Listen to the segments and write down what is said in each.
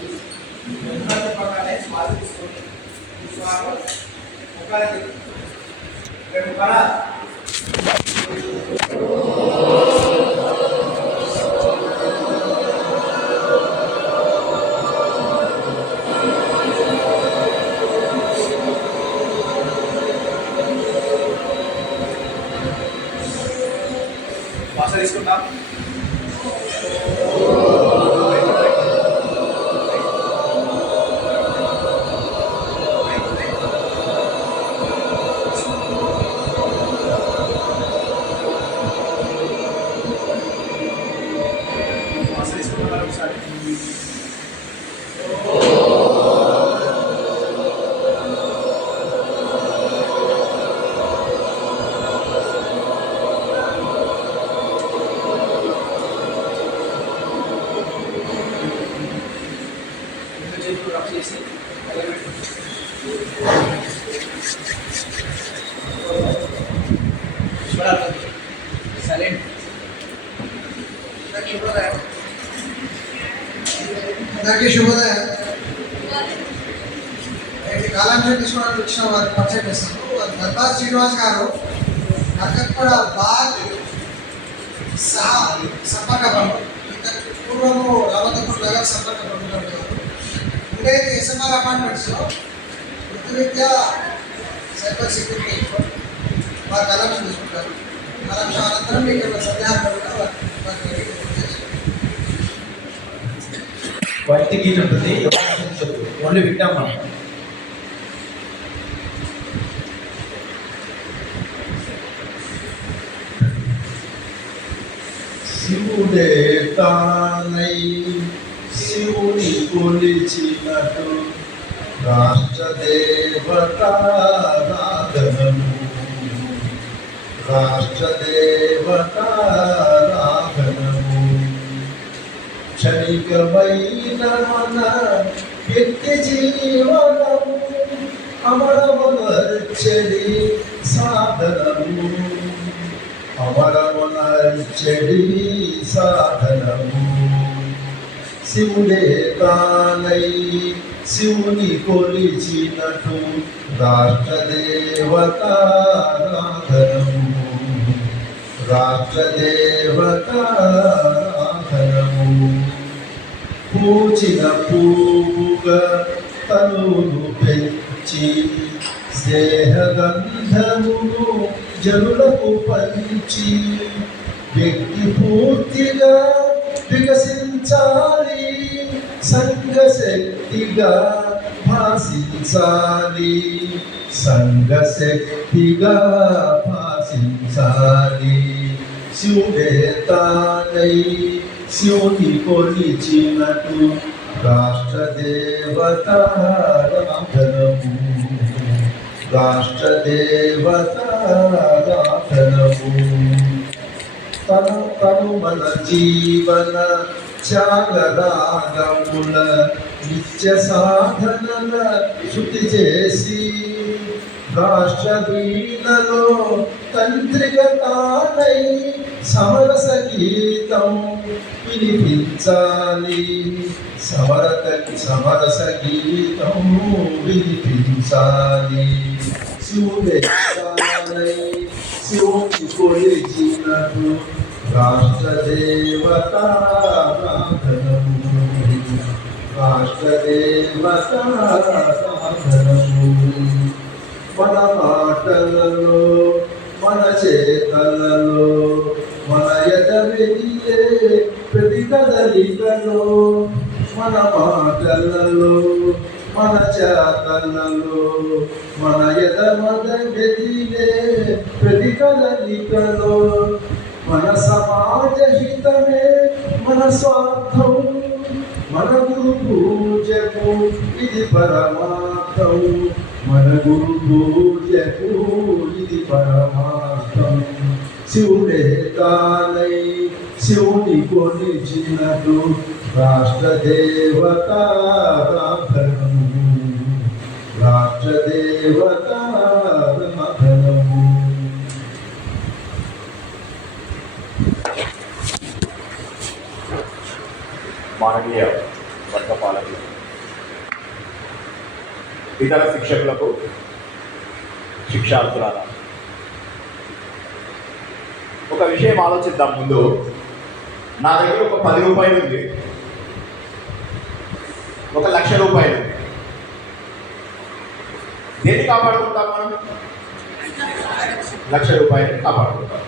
చెప్పగానే స్వాలు తీసుకొని ఈ స్వాలు ఒకటి రెండు పర భాష తీసుకుంటాం. అందరికీ శుభోదయం. కాలాంశం తీసుకోవడానికి వచ్చిన వారికి పరిచయం చేస్తాను. దర్బార్ శ్రీనివాస్ గారు నరకత్పడ బాగ్ సంపర్క బంధు పూర్వము రామతపూర్ నగర్ సంపర్క బంధు ఉండేది ఎస్ఎంఆర్ అపార్ట్మెంట్స్లో వృత్తిరీత్యా సైబర్ సెక్యూరిటీ వారి కాలాంశం తీసుకుంటారు. కాలాంశం అనంతరం మీకు సందేహాలు కూడా వారికి వైద్య గీతం ఉంటుంది ఓన్లీ వింటాం మనం. శివుడే తానై శివుని కొలిచినట్టు రాష్ట్రదేవతారాధనము రాష్ట్రదేవతారాధనము క్షణికమైన మన వ్యక్తి జీవనము అమరమనర్చడి సాధనము అమరమనర్చడి సాధనము శివుడే తానై శివుని కొలిచినట్టు రాష్ట్రదేవతారాధనము రాష్ట్రదేవతారాధనము పూచిన పూగా తనును పెంచి స్నేహగంధమును జనులకు పంచి వ్యక్తి పూర్తిగా వికసించాలి సంఘశక్తిగా భాషించాలి సంఘశక్తిగా భాషించాలి శివుడే తానై శివుని కొలిచినట్టు రాష్ట్రదేవతారాధనము రాష్ట్రదేవతారాధనము తను మన జీవన త్యాగరాగముల నిత్య సాధనల శృతి చేసి రాష్ట్ర వీణలో తంత్రిక తానై సమరస గీతం వినిపించాలి సమరస గీతం వినిపించాలి శివుడే తానై శివుని కొలిచినట్టు రాష్ట్రదేవతారాధనము రాష్ట్రదేవతారాధనము మన మాటలలో మన చేతలలో మన ఎదవియే ప్రతి కదలికలో మన మాటలలో మన చేతలలో మన ఎదమదవియే ప్రతి కదలికలో మన సమాజ హితమే మన స్వార్థం మన గురు పూజకు ఇది పరమార్థం మన గురు పూజకు ఇది పరమార్థం శివుడే తానై శివుని కొలిచినట్టు రాష్ట్రదేవతారాధనము రాష్ట్రదేవతారాధనము మానవీయ వర్గ పాలకులకు, ఇతర శిక్షకులకు, శిక్షార్థులారా, ఒక విషయం ఆలోచిద్దాం. ముందు నా దగ్గర ఒక 10 రూపాయలు ఉంది, ఒక 1,00,000 రూపాయలు ఉంది. దేన్ని కాపాడుకుంటాం మనం? 1,00,000 రూపాయలని కాపాడుకుంటాం.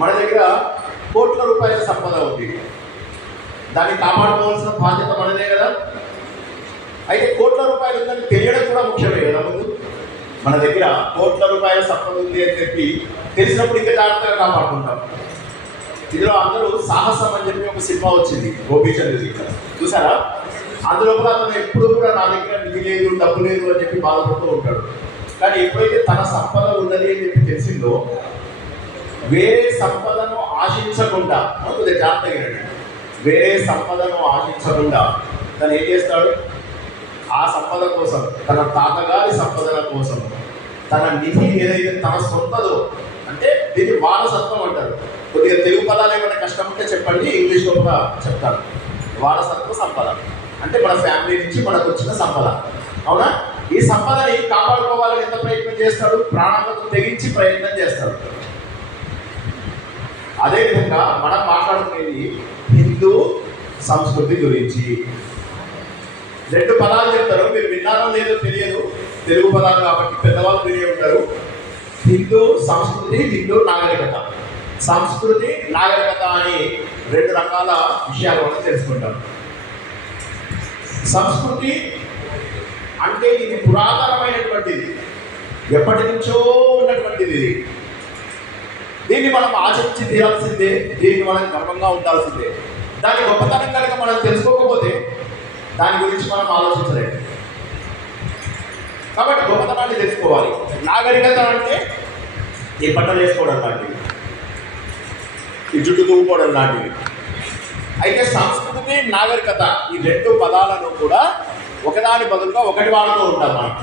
మన దగ్గర కోట్ల రూపాయల సంపద ఉంది, దాన్ని కాపాడుకోవాల్సిన బాధ్యత మనదే కదా. అయితే కోట్ల రూపాయలు ఉందని తెలియడం కూడా ముఖ్యమే కదా. ముందు మన దగ్గర కోట్ల రూపాయల సంపద ఉంది అని చెప్పి తెలిసినప్పుడు ఇంకా జాగ్రత్తగా కాపాడుకుంటాం. ఇందులో అందరూ సాహసం అని చెప్పి ఒక సినిమా వచ్చింది, గోపీచంద్ చూసారా? అందులో కూడా అతను ఎప్పుడు కూడా నా దగ్గర నిధి లేదు, డబ్బు లేదు అని చెప్పి బాధపడుతూ ఉంటాడు. కానీ ఎప్పుడైతే తన సంపద ఉన్నది అని చెప్పి తెలిసిందో, వేరే సంపదను ఆశించకుండా, కొద్దిగా జాగ్రత్తగా, వేరే సంపదను ఆశించకుండా తను ఏం చేస్తాడు? ఆ సంపద కోసం, తన తాతగారి సంపదల కోసం, తన నిధి ఏదైతే తన సొంతదో, అంటే దీన్ని వారసత్వం అంటారు. కొద్దిగా తెలుగు పదాలు ఏమైనా కష్టం ఉంటే చెప్పండి, ఇంగ్లీష్లో కూడా చెప్తాను. వారసత్వ సంపద అంటే మన ఫ్యామిలీ నుంచి మనకు వచ్చిన సంపద, అవునా? ఈ సంపదని కాపాడుకోవాలని ఎంత ప్రయత్నం చేస్తాడు? ప్రాణాలకు తెగించి ప్రయత్నం చేస్తాడు. అదేవిధంగా మనం మాట్లాడుకునేది హిందూ సంస్కృతి గురించి. 2 పదాలు చెప్తారు, మీరు విన్నారో లేదో తెలియదు, తెలుగు పదాలు కాబట్టి పెద్దవాళ్ళు విని ఉంటారు. హిందూ సంస్కృతి, హిందూ నాగరికత. సంస్కృతి, నాగరికత అని 2 రకాల విషయాలు మనం తెలుసుకుంటాం. సంస్కృతి అంటే ఇది పురాతనమైనటువంటిది, ఎప్పటి నుంచో ఉన్నటువంటిది. దీన్ని మనం ఆచరించి తీరాల్సిందే, దీనికి మనం గర్వంగా ఉండాల్సిందే. దాని గొప్పతనం కనుక మనం తెలుసుకోకపోతే దాని గురించి మనం ఆలోచించలేము. కాబట్టి గొప్పతనాన్ని తెలుసుకోవాలి. నాగరికత అంటే ఈ బట్టలు వేసుకోవడం లాంటివి, ఈ జుట్టు తూపుకోవడం లాంటివి. అయితే సంస్కృతి, నాగరికత ఈ 2 పదాలను కూడా ఒకదాని బదులుగా ఒకటి వాడుతూ ఉంటాం మనం.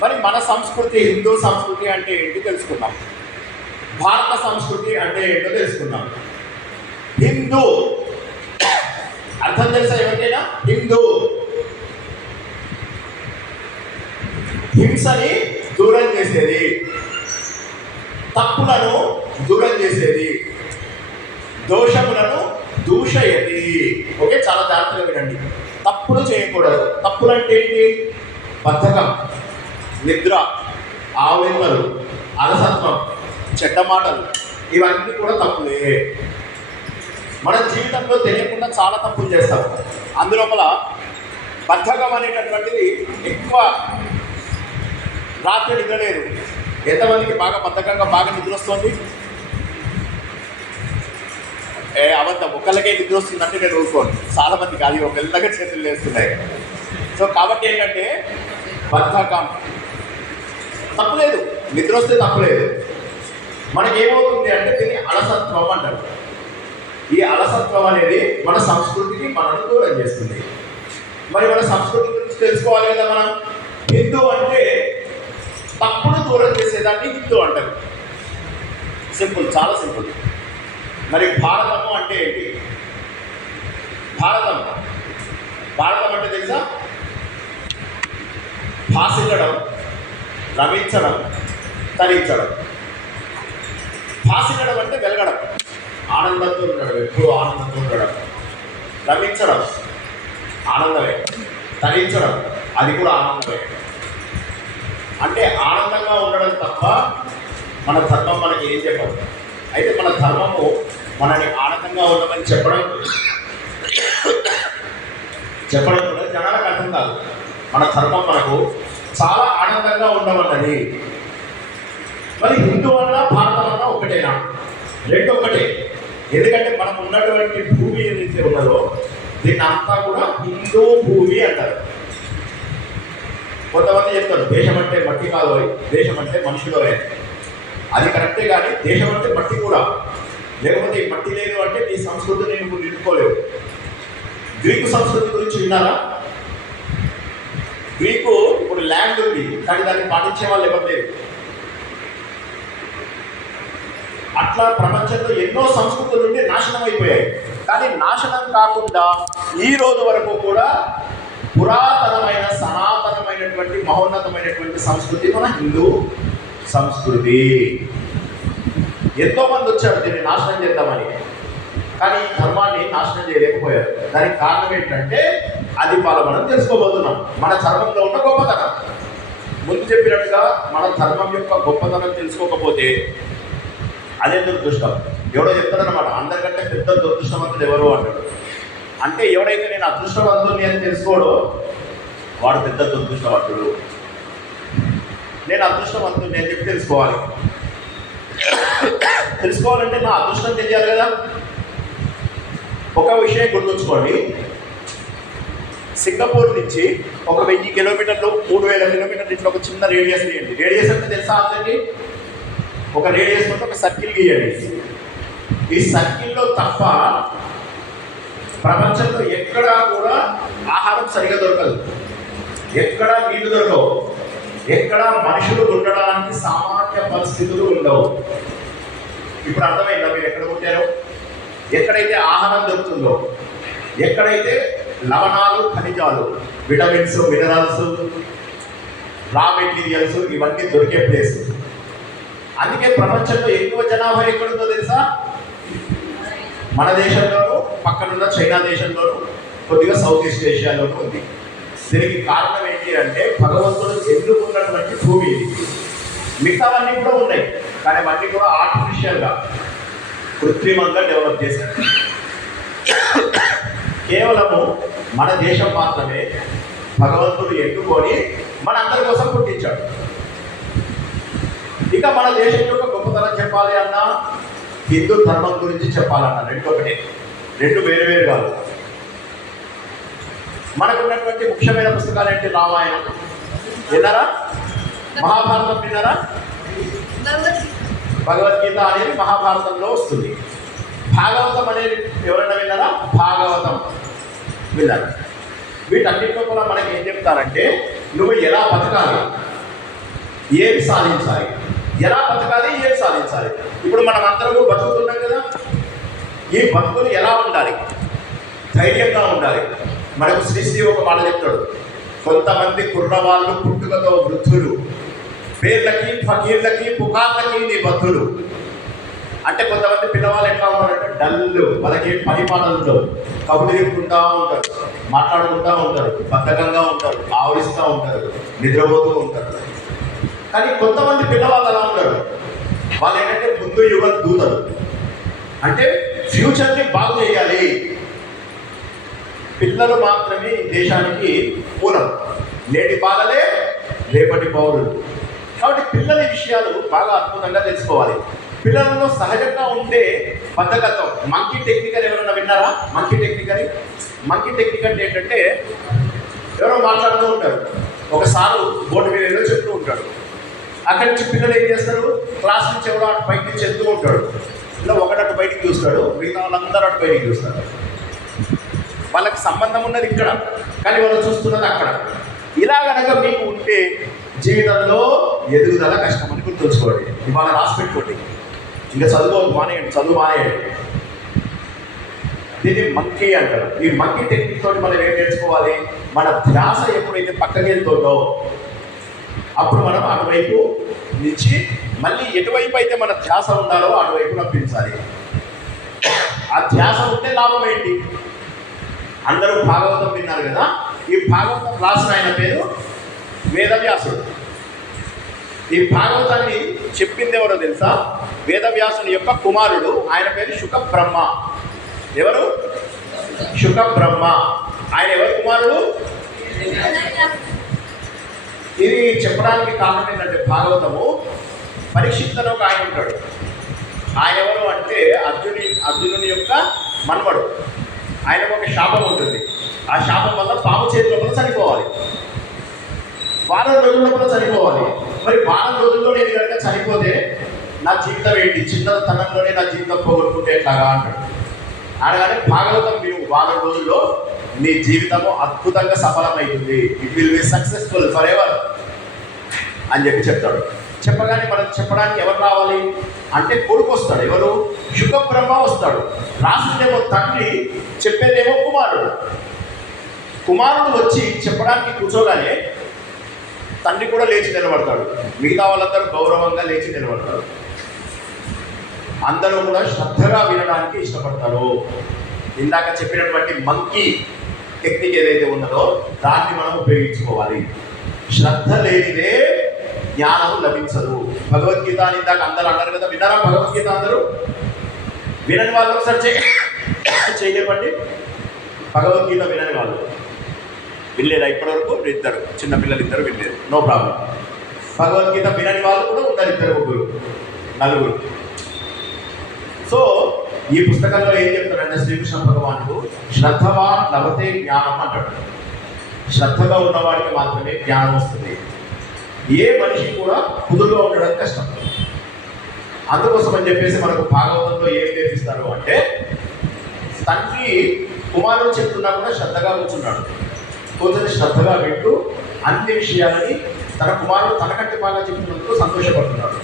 మరి మన సంస్కృతి, హిందూ సంస్కృతి అంటే ఏంటి తెలుసుకుందాం. భారత సంస్కృతి అంటే ఏంటో తెలుసుకుందాం. హిందూ అర్థం తెలుసా ఎవరికైనా? హిందూ హింసని దూరం చేసేది, తప్పులను దూరం చేసేది, దోషములను దూషయతి. ఓకే, చాలా జాగ్రత్తగా వినండి. తప్పులు చేయకూడదు. తప్పులు అంటే ఏంటి? బద్ధకం, నిద్ర, ఆవేదనలు, అలసత్వం, చెడ్డ మాటలు, ఇవన్నీ కూడా తప్పులే. మన జీవితంలో తెలియకుండా చాలా తప్పులు చేస్తాం. అందులోపల బద్ధకం అనేటటువంటిది ఎక్కువ. రాత్రి నిద్రలేదు. ఎంతమందికి బాగా బద్ధకంగా బాగా నిద్ర వస్తుంది? అబద్ధం. ఒకళ్ళకే నిద్ర వస్తుందంటే నేను ఊరుకోను. చాలా మందికి అది ఒకళ్ళగా చేతులు వేస్తున్నాయి. సో కాబట్టి ఏంటంటే బద్ధకం తప్పులేదు, నిద్ర వస్తే తప్పులేదు. మనకేమవుతుంది అంటే దీన్ని అలసత్వం అంటారు. ఈ అలసత్వం అనేది మన సంస్కృతికి మనల్ని దూరం చేస్తుంది. మరి మన సంస్కృతి గురించి తెలుసుకోవాలి కదా మనం. హిందూ అంటే తప్పును దూరం చేసేదాన్ని హిందూ అంటారు. సింపుల్, చాలా సింపుల్. మరి భారతము అంటే ఏంటి? భారతం అంటే తెలుసా? భాషించడం, రమించడం, తరించడం. భాషించడం అంటే వెలగడం, ఆనందంతో ఉండడం, ఎప్పుడూ ఆనందంతో ఉండడం. రమించడం ఆనందమే, తరించడం అది కూడా ఆనందమే. అంటే ఆనందంగా ఉండడం తప్ప మన ధర్మం మనకి ఏం చెప్పదు. అయితే మన ధర్మము మనని ఆనందంగా ఉండమని చెప్పడం కూడా జనాలకు అర్థం కాదు. మన ధర్మం మనకు చాలా ఆనందంగా ఉండమన్నది. మరి హిందూ అన్నా భారతం అన్నా ఒకటేనా? 2 ఒకటే. ఎందుకంటే మనం ఉన్నటువంటి భూమి ఏదైతే ఉన్నదో దీన్ని అంతా కూడా హిందూ భూమి అంటారు. కొంతమంది చెప్తారు దేశం అంటే మట్టి కాదు, దేశం అంటే మనుషులు. అది కరెక్టే, కానీ దేశం అంటే మట్టి కూడా. లేకపోతే ఈ మట్టి లేదు అంటే నీ సంస్కృతిని నువ్వు నిలుపుకోలేవు. గ్రీకు సంస్కృతి గురించి విన్నారా? గ్రీకు ఇప్పుడు ల్యాండ్ ఉంది, కానీ దాన్ని పాటించే వాళ్ళు ఎవరు లేరు. అట్లా ప్రపంచంలో ఎన్నో సంస్కృతులు నుండి నాశనం అయిపోయాయి. కానీ నాశనం కాకుండా ఈ రోజు వరకు కూడా పురాతనమైన సనాతనమైనటువంటి మహోన్నతమైనటువంటి సంస్కృతి మన హిందూ సంస్కృతి. ఎంతో మంది వచ్చారు దీన్ని నాశనం చేద్దామని, కానీ ఈ ధర్మాన్ని నాశనం చేయలేకపోయారు. దానికి కారణం ఏంటంటే అది మనం తెలుసుకోబోతున్నాం. మన ధర్మంలో ఉన్న గొప్పతనం ముందు చెప్పినట్టుగా మన ధర్మం యొక్క గొప్పతనం తెలుసుకోకపోతే అదే దురదృష్టం. ఎవడో చెప్తాడనమాట, అందరికంటే పెద్ద దురదృష్టవంతుడు ఎవరు అంటాడు. అంటే ఎవడైతే నేను అదృష్టవంతుని అని తెలుసుకోడో వాడు పెద్ద దురదృష్టవంతుడు. నేను అదృష్టవంతుని అని చెప్పి తెలుసుకోవాలి. తెలుసుకోవాలంటే నా అదృష్టం తెలియాలి కదా. ఒక విషయం గుర్తుంచుకోండి, సింగపూర్ నుంచి ఒక 1000 కిలోమీటర్లు 3000 కిలోమీటర్లు ఇట్లా ఒక చిన్న రేడియస్ గీయండి. రేడియస్ అంటే తెలుసా అందరికీ? ఒక రేడియస్ అంటే ఒక సర్కిల్ గీయండి. ఈ సర్కిల్లో తప్ప ప్రపంచంలో ఎక్కడా కూడా ఆహారం సరిగా దొరకదు, ఎక్కడా నీళ్లు దొరకవు, ఎక్కడా మనుషులు ఉండడానికి సామాన్య పరిస్థితులు ఉండవు. ఇప్పుడు అర్థమైందా మీరు ఎక్కడ పుట్టారో? ఎక్కడైతే ఆహారం దొరుకుతుందో, ఎక్కడైతే లవణాలు ఖనిజాలు విటమిన్స్ మినరల్స్ రా మెటీరియల్స్ ఇవన్నీ దొరికే ప్లేస్. అందుకే ప్రపంచంలో ఎక్కువ జనాభా ఎక్కడుందో తెలుసా? మన దేశంలోనూ, పక్కనున్న చైనా దేశంలోనూ, కొద్దిగా సౌత్ ఈస్ట్ ఏషియాలోనూ ఉంది. దీనికి కారణం ఏంటి అంటే భగవంతుడు ఎన్నుకున్నటువంటి భూమి ఇది. మిగతావన్నీ కూడా ఉన్నాయి, కానీ అవన్నీ కూడా ఆర్టిఫిషియల్గా కృత్రిమంగా డెవలప్ చేశారు. కేవలము మన దేశం మాత్రమే భగవంతుడు ఎన్నుకొని మనందరి కోసం పుట్టించాడు. ఇక మన దేశం యొక్క గొప్పతనం చెప్పాలి అన్నా, హిందూ ధర్మం గురించి చెప్పాలన్నా రెండు ఒకటే, రెండు వేరు వేరు కాదు. మనకున్నటువంటి ముఖ్యమైన పుస్తకాలు ఏంటి? రామాయణం విన్నారా? మహాభారతం విన్నారా? భగవద్గీత అనేది మహాభారతంలో వస్తుంది. భాగవతం అనేది ఎవరైనా విన్నారా? భాగవతం విన్నారా? వీటన్నిటిలో కూడా మనకి ఏం చెప్తారంటే నువ్వు ఎలా బతకాలి, ఏమి సాధించాలి, ఎలా బతకాలి, ఏమి సాధించాలి. ఇప్పుడు మనం అందరము బతుకుతున్నాం కదా, ఈ బతుకులు ఎలా ఉండాలి? ధైర్యంగా ఉండాలి. మనకు శ్రీ ఒక మాట చెప్తాడు, కొంతమంది కుర్రవాళ్ళు పుట్టుకతో వృద్ధులు, పేర్లకి ఫకీర్లకి పుకార్లకి నీ బతులు. అంటే కొంతమంది పిల్లవాళ్ళు ఎట్లా ఉంటారంటే డల్లు, వాళ్ళకి పని పాటలతో కబుర్లు చెప్పుకుంటూ ఉంటారు, మాట్లాడుకుంటూ ఉంటారు, బద్ధకంగా ఉంటారు, ఆవరిస్తూ ఉంటారు, నిద్రపోతూ ఉంటారు. కానీ కొంతమంది పిల్లవాళ్ళు అలా ఉంటారు, వాళ్ళు ఏంటంటే ముందు యుగ దూతలు, అంటే ఫ్యూచర్ని బాగు చేయాలి. పిల్లలు మాత్రమే ఈ దేశానికి మూలం, నేటి బాలలే రేపటి పౌరులు. కాబట్టి పిల్లల విషయాలు బాగా అద్భుతంగా తెలుసుకోవాలి. పిల్లలలో సహజంగా ఉండే బద్ధకత్వం, మంకీ టెక్నిక్ అని ఎవరన్నా విన్నారా? మంకీ టెక్నిక్ అని, మంకీ టెక్నిక్ అంటే ఏంటంటే ఎవరో మాట్లాడుతూ ఉంటారు, ఒకసారి బోర్డు మీద ఏదో చెప్తూ ఉంటాడు, అక్కడి నుంచి పిల్లలు ఏం చేస్తారు, క్లాస్ నుంచి ఎవరో అటు బయట నుంచి చెప్తూ ఉంటాడు, ఇలా ఒకటి అటు బయటికి చూస్తాడు, మిగతా వాళ్ళందరూ అటు బయటికి చూస్తారు. వాళ్ళకి సంబంధం ఉన్నది ఇక్కడ, కానీ వాళ్ళు చూస్తున్నది అక్కడ. ఇలా కనుక మీకు ఉంటే జీవితంలో ఎదుగుదల కష్టమని గుర్తుంచుకోండి. ఇవాళ రాసి పెట్టుకోండి, ఇంకా చదువు మానేయండి. దీన్ని మంకీ అంటారు. ఈ మంకీ టెక్నిక్ తోటి మనం ఏం నేర్చుకోవాలి? మన ధ్యాస ఎప్పుడైతే పక్కకి వెళ్తుందో అప్పుడు మనం అటువైపు నుంచి మళ్ళీ ఎటువైపు అయితే మన ధ్యాస ఉండాలో అటువైపు పంపించాలి. ఆ ధ్యాస ఉంటే లాభం ఏంటి? అందరూ భాగవతం విన్నారు కదా, ఈ భాగవతం రాసిన ఆయన పేరు వేదవ్యాసుడు. ఈ భాగవతాన్ని చెప్పింది ఎవరో తెలుసా? వేదవ్యాసుని యొక్క కుమారుడు, ఆయన పేరు శుక బ్రహ్మ. ఎవరు? శుక బ్రహ్మ. ఆయన ఎవరి కుమారుడు? ఇది చెప్పడానికి కారణం ఏంటంటే భాగవతము పరీక్షితులో ఒక ఆయన ఉంటాడు. ఆయన ఎవరు అంటే అర్జునుని యొక్క మనవడు. ఆయనకు ఒక శాపం ఉంటుంది. ఆ శాపం వల్ల పాము చేతి లోపల చనిపోవాలి, వారం రోజుల లోపల చనిపోవాలి. మరి వారం రోజుల్లో నేను కనుక చనిపోతే నా జీవితం ఏంటి? చిన్నతనంలోనే నా జీవితం పోగొట్టుకుంటే ఎట్లాగా అంటాడు. అనగానే భాగవతం విను, వారం రోజుల్లో నీ జీవితము అద్భుతంగా సఫలమవుతుంది, it will be successful forever అని చెప్పి చెప్తాడు. చెప్పగానే మనకు చెప్పడానికి ఎవరు రావాలి అంటే కొడుకు వస్తాడు. ఎవరు? శుక బ్రహ్మ వస్తాడు. రాసిందేమో తండ్రి, చెప్పేదేమో కుమారుడు. కుమారుడు వచ్చి చెప్పడానికి కూర్చోగానే తండ్రి కూడా లేచి నిలబడతాడు. మిగతా వాళ్ళందరూ గౌరవంగా లేచి నిలబడతారు. అందరూ కూడా శ్రద్ధగా వినడానికి ఇష్టపడతారు. ఇందాక చెప్పినటువంటి మంకీ టెక్నిక్ ఏదైతే ఉన్నదో దాన్ని మనం ఉపయోగించుకోవాలి. శ్రద్ధ లేనిదే జ్ఞానం లభించదు. భగవద్గీత అని ఇందాక అందరూ అన్నారు కదా, విన్నారా భగవద్గీత అందరూ? వినని వాళ్ళు ఒకసారి చేయలేపండి. భగవద్గీత వినని వాళ్ళు వినలేదా ఇప్పటివరకు? ఇద్దరు చిన్నపిల్లలు ఇద్దరు వినలేదు, నో ప్రాబ్లం. భగవద్గీత వినని వాళ్ళు కూడా ఉన్నారు, ఇద్దరు ముగ్గురు నలుగురు. సో ఈ పుస్తకంలో ఏం చెప్తారంటే శ్రీకృష్ణ భగవానుడు శ్రద్ధవాన్ లభతే జ్ఞానం అంటాడు. శ్రద్ధగా ఉన్నవాడికి మాత్రమే జ్ఞానం వస్తుంది. ఏ మనిషి కూడా కుదురుగా ఉండడం కష్టం. అందుకోసం అని చెప్పేసి మనకు భాగవతంలో ఏం నేర్పిస్తారు అంటే, తండ్రి కుమారుడు చెప్తున్నా కూడా శ్రద్ధగా కూర్చున్నాడు. కొంచెం శ్రద్ధగా వింటూ అన్ని విషయాలని తన కుమారుడు తనకంటే బాగా చెప్తున్నందుకు సంతోషపడుతున్నాడు.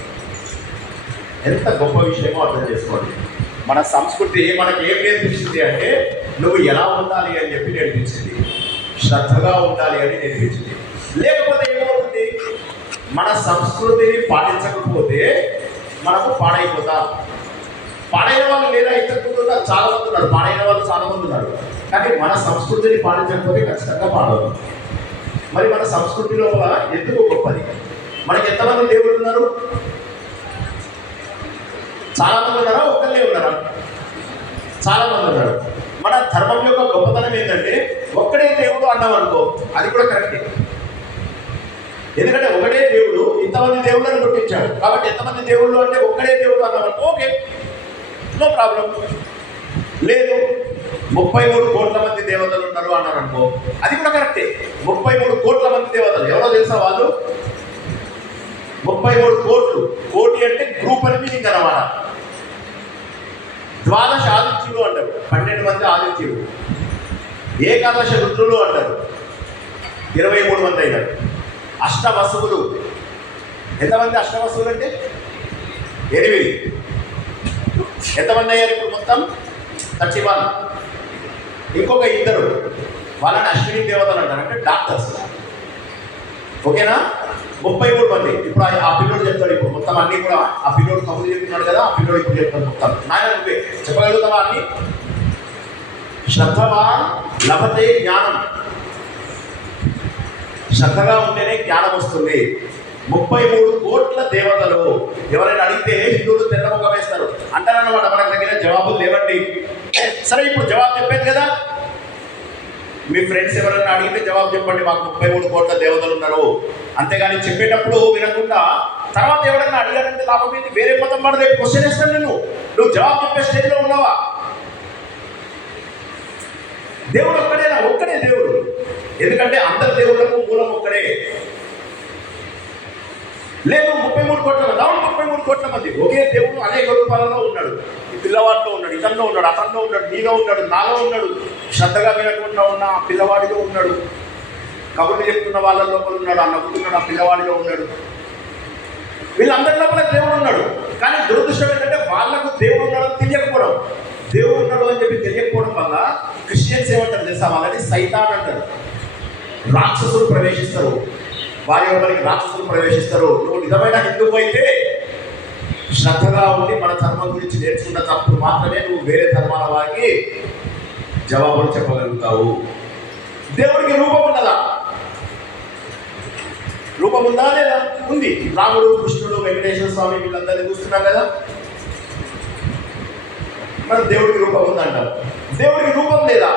ఎంత గొప్ప విషయమో అర్థం చేసుకోండి. మన సంస్కృతి మనకి ఏం నేర్పించింది అంటే, నువ్వు ఎలా ఉండాలి అని చెప్పి నేర్పించింది. శ్రద్ధగా ఉండాలి అని నేర్పించింది. లేకపోతే ఏమవుతుంది, మన సంస్కృతిని పాటించకపోతే మనకు పాడైపోతాం. పాడైన వాళ్ళు లేదా ఇంతకు చాలా మంది ఉన్నారు, పాడైన వాళ్ళు చాలా మంది ఉన్నారు. కానీ మన సంస్కృతిని పాటించకపోతే ఖచ్చితంగా పాడవుతాం. మరి మన సంస్కృతిలో ఎందుకు గొప్పది? మనకి ఎంతమంది దేవుళ్ళు ఉన్నారు? చాలా మంది ఉన్నారా? ఒక్కళ్ళే ఉన్నారా? చాలా మంది ఉన్నారు. మన ధర్మం యొక్క గొప్పతనం ఏంటంటే, ఒక్కడే దేవుడు అన్నాం అనుకో, అది కూడా కరెక్టే. ఎందుకంటే ఒకటే దేవుడు ఇంతమంది దేవుళ్ళని పుట్టించాడు కాబట్టి ఎంతమంది దేవుళ్ళు అంటే ఒక్కడే దేవుడు అన్నాం అనుకో, ఓకే, నో ప్రాబ్లం. లేదు 33 కోట్ల మంది దేవతలు ఉన్నారు అన్నారు అనుకో, అది కూడా కరెక్టే. 33 కోట్ల మంది దేవతలు ఎవరో తెలుసా? వాళ్ళు 33 కోట్లు. కోటి అంటే గ్రూప్ అని మీనింగ్ అన్నమాట. 12 ఆదిత్యులు అంటారు, 12 మంది ఆదిత్యులు. ఏకాదశ రుద్రులు అంటారు, 23 మంది అయినారు. అష్టవసువులు, ఎంతమంది అష్టవసువులు అంటే 8. ఎంతమంది అయ్యారు ఇప్పుడు? మొత్తం 31. ఇంకొక 2 వాళ్ళని అశ్విని దేవతలు అంటారు, అంటే డాక్టర్స్. ఓకేనా? 33 మంది. ఇప్పుడు ఆ పిల్లోడు చెప్తాడు. ఇప్పుడు మొత్తం అన్ని కూడా ఆ పిల్లోడు కబుర్లు చెప్తున్నాడు కదా, ఆ పిల్లోడు ఇప్పుడు చెప్తాడు మొత్తం. నాయన నువ్వే చెప్పగలుగుతావా అన్ని? శ్రద్ధవాన్ లభతే జ్ఞానం. శ్రద్ధగా ఉంటేనే జ్ఞానం వస్తుంది. 33 కోట్ల దేవతలు. ఎవరైనా అడిగితే హిందువులు తెల్లముఖం వేస్తారు అంటారన్నమాట. మన దగ్గర జవాబులు లేవండి. సరే, ఇప్పుడు జవాబు చెప్పేది కదా. మీ ఫ్రెండ్స్ ఎవరైనా అడిగితే జవాబు చెప్పండి, మాకు 33 కోట్ల దేవతలు ఉన్నారు. అంతేగాని చెప్పేటప్పుడు వినకుండా తర్వాత ఎవరైనా అడిగారంటే లాభం ఏంటి? వేరే మతం వాడు రేపు క్వశ్చన్ వేస్తాను నువ్వు జవాబు చెప్పే స్టేజ్లో ఉన్నావా? దేవుడు ఒక్కడేనా? ఒక్కడే దేవుడు. ఎందుకంటే అందరి దేవుళ్ళకు మూలం ఒక్కడే. లేదు 33 కోట్ల మంది, అవును 33 కోట్ల మంది. ఒకే దేవుడు అనేక రూపాలలో ఉన్నాడు. ఈ పిల్లవాడిలో ఉన్నాడు, ఇతనిలో ఉన్నాడు, అతనిలో ఉన్నాడు, నీలో ఉన్నాడు, నాలో ఉన్నాడు. శ్రద్ధగా వినకుండా ఉన్న ఆ పిల్లవాడిలో ఉన్నాడు. కబుర్లు చెప్తున్న వాళ్ళ లోపల ఉన్నాడు, ఆ నవ్వుతున్నాడు ఆ పిల్లవాడిలో ఉన్నాడు. వీళ్ళందరిలో కూడా దేవుడు ఉన్నాడు. కానీ దురదృష్టం ఏంటంటే వాళ్ళకు దేవుడు ఉన్నాడని తెలియకపోవడం. దేవుడు ఉన్నాడు అని చెప్పి తెలియకపోవడం వల్ల క్రిస్టియన్స్ ఏమంటారు తెలుసా? వాళ్ళని సైతాన్ అంటారు. రాక్షసులు ప్రవేశిస్తారు, వారి ఎవరికి రాక్షసులు ప్రవేశిస్తారు. నువ్వు నిజమైన హిందువు అయితే శ్రద్ధగా ఉండి మన ధర్మం గురించి నేర్చుకున్న తప్పుడు మాత్రమే నువ్వు వేరే ధర్మాల వారికి జవాబులు చెప్పగలుగుతావు. దేవుడికి రూపం ఉన్నదా? రూపం ఉందా లేదా? ఉంది. రాముడు, కృష్ణుడు, వెంకటేశ్వర స్వామి వీళ్ళందరినీ చూస్తున్నాం కదా. మరి దేవుడికి రూపం ఉందంటారు. దేవుడికి రూపం లేదా?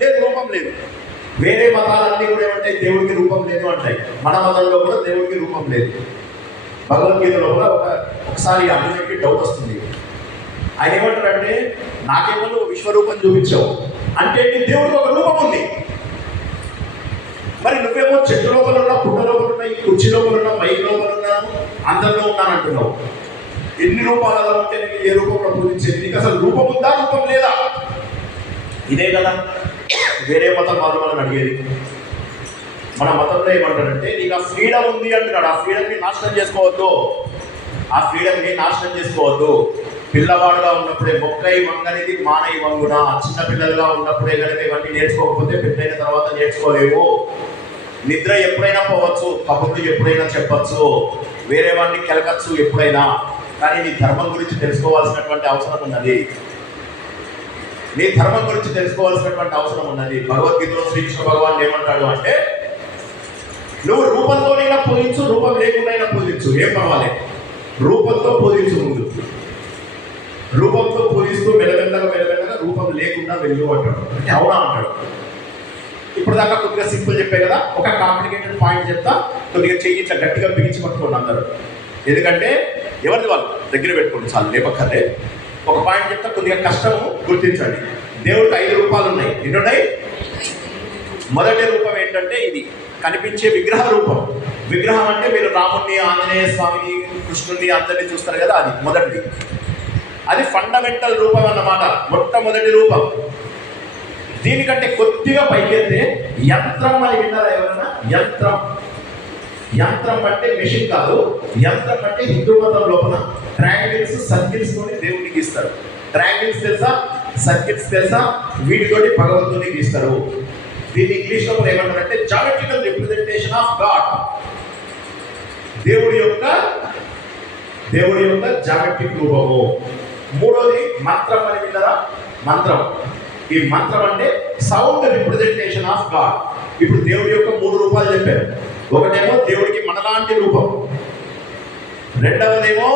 లేదు, రూపం లేదు. వేరే మతాలన్నీ కూడా ఏమంటాయి? దేవుడికి రూపం లేదు అంటాయి. మన మతంలో కూడా దేవుడికి రూపం లేదు. భగవద్గీతలో కూడా ఒకసారి అర్జునుడికి డౌట్ వస్తుంది. ఆయన ఏమంటారంటే, నాకేమో నువ్వు విశ్వరూపం చూపించావు అంటే దేవుడికి ఒక రూపం ఉంది. మరి నువ్వేమో చెట్టు లోపల ఉన్నా, పుట్ట లోపల ఉన్నాయి, కుర్చీ లోపల ఉన్నా, మైక్ లోపల ఉన్నాను, అందరిలో ఉన్నాను అంటున్నావు. ఎన్ని రూపాలలో ఉంటే నీకు ఏ రూపంలో పూజించేది? నీకు అసలు రూపం ఉందా, రూపం లేదా? ఇదే కదా వేరే మతం వాళ్ళు మనం అడిగేది. మన మతంలో ఏమంటాడంటే నీకు ఆ ఫ్రీడమ్ ఉంది అంటున్నాడు. ఆ ఫ్రీడమ్ని నాశనం చేసుకోవద్దు, ఆ ఫ్రీడమ్ని నాశనం చేసుకోవద్దు. పిల్లవాడుగా ఉన్నప్పుడే మొక్కై వంగనిది మానై వంగున. చిన్న పిల్లలుగా ఉన్నప్పుడే కనుక ఇవన్నీ నేర్చుకోకపోతే పెద్దయిన తర్వాత నేర్చుకోలేవు. నిద్ర ఎప్పుడైనా పోవచ్చు, కబుర్లు ఎప్పుడైనా చెప్పచ్చు, వేరే వాడిని కెలకచ్చు ఎప్పుడైనా, కానీ నీ ధర్మం గురించి తెలుసుకోవాల్సినటువంటి అవసరం ఉన్నది. నీ ధర్మం గురించి తెలుసుకోవాల్సినటువంటి అవసరం ఉన్నది. భగవద్గీతలో శ్రీకృష్ణ భగవాన్ ఏమంటాడు అంటే, నువ్వు రూపంతోనైనా పూజించు, రూపం లేకుండాైనా పూజించు, ఏం పర్వాలేదు, రూపంతో పూజించు. ముందు రూపంతో పూజిస్తూ మెల్లమెల్లగా రూపం లేకుండా వెళ్ళు అంటాడు. అంటే అవునా అంటాడు. ఇప్పుడు దాకా కొద్దిగా సింపుల్ చెప్పే కదా, ఒక కాంప్లికేటెడ్ పాయింట్ చెప్తా, కొద్దిగా చెయ్యి ఇట్లా గట్టిగా బిగించి పట్టుకోండి అందరూ. ఎందుకంటే ఎవరిది వాళ్ళు దగ్గర పెట్టుకోండి, చాలు లేపక్కర్లే. ఒక పాయింట్ చెప్తా, కొద్దిగా కష్టము గుర్తించండి. దేవుడికి 5 రూపాలు ఉన్నాయి. ఎన్నున్నాయి? మొదటి రూపం ఏంటంటే ఇది కనిపించే విగ్రహ రూపం. విగ్రహం అంటే మీరు రాముడిని, ఆంజనేయ స్వామిని, కృష్ణుడిని అందరినీ చూస్తారు కదా, అది మొదటిది. అది ఫండమెంటల్ రూపం అన్నమాట, మొట్టమొదటి రూపం. దీనికంటే కొద్దిగా పైకెళ్తే యంత్రం అని విన్నారా ఎవరైనా? యంత్రం. యంత్రం అంటే మెషిన్ కాదు. యంత్రం అంటే హిందూ మతం లోపల ట్రయాంగిల్స్, సర్కిల్స్ తోటి దేవుడికి గీస్తారు. ట్రయాంగిల్స్ తెలుసా, సర్కిల్స్ తెలుసా? వీటితోటి భగవంతుని గీస్తారు. దీన్ని ఇంగ్లీష్ లో ఏమంటారంటే జామెట్రికల్ రిప్రజెంటేషన్ ఆఫ్ గాడ్. దేవుడి యొక్క జామెట్రిక్ రూపము. మూడోది మంత్రం అని విన్నారా? మంత్రం. ఈ మంత్రం అంటే సౌండ్ రిప్రజెంటేషన్ ఆఫ్ గాడ్. ఇప్పుడు దేవుడి యొక్క 3 రూపాలు చెప్పారు. ఒకటేమో దేవుడికి మనలాంటి రూపం, రెండవదేమో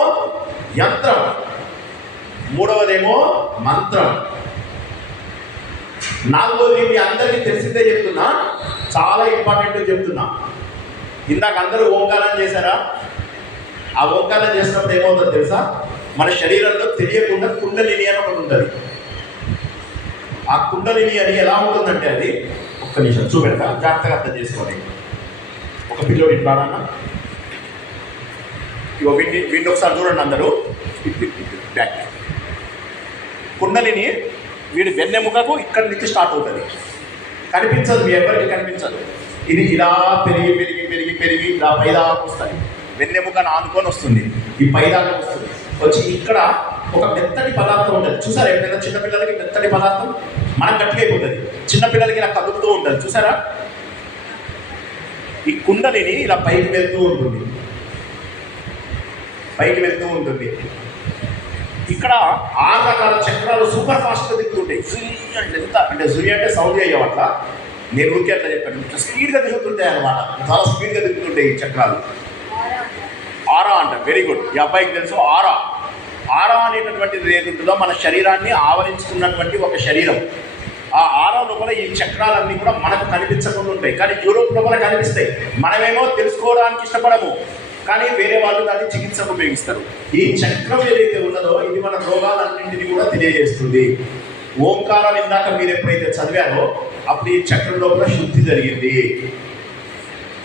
యంత్రం, మూడవదేమో మంత్రం, నాలుగోది మీ అందరికీ తెలిసిందే చెప్తున్నా, చాలా ఇంపార్టెంట్ చెప్తున్నా. ఇందాక అందరూ ఓంకారం చేశారా? ఆ ఓంకారం చేసినప్పుడు ఏమవుతుందో తెలుసా? మన శరీరంలో తెలియకుండా కుండలిని అని ఒకటి ఉంటుంది. ఆ కుండలిని అని ఎలా ఉంటుందంటే, అది ఒక్క నిమిషం చూపెడతా, జాగ్రత్తగా అర్థం చేసుకోండి. ఒక పిల్లోడు ఇట్లా ఇగో వీడిని ఒకసారి చూడండి అందరూ. బ్యాక్ కుండలిని వీడి వెన్నెముకకు ఇక్కడి నుంచి స్టార్ట్ అవుతుంది. కనిపించదు, మీ ఎవరికి కనిపించదు. ఇది ఇలా పెరిగి పెరిగి పెరిగి పెరిగి ఇలా పైదాకా వస్తుంది. వెన్నెముకను ఆనుకొని వస్తుంది, ఈ పైదాకా వస్తుంది. వచ్చి ఇక్కడ ఒక మెత్తటి పదార్థం ఉంటుంది. చూసారా ఎప్పుడైనా చిన్నపిల్లలకి మెత్తటి పదార్థం? మనం గట్టిగా అయిపోతుంది. చిన్నపిల్లలకి ఇలా కదులుతూ ఉంటుంది, చూసారా? ఈ కుండలిని ఇలా పైకి వెళ్తూ ఉంటుంది, పైకి వెళ్తూ ఉంటుంది. ఇక్కడ 6 రకాల చక్రాలు సూపర్ ఫాస్ట్గా తిరుగుతుంటాయి. ఎంత అంటే జుయి అంటే సౌండ్ అయ్యావు అట్లా, నేను ఊరికే అట్లా చెప్పాను. స్పీడ్గా తిరుగుతుంటాయి అన్నమాట, చాలా స్పీడ్గా తిరుగుతుంటాయి ఈ చక్రాలు. ఆరా అంట. వెరీ గుడ్, ఈ అబ్బాయికి తెలుసు. ఆరా. ఆరా అనేటటువంటిది ఏదుంటుందో మన శరీరాన్ని ఆవరించుకున్నటువంటి ఒక శరీరం. ఆ ఆరా లోపల ఈ చక్రాలన్నీ కూడా మనకు కనిపించకుండా ఉంటాయి, కానీ యూరోప్ లోపల కనిపిస్తాయి. మనమేమో తెలుసుకోవడానికి ఇష్టపడము, కానీ వేరే వాళ్ళు దాన్ని చికిత్సకు ఉపయోగిస్తారు. ఈ చక్రం ఏదైతే ఉన్నదో ఇది మన రోగాలన్నింటినీ కూడా తెలియజేస్తుంది. ఓంకారం ఇందాక మీరు ఎప్పుడైతే చదివారో అప్పుడు ఈ చక్రం లోపల శుద్ధి జరిగింది.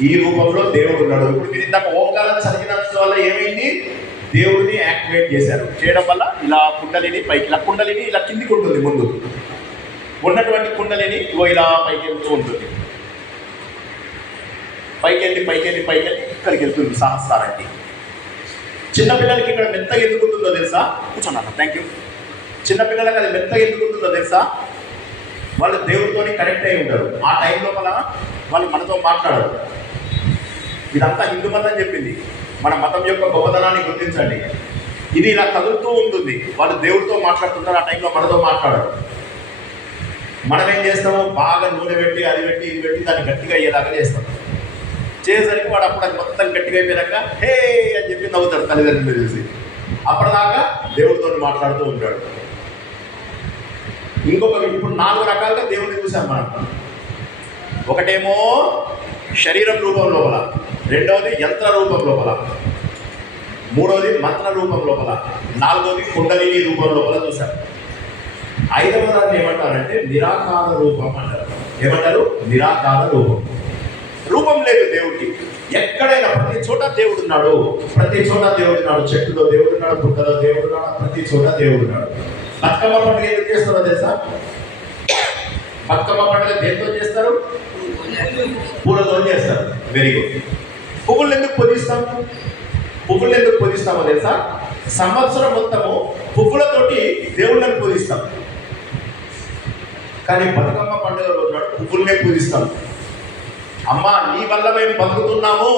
ఈ రూపంలో దేవుడు ఉన్నాడు. ఇప్పుడు మీరు ఇందాక ఓంకారం చదివినందు వల్ల ఏమైంది? దేవుడిని యాక్టివేట్ చేశారు. చేయడం వల్ల ఇలా కుండలిని పైకి, ఇలా కుండలిని ఇలా కిందికి ఉంటుంది. ముందు ఉన్నటువంటి కుండలిని ఇలా పైకి వెళ్తూ ఉంటుంది. పైకెళ్ళి ఇక్కడికి వెళ్తుంది సహస్రానికి. చిన్నపిల్లలకి ఇక్కడ మెత్తగా ఎందుకుంటుందో తెలుసా? కూర్చోన్నా, థ్యాంక్ యూ. చిన్నపిల్లలకి అది మెత్తగా ఎందుకుంటుందో తెలుసా? వాళ్ళు దేవుడితోని కనెక్ట్ అయి ఉంటారు. ఆ టైం లోపల వాళ్ళు మనతో మాట్లాడరు. ఇదంతా హిందూ మతం చెప్పింది. మన మతం యొక్క గొప్పతనాన్ని గుర్తించండి. ఇది ఇలా కదులుతూ ఉంటుంది, వాళ్ళు దేవుడితో మాట్లాడుతుంటారు. ఆ టైంలో మనతో మాట్లాడరు. మనం ఏం చేస్తాము? బాగా నూనె పెట్టి అది పెట్టి ఇది పెట్టి దాన్ని గట్టిగా అయ్యేలాగా చేస్తాం. చేసేసరికి వాడు అప్పుడు అది మొత్తం గట్టిగా అయిపోయాక హే అని చెప్పి నవ్వుతాడు తల్లిదండ్రులు చూసి. అప్పటిదాకా దేవుడితో మాట్లాడుతూ ఉంటాడు. ఇంకొక ఇప్పుడు 4 రకాలుగా దేవుడిని చూసాం మనం. ఒకటేమో శరీరం రూపం లోపల, రెండవది యంత్ర రూపం లోపల, మూడవది మంత్ర రూపం లోపల, నాలుగవది కుండలిని రూపం లోపల చూసాం. 5వ దాన్ని ఏమంటారంటే నిరాకార రూపం అంటారు. ఏమంటారు? నిరాకార రూపం. రూపం లేదు దేవుడికి. ఎక్కడైనా ప్రతి చోట దేవుడు ఉన్నాడు. ప్రతి చోట దేవుడు ఉన్నాడు. చెట్టులో దేవుడు ఉన్నాడు, పుట్టలో దేవుడు ఉన్నాడు, ప్రతి చోట దేవుడు ఉన్నాడు. బతుకమ్మ పండుగ ఎందుకు చేస్తారో తెలుసా? బతుకమ్మ పండుగ దేంతో చేస్తారు? పూలతో చేస్తారు. Very good. పువ్వులు ఎందుకు పూజిస్తాము? పువ్వులు ఎందుకు పూజిస్తామో తెలుసా? సంవత్సరం మొత్తము పువ్వులతోటి దేవుళ్ళని పూజిస్తాం. కానీ బతుకమ్మ పండుగ రోజు నాడు పువ్వులనే పూజిస్తాం. అమ్మా, నీ వల్ల మేము బతుకుతున్నాము.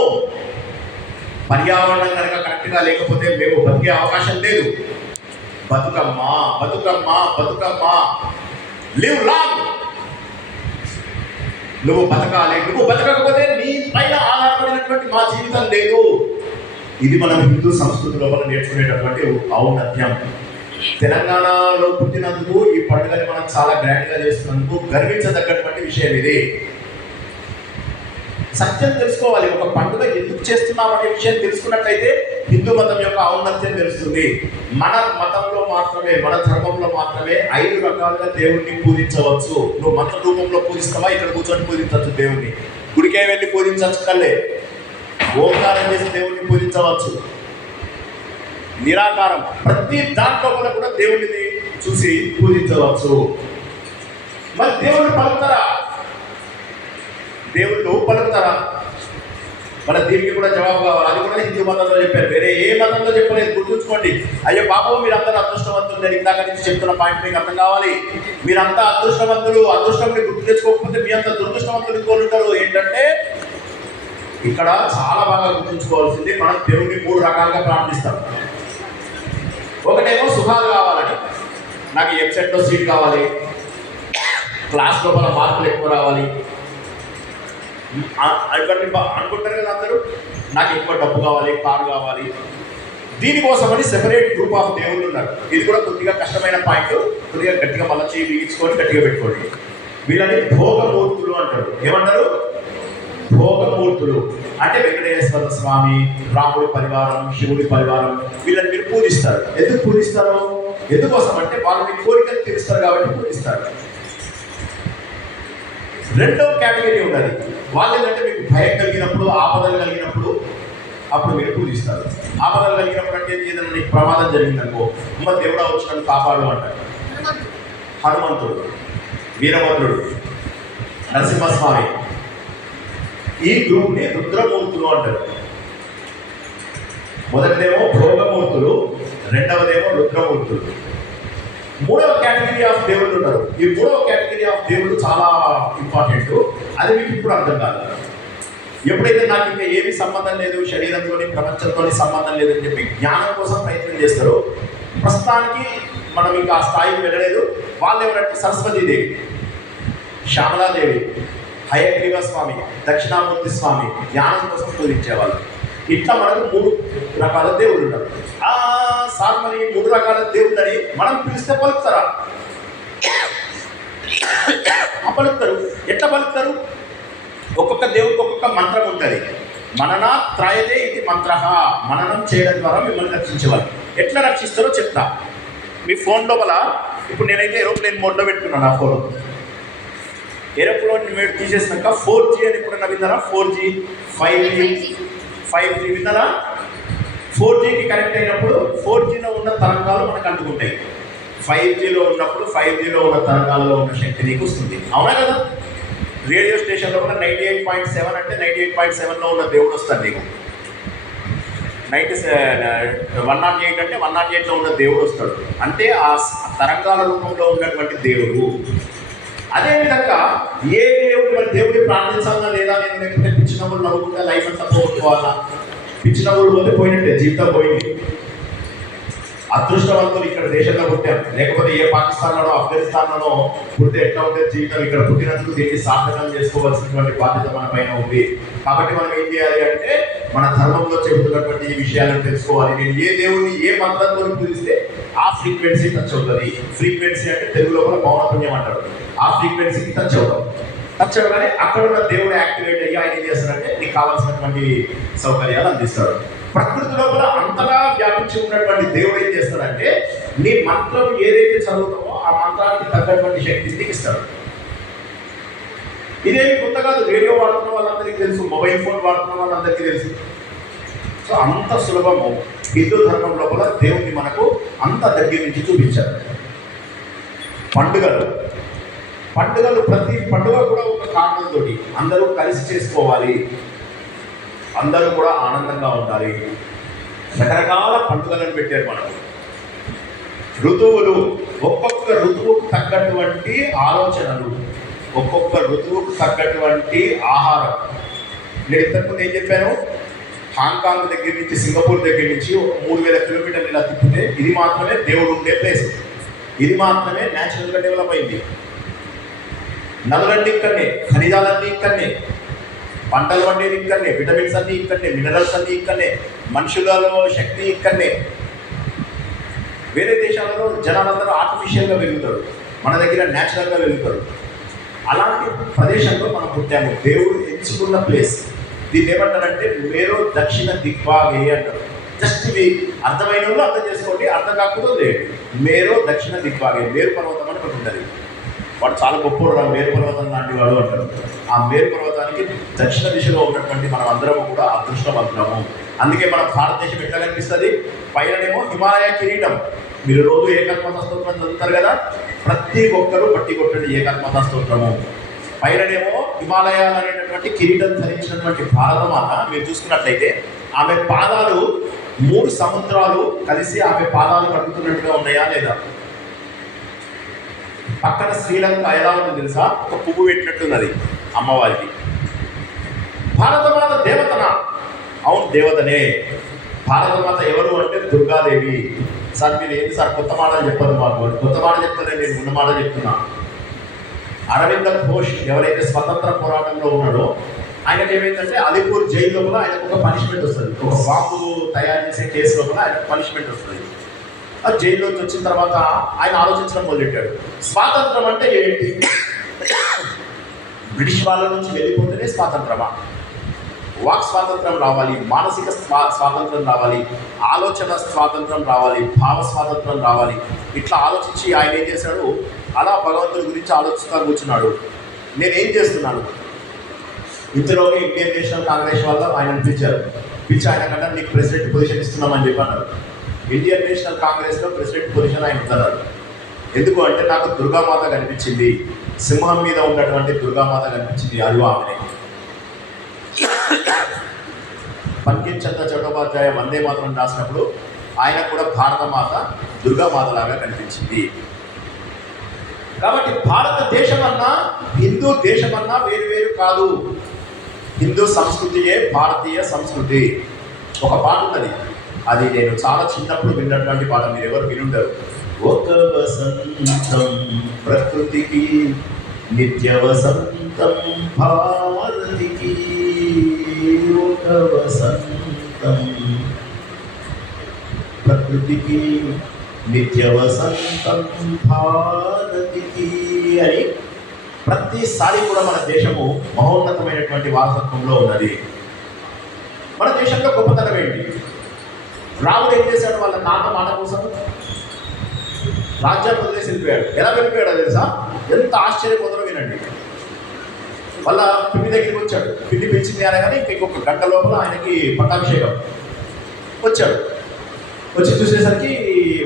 పర్యావరణం కనుక కరెక్ట్గా లేకపోతే మేము బతికే అవకాశం లేదు. Bathukamma Bathukamma Bathukamma, live long. నువ్వు బతకాలి, నువ్వు బతకకపోతే నీ పైన ఆధారపడినటువంటి మా జీవితం లేదు. ఇది మనం హిందూ సంస్కృతిలో మనం నేర్చుకునేటటువంటి ఔన్నత్యం. తెలంగాణలో పుట్టినందుకు ఈ పండుగని మనం చాలా గ్రాండ్గా చేస్తున్నందుకు గర్వించదగ్గటువంటి విషయం ఇది. సత్యం తెలుసుకోవాలి. ఒక పండుగ ఎందుకు చేస్తున్నాం అనే విషయం తెలుసుకున్నట్లయితే హిందూ మతం యొక్క ఔన్నత్యం తెలుస్తుంది. మన మతంలో మాత్రమే, మన ధర్మంలో మాత్రమే 5 రకాలుగా దేవుణ్ణి పూజించవచ్చు. నువ్వు మంత్ర రూపంలో పూజిస్తావా? ఇక్కడ కూర్చొని పూజించవచ్చు దేవుణ్ణి. గుడికే వెళ్ళి పూజించవచ్చు కల్లే. ఓంకారం చేసి దేవుణ్ణి పూజించవచ్చు. నిరాకారం ప్రతి దాంట్లో కూడా దేవుడిని చూసి పూజించవచ్చు. మరి దేవుళ్ళు పలుకుతారా? దేవుళ్ళు పలుకుతారా? మన దీనికి కూడా జవాబు కావాలి. అది కూడా హిందూ మతంలో చెప్పారు, వేరే ఏ మతంలో చెప్పలేదు. గుర్తుంచుకోండి. అయ్యో బాబు, మీరందరూ అదృష్టవంతులు. నేను ఇందాక నుంచి చెప్తున్న పాయింట్ మీకు అర్థం కావాలి. మీరంతా అదృష్టవంతులు. అదృష్టంని గుర్తు తెచ్చుకోకపోతే మీ అంత దురదృష్టవంతులు కోరుంటారు. ఏంటంటే ఇక్కడ చాలా బాగా గుర్తుంచుకోవాల్సింది, మనం దేవుడిని 3 రకాలుగా ప్రార్థిస్తాం. ఒకటేమో సుఖాలు కావాలని, నాకు ఎంసెట్లో సీట్ కావాలి, క్లాస్ లోపల మార్కులు ఎక్కువ రావాలి అనుకుంటారు కదా అందరూ. నాకు ఎక్కువ డబ్బు కావాలి, కారు కావాలి. దీనికోసమని సెపరేట్ గ్రూప్ ఆఫ్ దేవుళ్ళు ఉన్నారు. ఇది కూడా కొద్దిగా కష్టమైన పాయింట్. కొద్దిగా గట్టిగా మళ్ళీ చేయి బిగించుకొని గట్టిగా పెట్టుకోండి. వీళ్ళని భోగమూర్తులు అంటారు. ఏమంటారు? భోగమూర్తులు. అంటే వెంకటేశ్వర స్వామి, రాముడి పరివారం, శివుడి పరివారం, వీళ్ళని మీరు పూజిస్తారు. ఎందుకు పూజిస్తారు? ఎందుకోసం అంటే వాళ్ళు మీ కోరికలు తీరుస్తారు కాబట్టి పూజిస్తారు. రెండో కేటగిరీ ఉన్నది. వాళ్ళు ఏంటంటే మీకు భయం కలిగినప్పుడు, ఆపదలు కలిగినప్పుడు అప్పుడు మీరు పూజిస్తారు. ఆపదలు కలిగినప్పుడు అంటే ఏదైనా నీకు ప్రమాదం జరిగిందనుకో, అమ్మ దేవుడా వచ్చి నన్ను కాపాడు అంటారు. హనుమంతుడు, వీరభద్రుడు, నరసింహస్వామి, ఈ గ్రూప్ని రుద్రమూర్తులు అంటారు. మొదటిదేమో భోగమూర్తులు, రెండవదేమో రుద్రమూర్తులు. 3వ కేటగిరీ ఆఫ్ దేవుళ్ళు ఉన్నారు. ఈ 3వ కేటగిరీ ఆఫ్ దేవుళ్ళు చాలా ఇంపార్టెంట్. అది మీకు ఇప్పుడు అర్థం కాదు. ఎప్పుడైతే నాకు ఇంకా ఏమీ సంబంధం లేదు, శరీరంతోని ప్రపంచంతోని సంబంధం లేదని చెప్పి జ్ఞానం కోసం ప్రయత్నం చేస్తారో, ప్రస్తుతానికి మనం ఇంకా ఆ స్థాయికి వెళ్ళలేదు. వాళ్ళు ఎవరంటే సరస్వతీదేవి, శ్యామలాదేవి, హయగ్రీవ స్వామి, దక్షిణామూర్తి స్వామి జ్ఞానం కోసం పూజించేవాళ్ళు. ఇట్లా మనకు 3 రకాల దేవుళ్ళు ఉన్నారు. సార్ మరి 3 రకాల దేవుళ్ళని మనం పిలిస్తే పలుకుతారా? పలుకుతారు. ఎట్లా పలుకుతారు? ఒక్కొక్క దేవుడికి ఒక్కొక్క మంత్రం ఉంటుంది. మననా త్రాయతే ఇది మంత్ర. మననం చేయడం ద్వారా మిమ్మల్ని రక్షించేవాళ్ళు. ఎట్లా రక్షిస్తారో చెప్తా. మీ ఫోన్ లోపల ఇప్పుడు నేనైతే ఏరోప్లేన్ మోడ్లో పెట్టుకున్నాను. నా ఫోన్ ఏరోప్లేన్ మోడ్ తీసేసినాక 4G అని ఇప్పుడు విన్నారా? 4G, 5G విన్నారా? 4Gకి కనెక్ట్ అయినప్పుడు 4Gలో ఉన్న తరంగాలు మనకు అందుకుంటాయి. 5Gలో ఉన్నప్పుడు 5Gలో ఉన్న తరంగాల్లో ఉన్న శక్తి నీకు వస్తుంది. అవునా కదా? రేడియో స్టేషన్లో కూడా 98.7 అంటే 98.7లో ఉన్న దేవుడు వస్తాడు నీకు. 108 అంటే 108లో ఉన్న దేవుడు వస్తాడు. అంటే ఆ తరంగాల రూపంలో ఉన్నటువంటి దేవుడు. అదేవిధంగా ఏ దేవుడు మరి దేవుడిని ప్రార్థించాలన్నా లేదా, నేను లేకపోతే పిచ్చినప్పుడు నవ్వుకుంటా లైఫ్ అంతా పోగొట్టుకోవాలా? పిచ్చినప్పుడు పోతే పోయినట్టే, జీవితం పోయింది. అదృష్టవంతులు ఇక్కడ దేశంలో పుట్టారు. లేకపోతే ఏ పాకిస్తాన్లోనో ఆఫ్ఘనిస్తాన్లోనో పుడితే ఎట్లా ఉంటుంది జీవితం? ఇక్కడ పుట్టినందుకు దీన్ని సార్థకం చేసుకోవాల్సినటువంటి బాధ్యత మన పైన ఉంది. కాబట్టి మనం ఏం చేయాలి అంటే మన ధర్మంలో చెబుతున్నటువంటి ఈ విషయాలను తెలుసుకోవాలి. నేను ఏ దేవుడిని ఏ మంత్రంతో పూజిస్తే ఆ ఫ్రీక్వెన్సీ టచ్ అవుతుంది. ఫ్రీక్వెన్సీ అంటే తెలుగులో కూడా పౌనపుణ్యం అంటారు. ఆ ఫ్రీక్వెన్సీకి టచ్ అవుతాం. టచ్ అవ్వగానే అక్కడ ఉన్న దేవుడు యాక్టివేట్ అయ్యి ఆయన ఏం చేస్తారంటే నీకు కావాల్సినటువంటి సౌకర్యాలు అందిస్తాడు. ప్రకృతిలో కూడా అంతగా వ్యాపించి ఉన్నటువంటి దేవుడు ఏం చేస్తాడంటే నీ మంత్రం ఏదైతే చదువుతామో ఆ మంత్రానికి తగ్గటువంటి శక్తిని నీకు ఇస్తాడు. ఇదేమి కొత్త కాదు. రేడియో వాడుతున్న వాళ్ళందరికీ తెలుసు, మొబైల్ ఫోన్ వాడుతున్న వాళ్ళందరికీ తెలుసు. సో అంత సులభము హిందూ ధర్మం లోపల దేవుడిని మనకు అంత దగ్గర నుంచి చూపించారు. పండుగలు ప్రతి పండుగ కూడా ఒక కారణంతో అందరూ కలిసి చేసుకోవాలి, అందరూ కూడా ఆనందంగా ఉండాలి. రకరకాల పండుగలను పెట్టారు మనకు. ఋతువులు, ఒక్కొక్క ఋతువుకు తగ్గటువంటి ఆలోచనలు, ఒక్కొక్క ఋతువుకు తగ్గటువంటి ఆహారం. నేను ఇంతకుముందు ఏం చెప్పాను, హాంకాంగ్ దగ్గర నుంచి సింగపూర్ దగ్గర నుంచి ఒక 3000 కిలోమీటర్లు ఇలా తిప్పితే ఇది మాత్రమే దేవుడు ఉండే ప్లేస్, ఇది మాత్రమే న్యాచురల్గా డెవలప్ అయింది. నదులన్నీ ఇక్కడనే, ఖనిజాలన్నీ ఇక్కడనే, పంటలు పండేది ఇక్కడనే, విటమిన్స్ అన్నీ ఇక్కడనే, మినరల్స్ అన్నీ ఇక్కడనే, మనుషులలో శక్తి ఇక్కడనే. వేరే దేశాలలో జనాలందరూ ఆర్టిఫిషియల్గా వెలుగుతారు, మన దగ్గర న్యాచురల్గా వెలుగుతారు. అలాంటి ప్రదేశంలో మనం పుట్టాము, దేవుడు ఎంచుకున్న ప్లేస్. దీన్ని ఏమంటారంటే మేరో దక్షిణ దిగ్భాగే అంటారు. జస్ట్ ఇవి అర్థమైన వాళ్ళు అర్థం చేసుకోండి, అర్థం కాకపోతే లేదు. మేరో దక్షిణ దిగ్భాగే, మేరు పర్వతం అని ఒకటి ఉంటుంది. వాడు చాలా గొప్పవాడు, మేరు పర్వతం లాంటి వాడు అంటారు. ఆ మేరు పర్వతానికి దక్షిణ దిశలో ఉన్నటువంటి మనం అందరము కూడా అదృష్టవంతులము. అందుకే మన భారతదేశం ఎట్లా కనిపిస్తుంది, పైననేమో హిమాలయ కిరీటం. మీరు రోజు ఏకాత్మత స్తోత్రం చదువుతారు కదా, ప్రతి ఒక్కరూ బట్టి కొట్టండి ఏకాత్మత స్తోత్రము. పైననేమో హిమాలయాలు అనేటటువంటి కిరీటం ధరించినటువంటి భారతమాత మీరు చూసుకున్నట్లయితే ఆమె పాదాలు 3 సముద్రాలు కలిసి ఆమె పాదాలు కడుగుతున్నట్టుగా ఉన్నాయా లేదా? పక్కన శ్రీలంక ఎలా ఉంది తెలుసా, ఒక పువ్వు పెట్టినట్టున్నది అమ్మవారికి. భారతమాత దేవతనా? అవును, దేవతనే. భారతమాత ఎవరు అంటే దుర్గాదేవి. సార్ మీరు ఏంటి సార్ కొత్త మాటలు చెప్పదు మాకు? కొత్త మాట చెప్తానే, నేను ఉన్న మాట చెప్తున్నా. అరవింద ఘోష్ ఎవరైతే స్వతంత్ర పోరాటంలో ఉన్నాడో ఆయనకి ఏమైందంటే అలీపూర్ జైలు లోపల ఆయనకు ఒక పనిష్మెంట్ వస్తుంది. ఒక బాంబు తయారు చేసే కేసు లోపల ఆయనకు పనిష్మెంట్ వస్తుంది. ఆ జైల్లోకి వచ్చిన తర్వాత ఆయన ఆలోచించడం మొదలెట్టాడు, స్వాతంత్రం అంటే ఏంటి? బ్రిటిష్ వాళ్ళ నుంచి వెళ్ళిపోతేనే స్వాతంత్రమా? వాక్ స్వాతంత్రం రావాలి, మానసిక స్వాతంత్రం రావాలి, ఆలోచన స్వాతంత్రం రావాలి, భావ స్వాతంత్రం రావాలి. ఇట్లా ఆలోచించి ఆయన ఏం చేశాడు, అలా భగవంతుడి గురించి ఆలోచిస్తూ కూర్చున్నాడు. నేనేం చేస్తున్నాను? ఇంతలోనే ఇండియన్ నేషనల్ కాంగ్రెస్ వల్ల ఆయన పిలిచారు. పిలిచి ఆయన కంటే నీకు ప్రెసిడెంట్ పొజిషన్ ఇస్తున్నామని చెప్పి అన్నారు. ఇండియన్ నేషనల్ కాంగ్రెస్లో ప్రెసిడెంట్ పొజిషన్ ఆయన ఇస్తున్నారు. ఎందుకు అంటే నాకు దుర్గామాత కనిపించింది, సింహం మీద ఉన్నటువంటి దుర్గామాత కనిపించింది, అదిగో ఆమెనే. పంకిం చంద్ర చట్టోపాధ్యాయ వందే మాతరం రాసినప్పుడు ఆయన కూడా భారతమాత దుర్గామాత లాగా కనిపించింది. కాబట్టి భారతదేశం అన్నా హిందూ దేశం అన్నా వేరు వేరు కాదు. హిందూ సంస్కృతియే భారతీయ సంస్కృతి. ఒక పాట ఉన్నది, అది నేను చాలా చిన్నప్పుడు విన్నటువంటి పాట, మీరు ఎవరు వినుంటారు. ఒక వసంతం ప్రకృతికి, నిత్య వసంతం భారతికి, ఒక వసంతం ప్రకృతికి, నిత్య వసంతం భారతికి అని ప్రతిసారి కూడా మన దేశము మహోన్నతమైనటువంటి వారసత్వంలో ఉన్నది. మన దేశంలో గొప్పతనం ఏంటి? రాముడు ఏం చేశాడు? వాళ్ళ నాన్న మాట కోసం రాజ్యాన్ని వదిలేసి వెళ్ళిపోయాడు. ఎలా వెళ్ళిపోయాడో తెలుసా? ఎంత ఆశ్చర్యపోతారో వినండి. వాళ్ళ పిల్లి దగ్గరికి వచ్చాడు. పిల్లి పిలిచింది అనగానే ఇంకొక గంట లోపల ఆయనకి పట్టాభిషేకం. వచ్చాడు. వచ్చి చూసేసరికి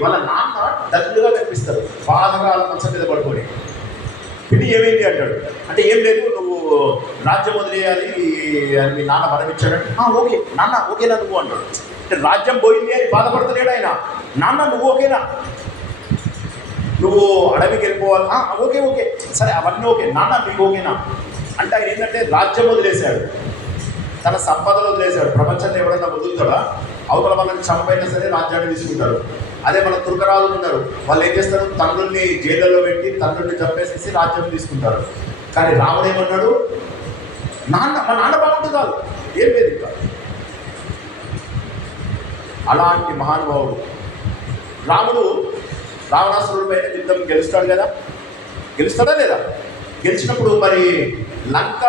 వాళ్ళ నాన్న దగ్గరగా కనిపిస్తారు, బాధగా మంచం మీద పడుకొని. పిల్లి ఏమైంది అంటాడు. అంటే ఏం లేదు, నువ్వు రాజ్యం వదిలేయాలి అని మీ నాన్న మరణించాడంటే ఓకే నాన్న, ఓకేనా నువ్వు అంటాడు. అంటే రాజ్యం పోయింది అని బాధపడతలేడు ఆయన. నాన్న నువ్వు ఓకేనా, నువ్వు అడవికి వెళ్ళిపోవాలి, ఓకే ఓకే సరే అవన్నీ ఓకే, నాన్న మీకు ఓకేనా అంటే ఆయన ఏంటంటే రాజ్యం వదిలేశాడు, తన సంపదలు వదిలేశాడు. ప్రపంచంలో ఎవరైనా వదులుతాడా? అవతల వాళ్ళని చంపైనా సరే రాజ్యాన్ని తీసుకుంటారు. అదే మన తుర్కరాజులు ఉన్నారు, వాళ్ళు ఏం చేస్తారు? తండ్రుల్ని జైళ్ళలో పెట్టి తండ్రుల్ని చంపేసేసి రాజ్యం తీసుకుంటారు. కానీ రాముడు ఏమన్నాడు? నాన్న, మా నాన్న బాగుంటుంది కాదు, ఏం లేదు ఇంకా. అలాంటి మహానుభావుడు రాముడు రావణాసురుడి పైన యుద్ధం గెలుస్తాడు కదా, గెలుస్తాడా లేదా? గెలిచినప్పుడు మరి లంక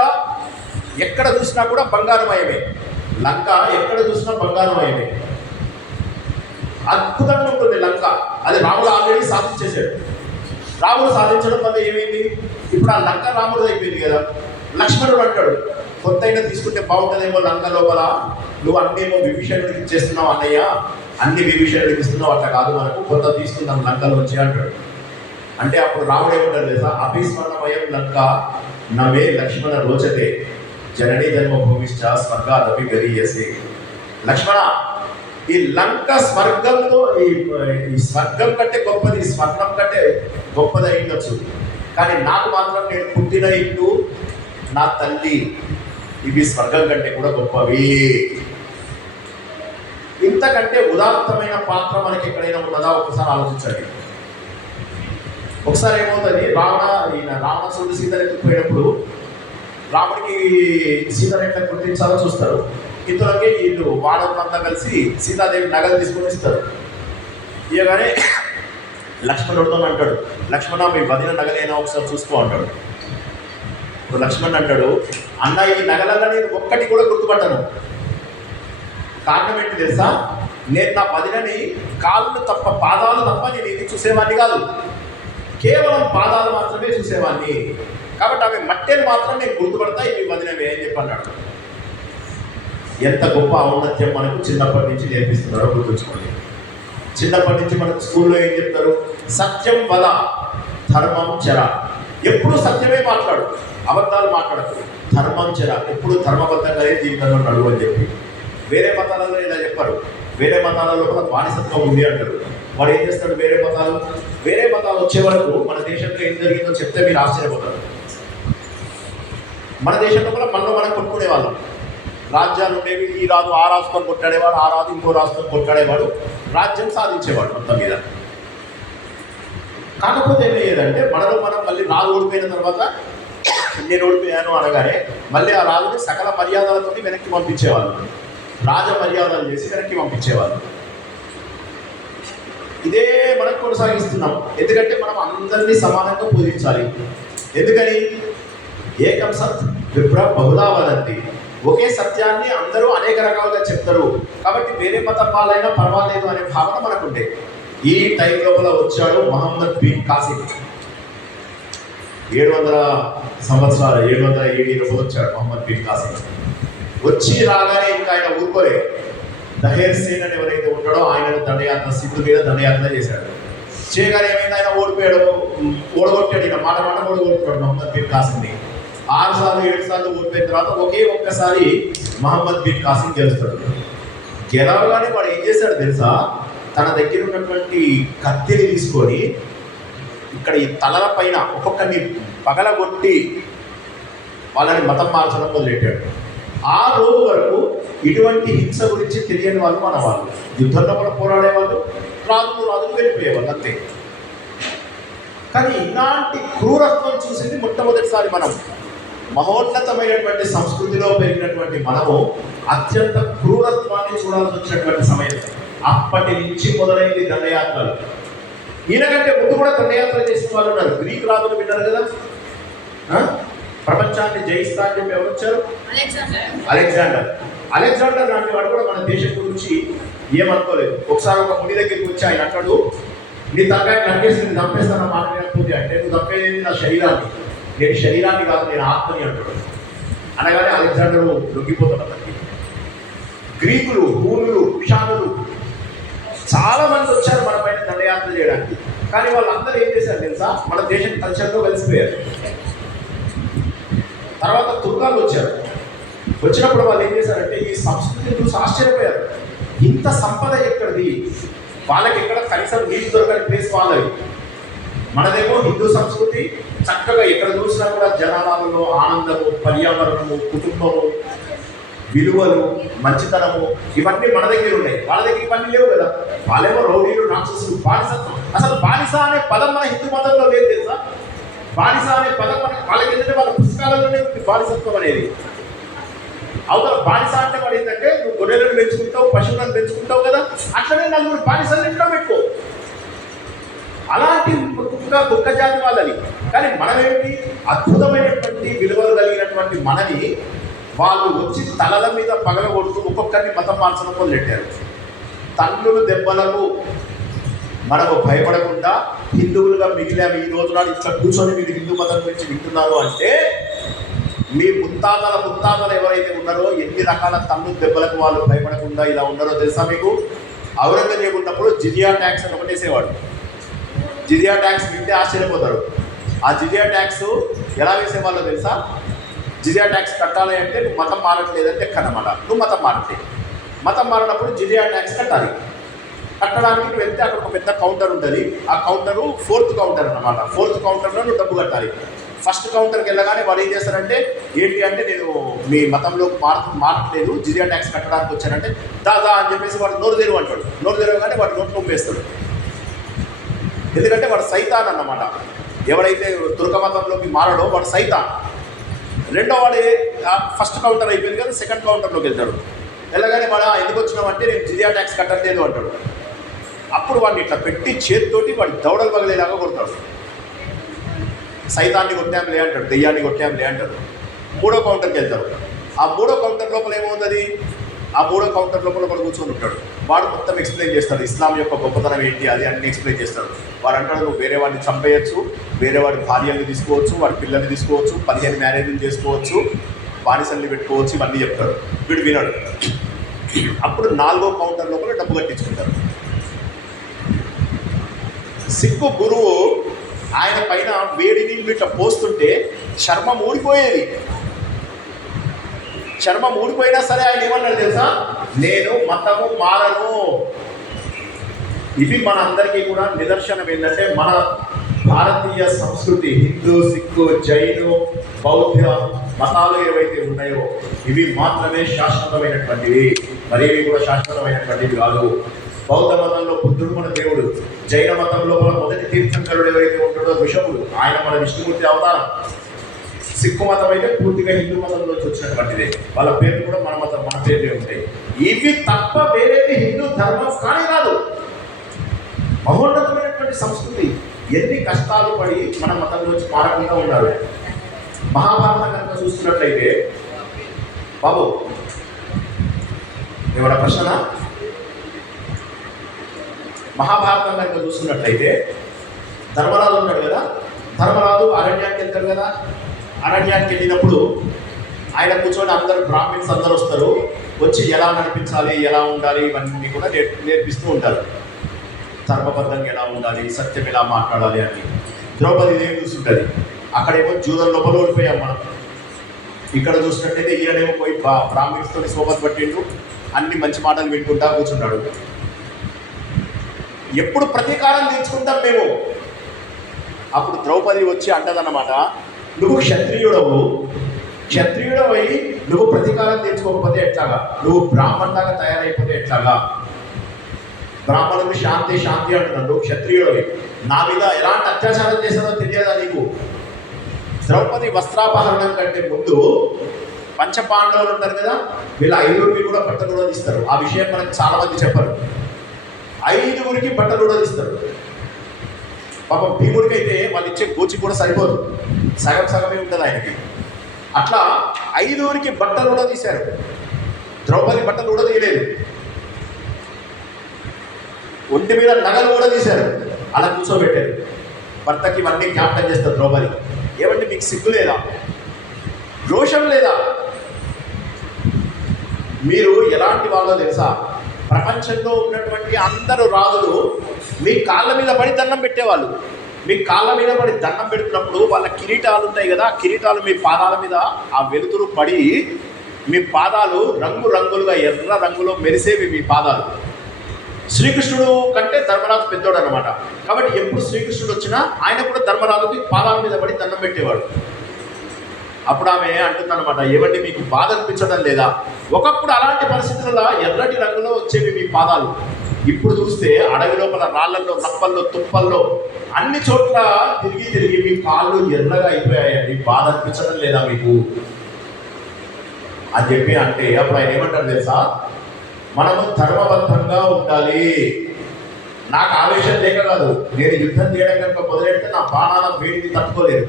ఎక్కడ చూసినా కూడా బంగారమయమే. లంక ఎక్కడ చూసినా బంగారమయమే, అద్భుతంగా ఉంటుంది లంక. అది రాముడు ఆల్రెడీ సాధించేశాడు. రాముడు సాధించడం వల్ల ఏమైంది? ఇప్పుడు ఆ లంక రాముడు అయిపోయింది కదా. లక్ష్మణుడు అంటాడు, కొత్త అయినా తీసుకుంటే బాగుంటుందేమో లంక లోపల, నువ్వు అన్నేమో విభీషణుడికి ఇచ్చేస్తున్నావు అన్నయ్య, అన్ని విభీషణుడికి ఇస్తున్నావు, అట్లా కాదు, మనకు కొత్త తీసుకుందాం లంకలోంచి అంటాడు. అంటే అప్పుడు రాముడు ఏమంటారు తెలుసా, అభిస్మరణమయం లంక నమే లక్ష్మణ రోచతే జననీ జన్మభూమిశ్చ స్వర్గాదపి గరీయసే. లక్ష్మణ, ఈ లంక స్వర్గంలో ఈ స్వర్గం కంటే గొప్పది, స్వర్ణం కంటే గొప్పది అయిండొచ్చు, కానీ నాకు మాత్రం నేను పుట్టిన ఇల్లు, నా తల్లి, ఇవి స్వర్గం కంటే కూడా గొప్పవి. ఇంతకంటే ఉదాత్తమైన పాత్ర మనకి ఎక్కడైనా ఉన్నదా ఒకసారి ఆలోచించండి. ఒకసారి ఏమవుతుంది, రావణాసురుడు సీతను ఎత్తుకుపోయినప్పుడు రాముడికి సీతను ఎట్లా గుర్తించాలో చూస్తారు. ఇంతలోకి వీళ్ళు వాడలంతా కలిసి సీతాదేవి నగలు తీసుకొని ఇస్తారు. ఇయగానే లక్ష్మణుడితో అంటాడు, లక్ష్మణ మీ వదిన నగలైనా ఒకసారి చూసుకో అంటాడు. ఇప్పుడు లక్ష్మణ్ అంటాడు, అన్న ఈ నగలల్లో నేను ఒక్కటి కూడా గుర్తుపట్టాను. కారణం ఏంటి తెలుసా, నేను నా వదినని కాళ్ళు తప్ప పాదాలు తప్ప నేను ఇది చూసేవాడిని కాదు, కేవలం పాదాలు మాత్రమే చూసేవాడిని. కాబట్టి అవి మట్టెలు మాత్రం నేను గుర్తుపడతా, ఇవి వదినవే అని చెప్పి అన్నాడు. ఎంత గొప్ప ఔన్నత్యం మనకు చిన్నప్పటి నుంచి నేర్పిస్తున్నారో గుర్తుంచుకోండి. చిన్నప్పటి నుంచి మనకు స్కూల్లో ఏం చెప్తారు, సత్యం వద ధర్మం చర. ఎప్పుడు సత్యమే మాట్లాడు, అబద్ధాలు మాట్లాడకు. ధర్మం చర, ఎప్పుడు ధర్మబద్ధంగానే జీవితంలో నడువు అని చెప్పి. వేరే మతాలలో ఇలా చెప్పారు, వేరే మతాలలో కూడా బానిసత్వం ఉంది అంటారు. వాడు ఏం చేస్తాడు, వేరే మతాలు వచ్చే వరకు మన దేశంలో ఏం జరిగిందో చెప్తే మీరు ఆశ్చర్యపోతారు. మన దేశంలో కూడా మనం కొట్టుకునేవాళ్ళం. రాజ్యాలు ఉండేవి, ఈ రాజు ఆ రాజుతో కొట్టాడేవాడు, ఆ రాజు ఇంకో రాజుతో కొట్టాడేవాడు, రాజ్యం సాధించేవాడు మొత్తం మీద. కాకపోతే ఏమయ్యేదంటే మనం మళ్ళీ రాజు ఓడిపోయిన తర్వాత నేను ఓడిపోయాను అనగానే మళ్ళీ ఆ రాజుని సకల మర్యాదలతో వెనక్కి పంపించేవాళ్ళు, రాజ మర్యాదలు చేసి వెనక్కి పంపించేవాళ్ళు. ఇదే మనం కొనసాగిస్తున్నాం. ఎందుకంటే మనం అందరినీ సమానంగా పూజించాలి. ఎందుకని, ఏకం సత్ విప్ర బహుళా వదంతి. ఒకే సత్యాన్ని అందరూ అనేక రకాలుగా చెప్తారు, కాబట్టి వేరే మతం వాళ్ళైనా పర్వాలేదు అనే భావన మనకుండే. ఈ టైం లోపల వచ్చాడు మహమ్మద్ బిన్ కాసిం. 700 సంవత్సరాలు 700 లోపల వచ్చాడు మహమ్మద్ బిన్ కాసిం. వచ్చి రాగానే ఇంకా ఆయన ఊరుకోలే. దహేర్ సేన్ అని ఎవరైతే ఉంటాడో ఆయనను దండయాత్ర, సింధు మీద దండయాత్ర చేశాడు. చేయగానే ఏమైంది, ఆయన ఓడగొట్టాడు. ఈయన మాట ఓడగొట్టాడు మహమ్మద్ బిన్ కాసిం. 6 సార్లు 7 సార్లు ఓడిపోయిన తర్వాత ఒక్కసారి మహమ్మద్ బిన్ కాసిం గెలుస్తాడు. గెలవగానే వాడు ఏం చేశాడు తెలుసా, తన దగ్గర ఉన్నటువంటి కత్తిని తీసుకొని ఇక్కడ ఈ తలల పైన ఒక్కొక్కరిని పగలగొట్టి వాళ్ళని మతం మార్చడం మొదలెట్టాడు. ఆ రోజు వరకు ఇటువంటి హింస గురించి తెలియని వాళ్ళు మన వాళ్ళు. యుద్ధంలో కూడా పోరాడేవాళ్ళు, రాజులు వెళ్ళిపోయేవాళ్ళు అంతే. కానీ ఇలాంటి క్రూరత్వం చూసింది మొట్టమొదటిసారి మనం. మహోన్నతమైనటువంటి సంస్కృతిలో పెరిగినటువంటి మనము అత్యంత క్రూరత్వాన్ని చూడాల్సి వచ్చినటువంటి సమయం. అప్పటి నుంచి మొదలైంది దండయాత్రలు. ఈయనకంటే ముందు కూడా దండయాత్ర చేసిన వాళ్ళు ఉన్నారు. గ్రీక్ రాజులు విన్నారు కదా, ప్రపంచాన్ని జయిస్తా అని చెప్పి ఎవరు వచ్చారు, అలెగ్జాండర్ లాంటి వాడు కూడా మన దేశం గురించి ఏమనుకోలేదు. ఒకసారి ఒక ముడి దగ్గరికి వచ్చి ఆయన అంటాడు, నీ తగ్గ నమ్మేసి నేను చంపేస్తాను మాట వినకపోతే. అంటే నువ్వు చంపేది నా శరీరాన్ని, నేను శరీరాన్ని కాదు నేను ఆత్మని అంటాడు. అనగానే అలెగ్జాండర్ లొంగిపోతాడు. గ్రీకులు, హూనులు, కుషానులు చాలా మంది వచ్చారు మన పైన దండయాత్ర చేయడానికి. కానీ వాళ్ళందరూ ఏం చేశారు తెలుసా, మన దేశం కల్చర్లో కలిసిపోయారు. తర్వాత తుర్కాలు వచ్చారు. వచ్చినప్పుడు వాళ్ళు ఏం చేశారంటే ఈ సంస్కృతిని చూసి ఆశ్చర్యపోయారు. ఇంత సంపద ఎక్కడిది, వాళ్ళకి ఎక్కడ కనీసం నీటి దొరకని ప్లేస్ వాళ్ళవి. మనదేమో హిందూ సంస్కృతి, చక్కగా ఎక్కడ చూసినా కూడా జనాలలో ఆనందము, పర్యావరణము, కుటుంబము, విలువలు, మంచితనము ఇవన్నీ మన దగ్గర ఉన్నాయి. వాళ్ళ దగ్గర ఇవన్నీ లేవు కదా. వాళ్ళేమో రౌడీలు, రాక్షసులు, బానిసత్వం. అసలు బానిస అనే పదం మన హిందూ మతంలో లేదు తెలుసా. బానిస అనే పదం వాళ్ళకి ఏంటంటే వాళ్ళ పుస్తకాలలోనే ఉంది బానిసత్వం అనేది. అవతల బానిస అంటే వాడు ఏంటంటే నువ్వు గొర్రెలను పెంచుకుంటావు, పశువులను పెంచుకుంటావు కదా, అట్లనే నలుగురు బానిసలు ఇంట్లో పెట్టుకో. అలాంటి కుక్క జాతి వాళ్ళని. కానీ మనమేంటి, అద్భుతమైనటువంటి విలువలు కలిగినటువంటి మనని వాళ్ళు వచ్చి తలల మీద పగలగొడుతూ ఒక్కొక్కరిని మతం మార్చడం మొదలెట్టారు. తల్లులు దెబ్బలకు మనకు భయపడకుండా హిందువులుగా మిగిలాము. ఈ రోజు నాడు ఇట్లా కూర్చొని మీరు హిందూ మతం గురించి వింటున్నారు అంటే మీ ముత్తాతలు ఎవరైతే ఉన్నారో ఎన్ని రకాల తల్లు దెబ్బలకు వాళ్ళు భయపడకుండా ఇలా ఉన్నారో తెలుసా మీకు. ఔరంగజేబు ఉన్నప్పుడు జిజియా ట్యాక్స్ అని ఒకటేసేవాడు. జిజియా ట్యాక్స్ వింటే ఆశ్చర్యపోతారు. ఆ జిజియా ట్యాక్స్ ఎలా వేసేవాళ్ళో తెలుసా? జిజియా ట్యాక్స్ కట్టాలి అంటే నువ్వు మతం మారట్లేదని లెక్క అన్నమాట. నువ్వు మతం మారట్లేదు, మతం మారినప్పుడు జిజియా ట్యాక్స్ కట్టాలి. కట్టడానికి నువ్వు వెళ్తే అక్కడ ఒక పెద్ద కౌంటర్ ఉంటుంది. ఆ కౌంటరు 4th కౌంటర్ అన్నమాట. 4th కౌంటర్లో నువ్వు డబ్బు కట్టాలి. ఫస్ట్ కౌంటర్కి వెళ్ళగానే వాడు ఏం చేస్తారంటే, ఏంటి అంటే నేను మీ మతంలో మారట్లేదు, జిజియా ట్యాక్స్ కట్టడానికి వచ్చానంటే దాదా అని చెప్పేసి వాడు నోరు తెరువు అంటాడు. నోరు తెరవగానే వాడు నోట్ నొప్పేస్తాడు. ఎందుకంటే వాడు సైతాన్ అన్నమాట. ఎవరైతే తుర్క మతంలోకి మారడో వాడు సైతాన్. రెండో వాడు ఫస్ట్ కౌంటర్ అయిపోయింది కదా, సెకండ్ కౌంటర్లోకి వెళ్తాడు. వెళ్ళగానే వాడు ఎందుకు వచ్చినావు అంటే నేను జిజియా ట్యాక్స్ కట్టట్లేదు అంటాడు. అప్పుడు వాడిని ఇట్లా పెట్టి చేతితోటి వాడి దౌడలు పగలేలాగా కొడతాడు. సైతాన్ని కొట్టాంలే అంటాడు, దెయ్యాన్ని కొట్టాంలే అంటాడు. 3వ కౌంటర్కి వెళ్తాడు. ఆ 3వ కౌంటర్ లోపల ఏమవుతుంది? ఆ 3వ కౌంటర్ లోపల వాడు కూర్చొని ఉంటాడు. వాడు మొత్తం ఎక్స్ప్లెయిన్ చేస్తాడు, ఇస్లాం యొక్క గొప్పతనం ఏంటి అది అన్ని ఎక్స్ప్లెయిన్ చేస్తాడు. వాడు అంటాడు, నువ్వు వేరే వాడిని చంపేయచ్చు, వేరే వాడి భార్యని తీసుకోవచ్చు, వాడి పిల్లల్ని తీసుకోవచ్చు, 15 మ్యారేజ్లు చేసుకోవచ్చు, బానిసల్ని పెట్టుకోవచ్చు, ఇవన్నీ చెప్తాడు. వీడు వినడు. అప్పుడు 4వ కౌంటర్ లోపల డబ్బు కట్టించుకుంటారు. సిక్కు గురువు ఆయన పైన వేడి నీళ్ళు ఇట్లా పోస్తుంటే చర్మం ఊడిపోయేది. చర్మం ఊడిపోయినా సరే ఆయన ఏమన్నాడు తెలుసా? నేను మతము మారను. ఇవి మన అందరికీ కూడా నిదర్శనం ఏంటంటే, మన భారతీయ సంస్కృతి, హిందూ, సిక్కు, జైను, బౌద్ధ మతాలు ఏవైతే ఉన్నాయో ఇవి మాత్రమే శాశ్వతమైనటువంటివి, మరేవి కూడా శాశ్వతమైనటువంటివి కాదు. బౌద్ధ మతంలో బుద్ధుడు మన దేవుడు, జైన మతంలో మన మొదటి తీర్థంకరుడు ఎవరైతే ఉంటాడో ఋషభుడు, ఆయన మన విష్ణుమూర్తి అవతారం. సిక్కు మతం అయితే పూర్తిగా హిందూ మతంలోంచి వచ్చినటువంటిదే, వాళ్ళ పేర్లు కూడా మన పేర్లే ఉంటాయి. ఇవి తప్ప వేరేది హిందూ ధర్మం కానీ కాదు. మహోన్నతమైనటువంటి సంస్కృతి. ఎన్ని కష్టాలు పడి మన మతంలోంచి మారకుండా ఉన్నారు. మహాభారతం కనుక చూస్తున్నట్లయితే, బాబు ఏమైనా ప్రశ్న? మహాభారతం కనుక చూస్తున్నట్లయితే ధర్మరాజు ఉంటాడు కదా, ధర్మరాజు అరణ్యానికి వెళ్తాడు కదా. అరణ్యానికి వెళ్ళినప్పుడు ఆయన కూర్చొని అందరూ బ్రాహ్మిన్స్ అందరూ వస్తారు, వచ్చి ఎలా నడిపించాలి, ఎలా ఉండాలి ఇవన్నీ కూడా నేర్పిస్తూ ఉంటారు. ధర్మబద్ధంగా ఎలా ఉండాలి, సత్యం ఎలా మాట్లాడాలి అని. ద్రౌపది దేవి చూస్తుంటుంది. అక్కడేమో జూదం లోపల ఓడిపోయాం మనం. ఇక్కడ చూసినట్టయితే ఈయనేమో పోయి బ్రాహ్మిన్స్తో సోబత్ పట్టిండు, అన్ని మంచి మాటలు వినుకుంటా కూర్చున్నాడు. ఎప్పుడు ప్రతీకారం తీర్చుకుంటాం మేము. అప్పుడు ద్రౌపది వచ్చి అంటదన్నమాట, నువ్వు క్షత్రియుడవు, క్షత్రియుడవై నువ్వు ప్రతీకారం తీర్చుకోకపోతే ఎట్లాగా, నువ్వు బ్రాహ్మణులాగా తయారైపోతే ఎట్లాగా. బ్రాహ్మణుడు శాంతి శాంతి అంటున్నాడు, నువ్వు క్షత్రియుడవి, నా మీద ఎలాంటి అత్యాచారం చేశారో తెలియదా నీకు? ద్రౌపది వస్త్రాపహరణం కంటే ముందు పంచపాండవులు ఉంటారు కదా, వీళ్ళ 5గురికి కూడా బట్టలు కూడా తీస్తారు. ఆ విషయం మనకు చాలా మంది చెప్పరు. 5గురికి బట్టలు కూడా తీస్తారు. పాపం భీముడికి అయితే వాళ్ళు ఇచ్చే గోచి కూడా సరిపోదు, సగం సగమే ఉంటుంది ఆయనకి. అట్లా 5గురికి బట్టలు కూడా తీశారు. ద్రౌపది బట్టలు కూడా తీయలేదు. ఒంటి మీద నగలు కూడా తీశారు, అలా కూర్చోబెట్టారు. భర్తకి ఇవన్నీ జ్ఞాపకం చేస్తారు ద్రౌపది. ఏమంటే మీకు సిగ్గు లేదా, రోషం లేదా? మీరు ఎలాంటి వాళ్ళో తెలుసా? ప్రపంచంలో ఉన్నటువంటి అందరూ రాజులు మీ కాళ్ళ మీద పడి దండం పెట్టేవాళ్ళు. మీ కాళ్ళ మీద పడి దండం పెడుతున్నప్పుడు వాళ్ళ కిరీటాలు ఉంటాయి కదా, ఆ కిరీటాలు మీ పాదాల మీద ఆ వెలుతురు పడి మీ పాదాలు రంగు రంగులుగా ఎర్ర రంగులో మెరిసేవి మీ పాదాలు. శ్రీకృష్ణుడు కంటే ధర్మరాజు పెద్దోడు అనమాట. కాబట్టి ఎప్పుడు శ్రీకృష్ణుడు వచ్చినా ఆయన కూడా ధర్మరాజుకి పాదాల మీద పడి దండం పెట్టేవాడు. అప్పుడు ఆమె అంటుందన్నమాట, ఏమంటే మీకు బాధ అనిపించడం లేదా? ఒకప్పుడు అలాంటి పరిస్థితుల్లో ఎర్రటి రంగులో వచ్చేవి మీ పాదాలు, ఇప్పుడు చూస్తే అడవి లోపల రాళ్లలో, రప్పల్లో, తుప్పల్లో అన్ని చోట్ల తిరిగి తిరిగి మీ కాళ్ళు ఎర్రగా అయిపోయాయండి, బాధ అనిపించడం లేదా మీకు అని చెప్పి అంటే, అప్పుడు ఆయన ఏమంటారు తెలుసా? మనము ధర్మబద్ధంగా ఉండాలి. నాకు ఆవేశం లేక కాదు, నేను యుద్ధం చేయడం కనుక మొదలెడితే నా బాణాల వేడిని తట్టుకోలేదు.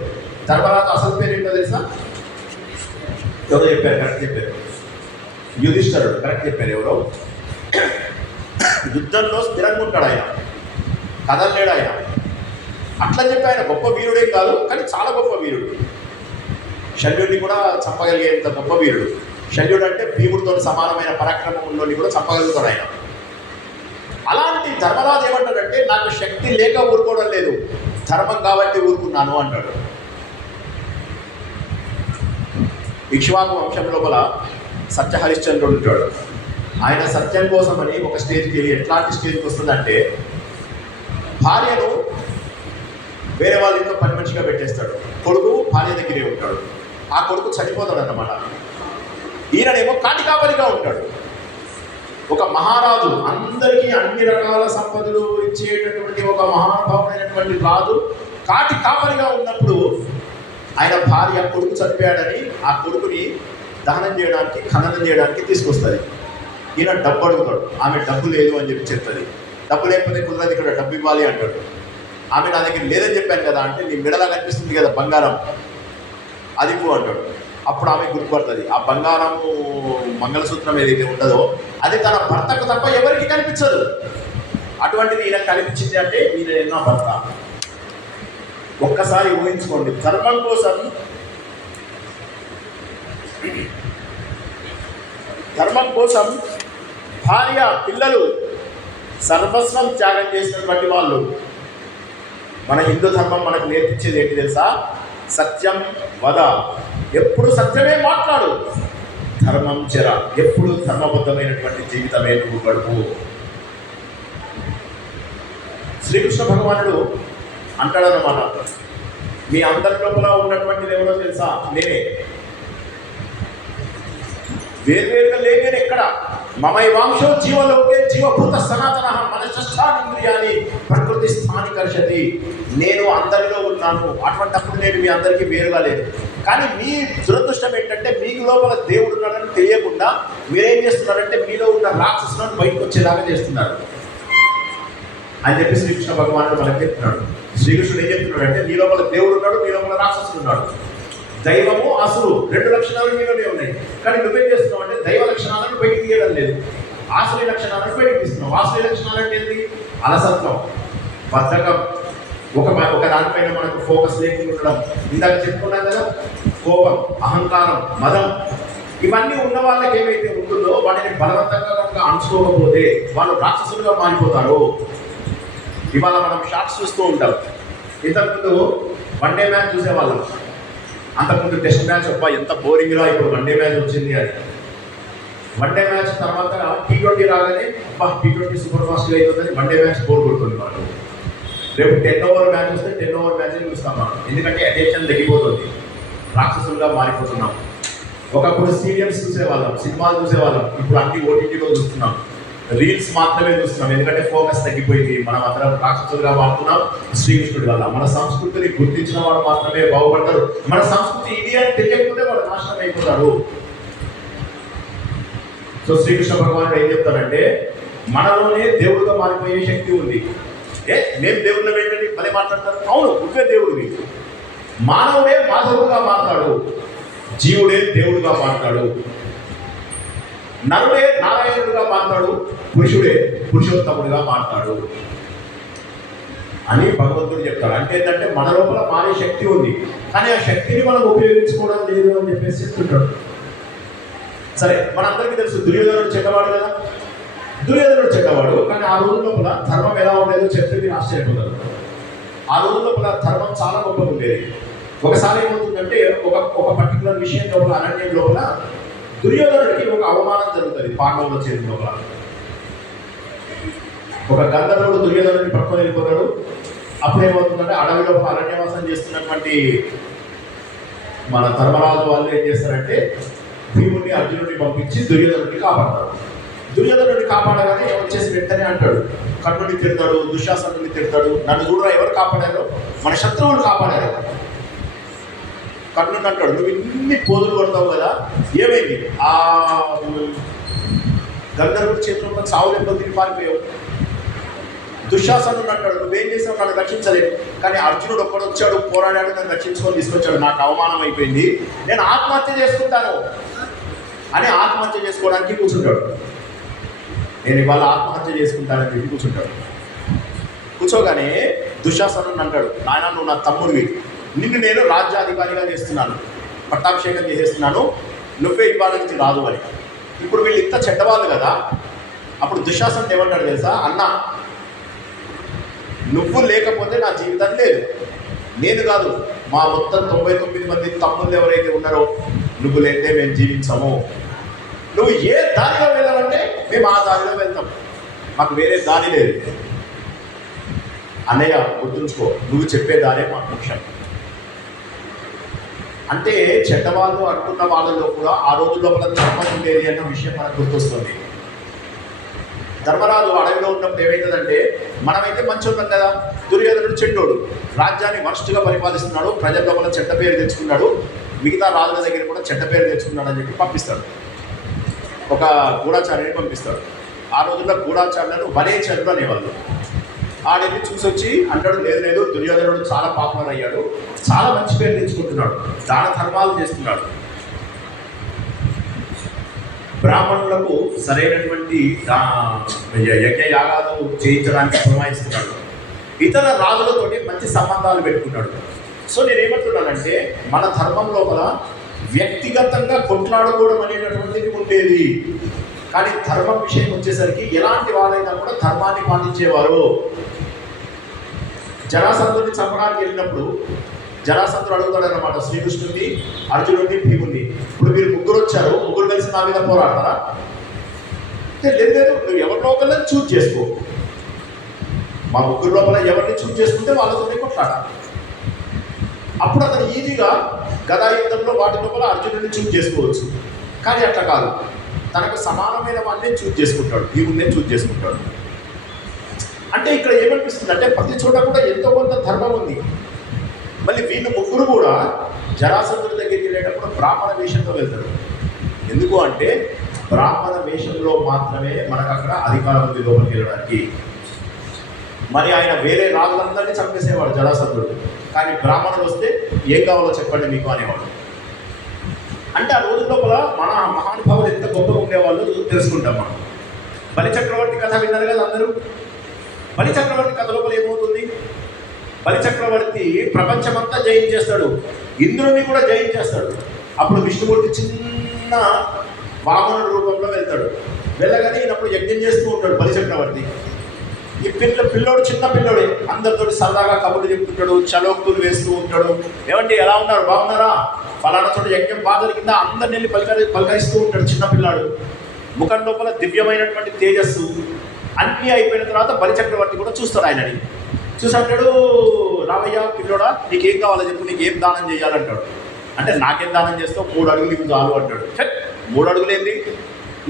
ధర్మరాజు అసలు పేరు ఏంటో తెలుసా? ఎవరో చెప్పారు, కరెక్ట్ చెప్పారు, యుధిష్ఠరుడు కరెక్ట్ చెప్పారు. ఎవరో యుద్ధంలో స్థిరంగా ఉంటాడు ఆయన, కదలలేడు ఆయన. అట్లా చెప్పి ఆయన గొప్ప వీరుడే కాదు, కానీ చాలా గొప్ప వీరుడు. శల్యుడిని కూడా చంపగలిగేంత గొప్ప వీరుడు. శల్యుడు అంటే భీముడితో సమానమైన పరాక్రమం ఉన్నోడిని కూడా చంపగలుగుతాడు ఆయన. అలాంటి ధర్మరాజు ఏమంటాడంటే నాకు శక్తి లేక ఊరుకోవడం లేదు, ధర్మం కాబట్టి ఊరుకున్నాను అంటాడు. ఇక్ష్వాకు వంశం లోపల సత్య హరిశ్చంద్రుడు ఉంటాడు. ఆయన సత్యం కోసమని ఒక స్టేజ్కి వెళ్ళి ఎట్లాంటి స్టేజ్కి వస్తుందంటే భార్యను వేరే వాళ్ళ ఇంట్లో పని మనిషిగా పెట్టేస్తాడు. కొడుకు భార్య దగ్గరే ఉంటాడు. ఆ కొడుకు చనిపోతాడు అన్నమాట. ఈయననేమో కాటి కాపరిగా ఉంటాడు. ఒక మహారాజు, అందరికీ అన్ని రకాల సంపదలు ఇచ్చేటటువంటి ఒక మహానుభావుడైనటువంటి రాజు కాటి కాపరిగా ఉన్నప్పుడు ఆయన భార్య కొడుకు చనిపోయాడని ఆ కొడుకుని దహనం చేయడానికి, ఖననం చేయడానికి తీసుకొస్తుంది. ఈయన డబ్బు అడుగుతాడు. ఆమె డబ్బు లేదు అని చెప్పి చెప్తుంది. డబ్బు లేకపోతే కుదరదు, ఇక్కడ డబ్బు ఇవ్వాలి అంటాడు. ఆమె నా దగ్గర లేదని చెప్పాను కదా అంటే, నీ మెడలా కనిపిస్తుంది కదా బంగారం, అది ఇవ్వు అంటాడు. అప్పుడు ఆమె గుర్తుపడుతుంది ఆ బంగారము మంగళసూత్రం ఏదైతే ఉంటుందో అది తన భర్తకు తప్ప ఎవరికి కనిపించదు. అటువంటిది ఈయన కనిపించింది అంటే ఈయన ఎన్నో భర్త. ఒక్కసారి ఊహించుకోండి, ధర్మం కోసం భార్య పిల్లలు సర్వస్వం త్యాగం చేసినటువంటి వాళ్ళు. మన హిందూ ధర్మం మనకు నేర్పించేది ఏంటి తెలుసా? సత్యం వద, ఎప్పుడు సత్యమే మాట్లాడు, ధర్మం చెర, ఎప్పుడు ధర్మబద్ధమైనటువంటి జీవితమే నువ్వు గడుపు. శ్రీకృష్ణ భగవానుడు అంటాడన్నమాట, మీ అందరి లోపల ఉన్నటువంటిది ఎవరో తెలుసా? నేనే. వేర్వేరుగా లేని ఎక్కడ మమైవాంశో జీవలోకే జీవభూత సనాతన మనశ్చానింద్రియాన్ని ప్రకృతి స్థానికర్షతి. నేను అందరిలో ఉన్నాను, అటువంటిప్పుడు నేను మీ అందరికీ వేరుగా లేదు. కానీ మీ దురదృష్టం ఏంటంటే మీకు లోపల దేవుడు ఉన్నాడని తెలియకుండా మీరేం చేస్తున్నారంటే మీలో ఉన్న రాక్షసులను బయటకు వచ్చేలాగా చేస్తున్నారు అని చెప్పి శ్రీకృష్ణ భగవానుడు మనకు చెప్తున్నాడు. శ్రీకృష్ణుడు ఏం చెప్తున్నాడు అంటే, నీ లోపల దేవుడు ఉన్నాడు, నీ లోపల రాక్షసుడు ఉన్నాడు. దైవము అసురు రెండు లక్షణాలు నీలోనే ఉన్నాయి. కానీ నువ్వేం చేస్తున్నావు అంటే దైవ లక్షణాలను బయటికి తీయడం లేదు, ఆసురి లక్షణాలను బయటికి తీస్తున్నావు. ఆసురి లక్షణాలు అంటే ఏంటి? అలసత్వం, బద్ధకం, ఒక దానిపైన మనకు ఫోకస్ లేకుండా ఉండడం. ఇందాక చెప్పుకున్నాం కదా, కోపం, అహంకారం, మదం, ఇవన్నీ ఉన్న వాళ్ళకి ఏమైతే ఉంటుందో వాటిని బలవంతంగా కనుక అణుచుకోకపోతే వాళ్ళు రాక్షసులుగా మారిపోతారు. ఇవాళ మనం షార్ట్స్ చూస్తూ ఉంటాం. ఇంతకుముందు వన్డే మ్యాచ్ చూసేవాళ్ళం, అంతకుముందు టెస్ట్ మ్యాచ్ అబ్బా ఎంత బోరింగ్గా ఇప్పుడు వన్డే మ్యాచ్ వచ్చింది అని. వన్డే మ్యాచ్ తర్వాత T20 రాగానే అబ్బా T20 సూపర్ ఫాస్ట్గా అవుతుందని వన్డే మ్యాచ్ బోర్ కొడుతుంది వాళ్ళు. రేపు 10 ఓవర్ మ్యాచ్ వస్తే 10 ఓవర్ మ్యాచ్ చూస్తాం మనం, ఎందుకంటే అటెన్షన్ తగ్గిపోతుంది, రాక్షసులుగా మారిపోతున్నాం. ఒకప్పుడు సీరియల్స్ చూసేవాళ్ళం, సినిమాలు చూసేవాళ్ళం, ఇప్పుడు అన్ని OTTలో చూస్తున్నాం, రీల్స్ మాత్రమే చూస్తున్నాం, ఎందుకంటే ఫోకస్ తగ్గిపోయింది. మనం అందరం రాక్షసులుగా మారుతున్నాం శ్రీకృష్ణుడి వల్ల. మన సంస్కృతిని గుర్తించిన వాడు మాత్రమే బాగుపడతారు. మన సంస్కృతి ఇది అని తెలియకపోతే వాడు నాశనం అయిపోతాడు. సో శ్రీకృష్ణ భగవానుడు ఏం చెప్తారంటే, మనలోనే దేవుడుగా మారిపోయే శక్తి ఉంది. మేము దేవుళ్ళం ఏంటంటే భలే మాట్లాడతారు. అవును, నువ్వే దేవుడివి. మానవుడే మాధవుడుగా మారతాడు, జీవుడే దేవుడుగా మారతాడు, నరుడే నారాయణుడుగా మారతాడు, పురుషుడే పురుషోత్తముడిగా మారతాడు అని భగవంతుడు చెప్తాడు. అంటే ఏంటంటే మన లోపల మారే శక్తి ఉంది, కానీ ఆ శక్తిని మనం ఉపయోగించుకోవడం లేదు అని చెప్పేసి చెప్తుంటాడు. సరే, మనందరికీ తెలుసు దుర్యోధనుడు చెడ్డవాడు కదా. దుర్యోధనుడు చెడ్డవాడు, కానీ ఆ రోజు లోపల ధర్మం ఎలా ఉండేదో చెప్తే మీరు ఆశ్చర్యపోతారు. ఆ రోజు లోపల ధర్మం చాలా గొప్పగా ఉండేది. ఒకసారి ఏమవుతుందంటే ఒక పర్టికులర్ విషయం లోపల, అరణ్యం లోపల దుర్యోధనుడికి ఒక అవమానం జరుగుతుంది. పాండవుల చేతి లోపల ఒక గంధర్వుడు దుర్యోధనుడిని పట్టుకొని వెళ్ళిపోతాడు. అప్పుడు ఏమవుతుందంటే అడవిలో అరణ్యవాసం చేస్తున్నటువంటి మన ధర్మరాజు వాళ్ళు ఏం చేస్తారంటే భీముడిని అర్జునుడిని పంపించి దుర్యోధనుడిని కాపాడతారు. దుర్యోధనుడిని కాపాడగానే వచ్చేసి వెంటనే అంటాడు, కర్ణుడిని తిడతాడు, దుశ్శాసనుడిని తిడతాడు, నన్ను చూడరా ఎవరు కాపాడారో, మన శత్రువులు కాపాడారు. కర్ణుడు అంటాడు, నువ్వు ఇన్ని పోదులు కొడతావు కదా, ఏమైంది? ఆ గంధర్వుడి చేతుల్లో సావు దెబ్బలు తిని పారిపోయావు. దుశ్శాసనుడు అంటాడు, నువ్వేం చేసావు, నన్ను రక్షించలేదు. కానీ అర్జునుడు ఒక్కడు వచ్చాడు, పోరాడాడు, నన్ను రక్షించుకొని తీసుకొచ్చాడు, నాకు అవమానం అయిపోయింది, నేను ఆత్మహత్య చేసుకుంటాను అని ఆత్మహత్య చేసుకోవడానికి కూర్చుంటాడు. నేను ఇవాళ ఆత్మహత్య చేసుకుంటానని చెప్పి కూర్చుంటాడు. కూర్చోగానే దుశ్శాసనుడు అంటాడు, నాయన నువ్వు నా తమ్ముడివి, నిన్ను నేను రాజ్యాధికారిగా చేస్తున్నాను, పట్టాభిషేకం చేసేస్తున్నాను, నువ్వే ఇవాళ నుంచి రాదు అని. ఇప్పుడు వీళ్ళు ఇంత చెడ్డవాళ్ళు కదా. అప్పుడు దుశ్శాసనుడు ఏమంటాడు తెలుసా, అన్న నువ్వు లేకపోతే నా జీవితం లేదు. నేను కాదు, మా మొత్తం 99 మంది తమ్ముళ్ళు ఎవరైతే ఉన్నారో, నువ్వు లేదే మేము జీవించము. నువ్వు ఏ దారిలో వెళ్ళాలంటే మేము ఆ దారిలో వెళ్తాం, మాకు వేరే దారి లేదు. అన్నయ్య గుర్తుంచుకో, నువ్వు చెప్పే దారే మాకు ముఖ్యం. అంటే చెడ్డవాళ్ళు అనుకున్న వాళ్ళలో కూడా ఆ రోజు లోపల ధర్మం ఉండేది అన్న విషయం మనకు గుర్తొస్తుంది. ధర్మరాజు అడవిలో ఉన్నప్పుడు ఏమైతుందంటే, మనమైతే మంచి ఉన్నాం కదా, దుర్యోధనుడు చెడ్డోడు, రాజ్యాన్ని వర్స్ట్గా పరిపాలిస్తున్నాడు, ప్రజల లోపల చెడ్డ పేరు తెచ్చుకున్నాడు, మిగతా రాజుల దగ్గర కూడా చెడ్డ పేరు తెచ్చుకున్నాడు అని చెప్పి పంపిస్తాడు, ఒక గూఢాచార్యుని పంపిస్తాడు. ఆ రోజుల్లో గూఢాచార్యులను వనేచరుడు అనేవాళ్ళు. ఆడెళ్ళి చూసి వచ్చి అంటాడు, లేదు లేదు, దుర్యోధనుడు చాలా పాపులర్ అయ్యాడు, చాలా మంచి పేరు తెచ్చుకుంటున్నాడు, దాన ధర్మాలు చేస్తున్నాడు, బ్రాహ్మణులకు సరైనటువంటి యజ్ఞయాగాలు చేయించడానికి పురమాయిస్తున్నాడు, ఇతర రాజులతోటి మంచి సంబంధాలు పెట్టుకున్నాడు. సో నేనేమంటున్నానంటే, మన ధర్మం లోపల వ్యక్తిగతంగా కొట్లాడుకోవడం అనేటటువంటిది ఉండేది, కానీ ధర్మం విషయం వచ్చేసరికి ఎలాంటి వాళ్ళైనా కూడా ధర్మాన్ని పాటించేవారు. జరాసంధుడిని చంపడానికి వెళ్ళినప్పుడు జరాసంధుడు అడుగుతాడు అన్నమాట, శ్రీకృష్ణుడిని, అర్జునుడిని, భీముడిని, ఇప్పుడు మీరు ముగ్గురు వచ్చారు, ముగ్గురు కలిసి నా మీద పోరాడతారా? లేదు లేదు, నువ్వు ఎవరిలో ఒకరిని చూజ్ చేసుకో, మా ముగ్గురు లోపల ఎవరిని చూజ్ చేసుకుంటే వాళ్ళతోనే కొట్లాడ. అప్పుడు అతను ఈజీగా గదా యుద్ధంలో వాటి లోపల అర్జునుడిని చూజ్ చేసుకోవచ్చు. కానీ అట్లా కాదు, తనకు సమానమైన వాడిని చూజ్ చేసుకుంటాడు, భీముడినే చూజ్ చేసుకుంటాడు. అంటే ఇక్కడ ఏమనిపిస్తుంది అంటే, ప్రతి చోట కూడా ఎంతో కొంత ధర్మం ఉంది. మళ్ళీ వీళ్ళు ముగ్గురు కూడా జరాసంధుడి దగ్గరికి వెళ్ళేటప్పుడు బ్రాహ్మణ వేషంలో వెళ్తారు. ఎందుకు అంటే, బ్రాహ్మణ వేషంలో మాత్రమే మనకు అక్కడ అధికారం ఉంది లోపలికి వెళ్ళడానికి. మరి ఆయన వేరే రాజులందరినీ చంపేసేవాడు జరాసంధుడు, కానీ బ్రాహ్మణులు వస్తే ఏం కావాలో చెప్పండి మీకు అనేవాడు. అంటే ఆ రోజు లోపల మన మహానుభావులు ఎంత గొప్పగా ఉండేవాళ్ళు తెలుసుకుంటాం మనం. బలిచక్రవర్తి కథ విన్నారు కదా అందరూ. బలిచక్రవర్తి కథ లోపల ఏమవుతుంది, బలిచక్రవర్తి ప్రపంచమంతా జయించేస్తాడు, ఇంద్రుడిని కూడా జయించేస్తాడు. అప్పుడు విష్ణుమూర్తి చిన్న వామనుడి రూపంలో వెళ్తాడు. వెళ్ళగానే ఈయనప్పుడు యజ్ఞం చేస్తూ ఉంటాడు బలిచక్రవర్తి. ఈ పిల్లోడు చిన్న పిల్లోడే, అందరితో సరదాగా కబుర్లు చెప్తుంటాడు, చలోక్తులు వేస్తూ ఉంటాడు. ఏమంటే ఎలా ఉన్నారు, బాగున్నారా, ఫలానా చోట యజ్ఞం బాగా జరిగిందా, అందరిని వెళ్ళి పలకరిస్తూ ఉంటాడు చిన్న పిల్లాడు. ముఖం లోపల దివ్యమైనటువంటి తేజస్సు. అన్నీ అయిపోయిన తర్వాత బలిచక్రవర్తి కూడా చూస్తాడు ఆయనని. చూసి అంటాడు, రామయ్య పిల్లోడా, నీకేం కావాలో చెప్పు, నీకు ఏం దానం చేయాలంటాడు. అంటే నాకేం దానం చేస్తావు, 3 అడుగులు నీకు చాలు అంటాడు. 3 అడుగులు ఏంది,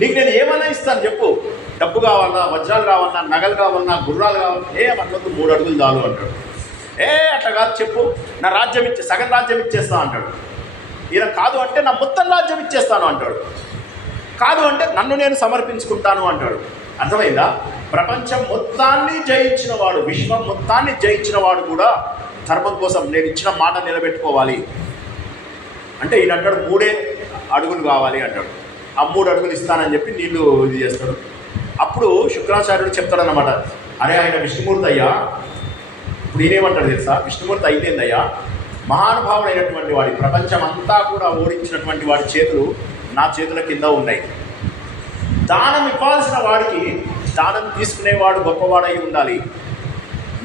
నీకు నేను ఏమన్నా ఇస్తాను చెప్పు, డబ్బు కావాలన్నా, వజ్రాలు కావాలన్నా, నగలు కావాలన్నా, గుర్రాలు కావాలన్నా, ఏమన్నది 3 అడుగులు చాలు అంటాడు. అట్లా కాదు చెప్పు, నా రాజ్యం సగం రాజ్యం ఇచ్చేస్తా అంటాడు. ఈయన కాదు అంటే నా మొత్తం రాజ్యం ఇచ్చేస్తాను అంటాడు. కాదు అంటే నన్ను నేను సమర్పించుకుంటాను అంటాడు. అర్థమైందా? ప్రపంచం మొత్తాన్ని జయించిన వాడు, విశ్వం మొత్తాన్ని జయించిన వాడు కూడా ధర్మం కోసం నేను ఇచ్చిన మాట నిలబెట్టుకోవాలి అంటే ఈయన అంటాడు 3 అడుగులు కావాలి అంటాడు. ఆ 3 అడుగులు ఇస్తానని చెప్పి నీళ్ళు ఇది చేస్తాడు. అప్పుడు శుక్రాచార్యుడు చెప్తాడనమాట, అరే ఆయన విష్ణుమూర్తి అయ్యా. ఇప్పుడు ఈయనేమంటాడు తెలుసా, విష్ణుమూర్తి అయిపోయిందయ్యా, మహానుభావుడైనటువంటి వాడి, ప్రపంచం అంతా కూడా ఓడించినటువంటి వాడి చేతులు నా చేతుల కింద ఉన్నాయి. దానం ఇవ్వాల్సిన వాడికి దానం తీసుకునేవాడు గొప్పవాడై ఉండాలి.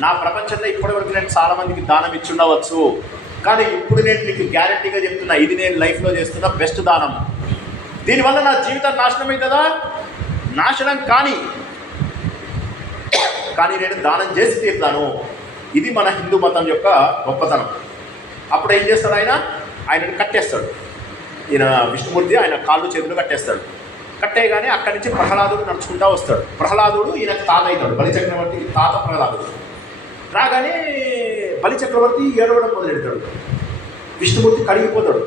నా ప్రపంచంలో ఇప్పటివరకు నేను చాలామందికి దానం ఇచ్చి ఉండవచ్చు, కానీ ఇప్పుడు నేను నీకు గ్యారంటీగా చెప్తున్నా, ఇది నేను లైఫ్లో చేస్తున్న బెస్ట్ దానం. దీనివల్ల నా జీవితం నాశనం అవుతుందా? నాశనం కానీ నేను దానం చేసి తీరుతాను. ఇది మన హిందూ మతం యొక్క గొప్పతనం. అప్పుడు ఏం చేస్తాడు ఆయనను కట్టేస్తాడు. ఈయన విష్ణుమూర్తి ఆయన కాళ్ళు చేతులు కట్టేస్తాడు. కట్టేయగానే అక్కడి నుంచి ప్రహ్లాదుడు నడుచుకుంటూ వస్తాడు. ప్రహ్లాదుడు ఈయనకు తాత అవుతాడు, బలిచక్రవర్తికి తాత ప్రహ్లాదుడు. రాగానే బలిచక్రవర్తి ఏడవడం మొదలెడతాడు. విష్ణుమూర్తి కడిగిపోతాడు.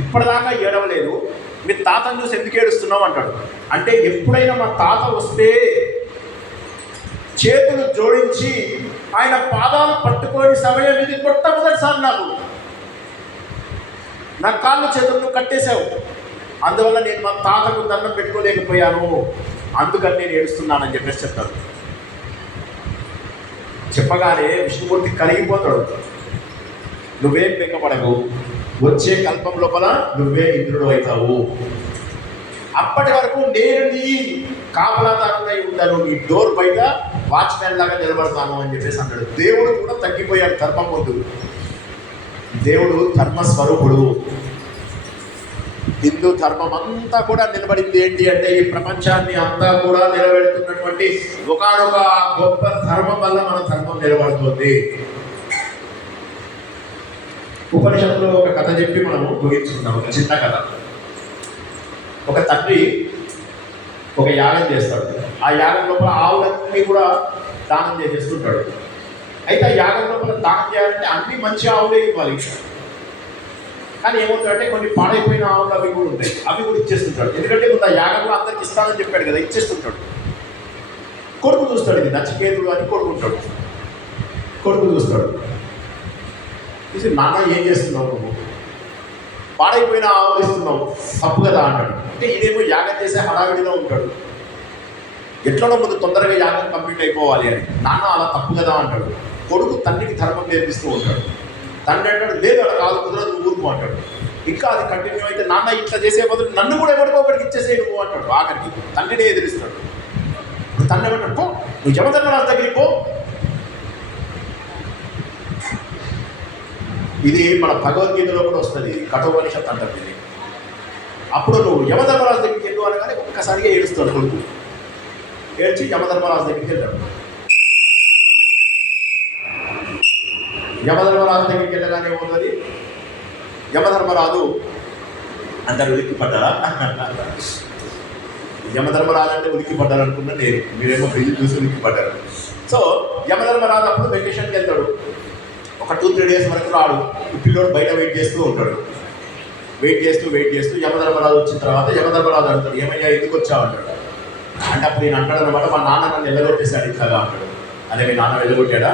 ఇప్పటిదాకా ఏడవలేదు, మీ తాతను చూసి ఎందుకు ఏడుస్తున్నావు అంటాడు. అంటే ఎప్పుడైనా మా తాత వస్తే చేతులు జోడించి ఆయన పాదాలు పట్టుకొని సమయం ఇది మొట్టమొదటిసారి నా కాళ్ళు చేతులను కట్టేశావు, అందువల్ల నేను మా తాతకు దండం పెట్టుకోలేకపోయాను, అందుకని నేను ఏడుస్తున్నానని చెప్పేసి చెప్తాడు. చెప్పగానే విష్ణుమూర్తి కలిగిపోతాడు. నువ్వేం వెంకపడవు, వచ్చే కల్పం లోపల నువ్వే ఇంద్రుడు అవుతావు. అప్పటి వరకు నేను నీ కాపలాదారుడై ఉంటాను, నీ డోర్ బయట వాచ్మ్యాన్ లాగా నిలబడతాను అని చెప్పేసి అన్నాడు. దేవుడు కూడా తగ్గిపోయాడు ధర్మం ముందు. దేవుడు ధర్మస్వరూపుడు. హిందూ ధర్మం అంతా కూడా నిలబడింది ఏంటి అంటే ఈ ప్రపంచాన్ని అంతా కూడా నిలబెడుతున్నటువంటి ఒకనొక గొప్ప ధర్మం వల్ల మన ధర్మం నిలబడుతుంది. ఉపనిషత్తులో ఒక కథ చెప్పి మనము ముగించుకున్నాం. ఒక చిన్న కథ. ఒక తండ్రి ఒక యాగం చేస్తాడు. ఆ యాగం లోపల ఆవులన్నీ కూడా దానం చేసేస్తుంటాడు. అయితే ఆ యాగం లోపల దానం చేయాలంటే అన్ని మంచి ఆవులే ఇవ్వాలి. కానీ ఏమవుతాడంటే కొన్ని పాడైపోయిన ఆవులు అవి కూడా ఉంటాయి, అవి కూడా ఇచ్చేస్తుంటాడు. ఎందుకంటే ముందు ఆ యాగంలో అందరికి ఇస్తానని చెప్పాడు కదా, ఇచ్చేస్తుంటాడు. కొడుకు చూస్తాడు, ఇది నచ్చికేతుడు అని కొడుకుంటాడు. కొడుకు చూస్తాడు, చూసి నాన్న ఏం చేస్తున్నావు నువ్వు, పాడైపోయిన ఆవులు ఇస్తున్నావు, తప్పు కదా అంటాడు. అంటే ఇదేమో యాగం చేసే హడావిడిలో ఉంటాడు. ఎట్లనో ముందు తొందరగా యాగం కంప్లీట్ అయిపోవాలి అని. నాన్న అలా తప్పు కదా అంటాడు. కొడుకు తండ్రికి ధర్మం నేర్పిస్తూ ఉంటాడు. తండ్రి అంటాడు, లేదు అలా కాదు, కుదరదు, నువ్వు ఊరుకు అంటాడు. ఇంకా అది కంటిన్యూ అయితే నాన్న ఇట్లా చేసే బదులు నన్ను కూడా ఎవరికో ఒకరికి ఇచ్చేసే నువ్వు అంటాడు. ఆఖరికి తండ్రినే ఎదిరిస్తాడు. తండ్రి ఏమంటాడు, పో నువ్వు యమధర్మరాజు దగ్గరికి పో. ఇది మన భగవద్గీతలో కూడా వస్తుంది, కఠోపనిషత్ అంటారు ఇది. అప్పుడు నువ్వు యమధర్మరాజు దగ్గరికి వెళ్ళు అనగానే ఒక్కసారిగా ఏడుస్తాడు కొడుకు. ఏడ్చి యమధర్మరాజు దగ్గరికి వెళ్ళాడు. యమధర్మరాజు దగ్గరికి వెళ్ళగానే ఏమవుతుంది, యమధర్మరాజు అందరు ఉలిక్కి పడ్డారా? యమధర్మరాజు అంటే ఉలిక్కి పడ్డారు అనుకున్నా నేను, మీరేమో బిల్లు చూసి ఉలిక్కి పడ్డారు. సో యమధర్మరాజు అప్పుడు వెకేషన్కి వెళ్తాడు. ఒక 2-3 డేస్ వరకు రాడు. ఈ పిల్లోడు బయట వెయిట్ చేస్తూ ఉంటాడు. వెయిట్ చేస్తూ యమధర్మరాజు వచ్చిన తర్వాత యమధర్మరాజు అంటాడు, ఏమయ్యా ఎందుకు వచ్చావు అంటాడు. అంటే అప్పుడు నేను అంటాడు అనమాట, మా నాన్న నన్ను వెళ్ళగొట్టేశాడు ఇట్లాగా అంటాడు. అదే మీ నాన్న వెళ్ళగొట్టాడా?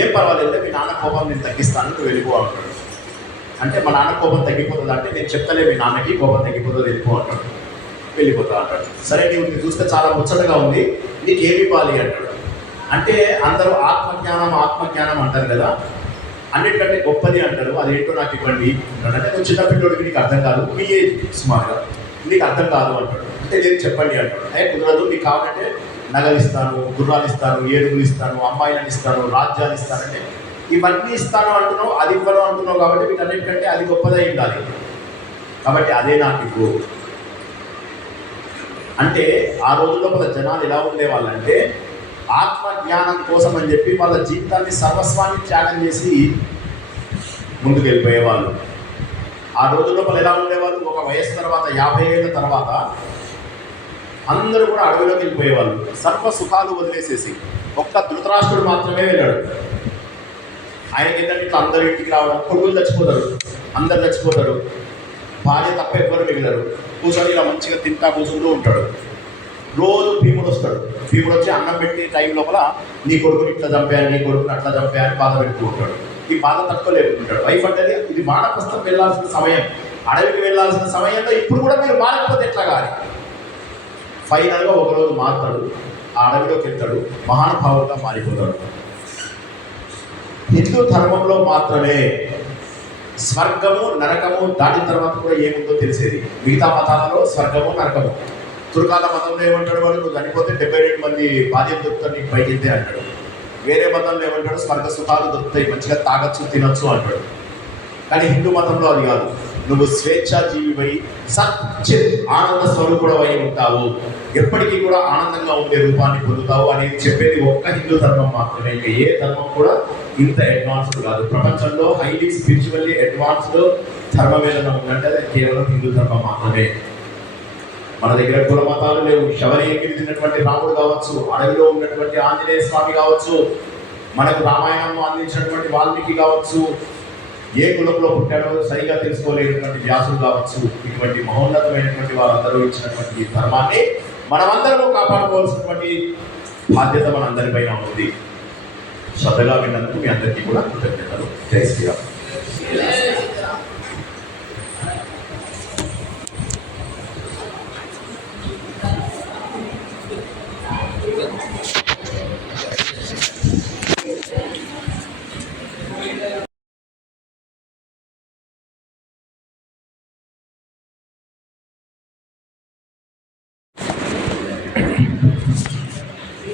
ఏం పర్వాలేదు, మీ నాన్న కోపం నేను తగ్గిస్తాను, నువ్వు వెళ్ళిపో అంటాడు. అంటే మా నాన్న కోపం తగ్గిపోతుంది అంటే నేను చెప్తలే మీ నాన్నకి కోపం తగ్గిపోతుంది, వెళ్ళిపో అంటాడు. వెళ్ళిపోతా అంటాడు. సరే నీవు చూస్తే చాలా ముచ్చటగా ఉంది, నీకు ఏమి ఇవ్వాలి అంటాడు. అంటే అందరూ ఆత్మజ్ఞానం అంటారు కదా, అన్నిటికంటే గొప్పది అంటారు, అదేంటో నాకు ఇవ్వండి అంటే నువ్వు చిన్న పిల్లోడికి నీకు అర్థం కాదు, మీ ఏజ్ సుమారుగా నీకు అర్థం కాదు అంటాడు. అంటే లేదు చెప్పండి అంటాడు. కుదరదు, నీకు కావాలంటే నగలు ఇస్తాను, గుర్రాలు ఇస్తాను, ఏనుగులు ఇస్తాను, అమ్మాయిలను ఇస్తాను, రాజ్యాలు ఇస్తానంటే ఇవన్నీ ఇస్తాను అంటున్నావు, అది ఇవ్వను అంటున్నావు కాబట్టి వీటన్నిటికంటే అది గొప్పదై ఉండాలి, కాబట్టి అదే నాకు ఇవ్వు అంటే. ఆ రోజుల్లో మన జనాలు ఎలా ఉండేవాళ్ళంటే ఆత్మజ్ఞానం కోసం అని చెప్పి వాళ్ళ జీవితాన్ని సర్వస్వాన్ని త్యాగం చేసి ముందుకు వెళ్ళిపోయేవాళ్ళు. ఆ రోజుల్లో వాళ్ళు ఎలా ఉండేవాళ్ళు, ఒక వయసు తర్వాత 50 ఏళ్ళ తర్వాత అందరూ కూడా అడవిలోకి వెళ్ళిపోయేవాళ్ళు, సర్వ సుఖాలు వదిలేసేసి. ఒక్క ధృతరాష్ట్రుడు మాత్రమే వెళ్ళాడు. ఆయనకి ఏంటంటే ఇట్లా అందరూ ఇంటికి రావడం, కొడుకులు చచ్చిపోతారు, అందరు చచ్చిపోతారు, భార్య తప్ప ఎవ్వరు మిగిలరు. కూర్చొని ఇలా మంచిగా తింటా కూర్చుంటూ ఉంటాడు. రోజు భీముడు వస్తాడు. భీముడు వచ్చి అన్నం పెట్టి టైం లోపల నీ కొడుకుని ఇట్లా చంపాను, నీ కొడుకుని అట్లా చంపాను బాధ పెడుతూ ఉంటాడు. ఈ బాధ తట్టుకోలేకుంటాడు. వైఫ్ అంటే ఇది వానప్రస్థం వెళ్ళాల్సిన సమయం, అడవికి వెళ్ళాల్సిన సమయంలో ఇప్పుడు కూడా మీరు మారకపోతే ఎట్లా కానీ. ఫైనల్గా ఒకరోజు మారుతాడు, ఆ అడవిలోకి వెళ్తాడు, మహానుభావుడుగా మారిపోతాడు. హిందూ ధర్మంలో మాత్రమే స్వర్గము నరకము దాటిన తర్వాత కూడా ఏముందో తెలిసేది. మిగతా మతాలలో స్వర్గము నరకము. తుర్కాల మతంలో ఏమంటాడు, వాడు నువ్వు చనిపోతే 72 మంది భార్యలు దొరుకుతారు నీకు పైకింతే అంటాడు. వేరే మతంలో ఏమంటాడు, స్వర్గ సుఖాలు దొరుకుతాయి, మంచిగా తాగొచ్చు తినొచ్చు అంటాడు. కానీ హిందూ మతంలో అది కాదు, నువ్వు స్వేచ్ఛాజీవివై సచ్చిత్ ఆనంద స్వరూపుడవై ఉంటావు, ఎప్పటికీ కూడా ఆనందంగా ఉండే రూపాన్ని పొందుతావు అనేది చెప్పేది ఒక్క హిందూ ధర్మం మాత్రమే. ఇంకా ఏ ధర్మం కూడా ఇంత అడ్వాన్స్డ్ కాదు. ప్రపంచంలో హైలీ స్పిరిచువల్లీ అడ్వాన్స్డ్ ధర్మం ఏదైనా ఉందంటే అది కేవలం హిందూ ధర్మం మాత్రమే. మన దగ్గర కుల మతాలు లేవు. శబరి ఎగిరినటువంటి రాముడు కావచ్చు, అడవిలో ఉన్నటువంటి ఆంజనేయ స్వామి కావచ్చు, మనకు రామాయణం అందించినటువంటి వాల్మీకి కావచ్చు, ఏ కులంలో పుట్టాడో సరిగా తెలుసుకోలేనటువంటి వ్యాసులు కావచ్చు, ఇటువంటి మహోన్నతమైనటువంటి వారందరూ ఇచ్చినటువంటి ధర్మాన్ని మనమందరము కాపాడుకోవాల్సినటువంటి బాధ్యత మనందరిపైన ఉంది. శ్రద్ధగా విన్నందుకు మీ అందరికీ కూడా కృతజ్ఞతలు. జై శ్రీరామ్.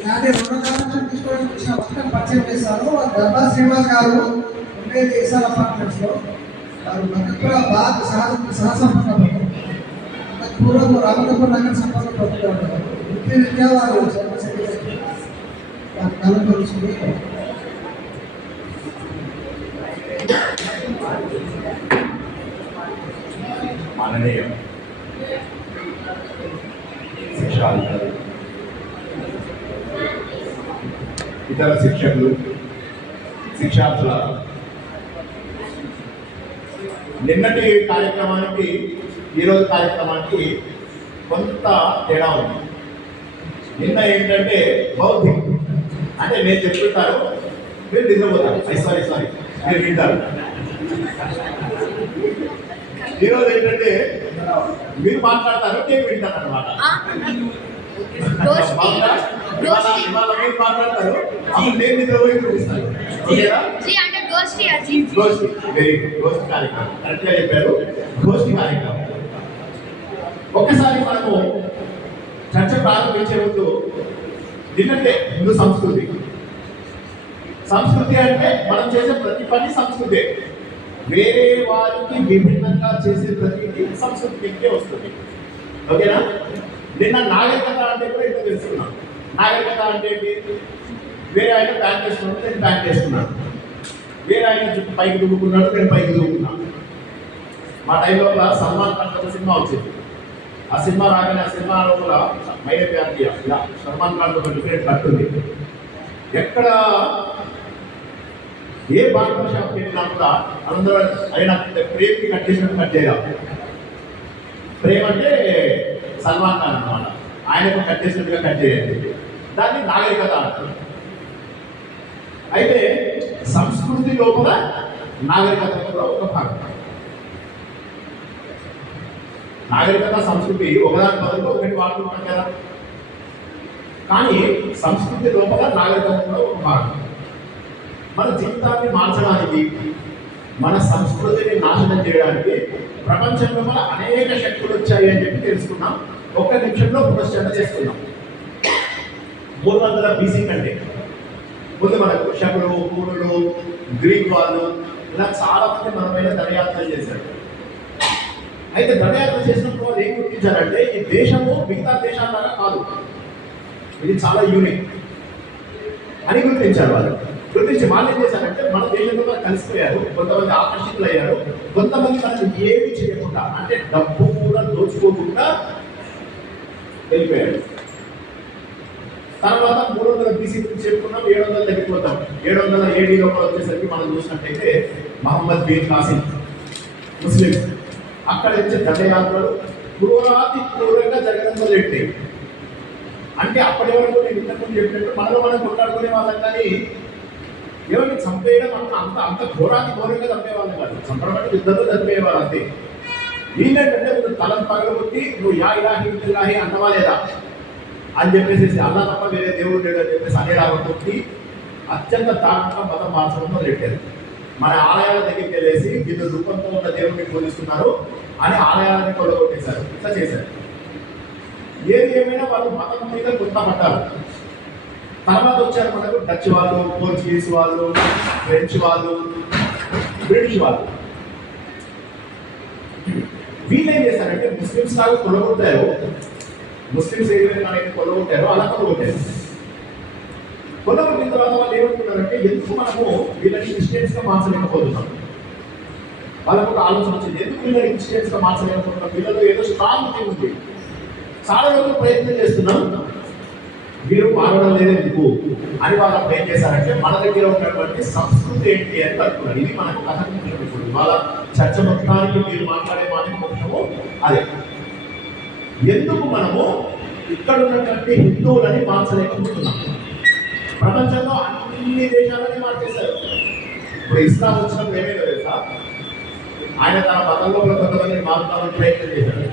కానీ రెండో కాలం తీసుకోవడానికి వచ్చిన పథకం పరిచయం చేశారు. దర్బా శ్రీనివాస్ గారు ఉండేది ఎస్ఆర్ అపార్ట్మెంట్స్ లో. వారు కూడా బాగా సహసంపన్న పూర్వం రామకపూర్ నగర సంపర్క ప్రభుత్వం వృత్తి విద్యా వారు వారి కాలం తెలుసుకుని మాననీయ శిక్షాధికారులు, ఇతర శిక్షకులు, శిక్షార్థుల నిన్నటి కార్యక్రమానికి ఈరోజు కార్యక్రమానికి కొంత తేడా ఉంది. నిన్న ఏంటంటే బౌద్ధిక్, అంటే నేను చెప్తుంటాను మీరు నిద్రపోతారు, సారీ మీరు వింటారు. ఈరోజు ఏంటంటే మీరు మాట్లాడతారు, నేను వింటాను అనమాట. ఇవాళ మీరు మాట్లాడతారు, అప్పుడు నేను నిద్రపోయి చూపిస్తాను. ఓకేనా? గోష్ఠి, వెరీ గుడ్. గోష్ఠి కార్యక్రమం కరెక్ట్గా చెప్పారు. గోష్ఠి కార్యక్రమం ఒక్కసారి మనము చర్చ ప్రారంభించే ముందు నిన్నటే ముందు సంస్కృతి అంటే మనం చేసే ప్రతి పని సంస్కృతే. వేరే వారికి విభిన్నంగా చేసే ప్రతిదీ సంస్కృతికే వస్తుంది. ఓకేనా? నిన్న నాగరికత అంటే కూడా ఇంత తెలుసుకున్నాం. నాగరికత అంటే ఏంటి? వేరే ఆయన ప్యాంట్ వేసుకున్నాడు, నేను ప్యాంట్ వేసుకున్నాను. వేరే ఆయన చుట్టూ పైకి దువ్వుకున్నాడు, నేను పైకి దువ్వుకున్నాను. మా టైంలో సల్మాన్ ఖాన్ ఒక సినిమా వచ్చింది. ఆ సినిమా రాగానే ఆ సినిమా లోపల మైనే ప్యార్ కియా ఇలా సల్మాన్ ఖాన్ ఒక డిఫరెంట్ కట్టుంది. ఎక్కడ ఏ బార్బర్ షాప్కి వెళ్ళినా కూడా అందరూ ఆయన ప్రేమ్కి కట్ చేసినట్టు కట్ చేయాలి. ప్రేమ్ అంటే సల్మాన్ ఖాన్ అన్నమాట. ఆయనకు కట్ చేసినట్టుగా కట్ చేయాలి. దాన్ని నాగరికత అంటారు. అయితే సంస్కృతి లోపల నాగరికత కూడా ఒక భాగం. నాగరికత సంస్కృతి ఒకదాని బదులు ఒకటి వాడుకుంటాం కదా. కానీ సంస్కృతి లోపల నాగరికత కూడా ఒక భాగం. మన జీవితాన్ని మార్చడానికి, మన సంస్కృతిని నాశనం చేయడానికి ప్రపంచంలో మన అనేక శక్తులు వచ్చాయి అని చెప్పి తెలుసుకున్నాం. ఒక్క నిమిషంలో పునశ్చరణ చేసుకున్నాం. 300 BC కంటే ముందు మనకు శకులు, పూర్వులు, గ్రీక్ వాళ్ళు ఇలా చాలా మంది మన పైన దండయాత్రలు చేశారు. అయితే దండయాత్ర చేసినప్పుడు వాళ్ళు ఏం గుర్తించారంటే ఈ దేశము మిగతా దేశాల కాదు, ఇది చాలా యూనిక్ అని గుర్తించారు. వాళ్ళు గుర్తించి వాళ్ళు ఏం చేశారంటే మన దేశంలో కలిసిపోయారు. కొంతమంది ఆకర్షితులు అయ్యారు, కొంతమంది మనకు ఏమి చేయకుండా అంటే డబ్బు కూడా దోచుకోకుండా వెళ్ళిపోయారు. తర్వాత 300 BC చెప్పుకున్నాం, 700 దగ్గరికి పోతాం. 700 AD లోపల వచ్చేసరికి మనం చూసినట్టయితే మహమ్మద్ బిన్ కాసిం ముస్లిం అక్కడ వచ్చే దండయాత్రలు క్రూరాతి క్రూరంగా జరగడం మొదలెట్టాయి. అంటే అప్పటి వరకు నేను ఇంతకుముందు చెప్పినట్టు మనలో మనం కొట్లాడుకునే వాళ్ళం, కానీ ఎవరిని చంపేయడం అంత ఘోరాతి ఘోరంగా చంపేవాళ్ళం కాదు. చంపడం యుద్ధంలో చంపేవాళ్ళు అంతే. వీళ్ళేంటంటే నువ్వు తలం పగలగొట్టి నువ్వు యా ఇలాహి ఇలాహి అంటవా లేదా అని చెప్పేసి అల్లా తప్ప వేరే దేవుడు లేడు అని చెప్పేసి అనేలాగొట్టి అత్యంత దారుణంగా మతం మార్చడం మొదలెట్టారు. మన ఆలయాల దగ్గరికి వెళ్ళేసి వీళ్ళు రూపంతో ఉన్న దేవుడిని పూజిస్తున్నారు అని ఆలయాలని కొల్లగొట్టేశారు. ఇట్లా చేశారు. ఏది ఏమైనా వాళ్ళు మతం మీద కొత్త పడ్డారు. తర్వాత వచ్చారు మనకు డచ్ వాళ్ళు, పోర్చుగీస్ వాళ్ళు, ఫ్రెంచ్ వాళ్ళు, బ్రిటిష్ వాళ్ళు. వీళ్ళు ఏం చేశారంటే ముస్లిమ్స్ లాగా కొల్లగొట్టారు. ముస్లిమ్స్ ఏదైనా మనకి కొల్లగొట్టారో అలా కొల్లగొట్టారు. కొల్లగొట్టిన తర్వాత వాళ్ళు ఏమనుకున్నారంటే ఎందుకు మనము వీళ్ళని క్రిస్టియన్స్గా మార్చలేకపోతున్నాం. వాళ్ళకు ఒక ఆలోచన వచ్చింది, ఎందుకు వీళ్ళని క్రిస్టియన్స్గా మార్చలేకపోతున్నాం, వీళ్ళలో ఏదో స్ట్రాంగ్ థింగ్ ఉంది, చాలా రోజులు ప్రయత్నం చేస్తున్నాం, వీరు మారడం లేదు ఎందుకు అని వాళ్ళు అప్పుడు ఏం చేశారంటే మన దగ్గర ఉన్నటువంటి సంస్కృతి ఏంటి అని కనుక్కున్నారు. ఇది మనకు కథ. ఇప్పుడు వాళ్ళ చర్చ మొత్తానికి మీరు మాట్లాడే మాట ముఖ్యము అదే, ఎందుకు మనము ఇక్కడ ఉన్నటువంటి హిందువులని మార్చలేకపోతున్నాం. ప్రపంచంలో అన్ని దేశాలని మార్చేశారు. ఇప్పుడు ఇస్లాం వచ్చినప్పుడు ఏమేమి తెలుసా, ఆయన తన మతంలో కొంతమందిని మారుతామని ప్రయత్నం చేశాడు.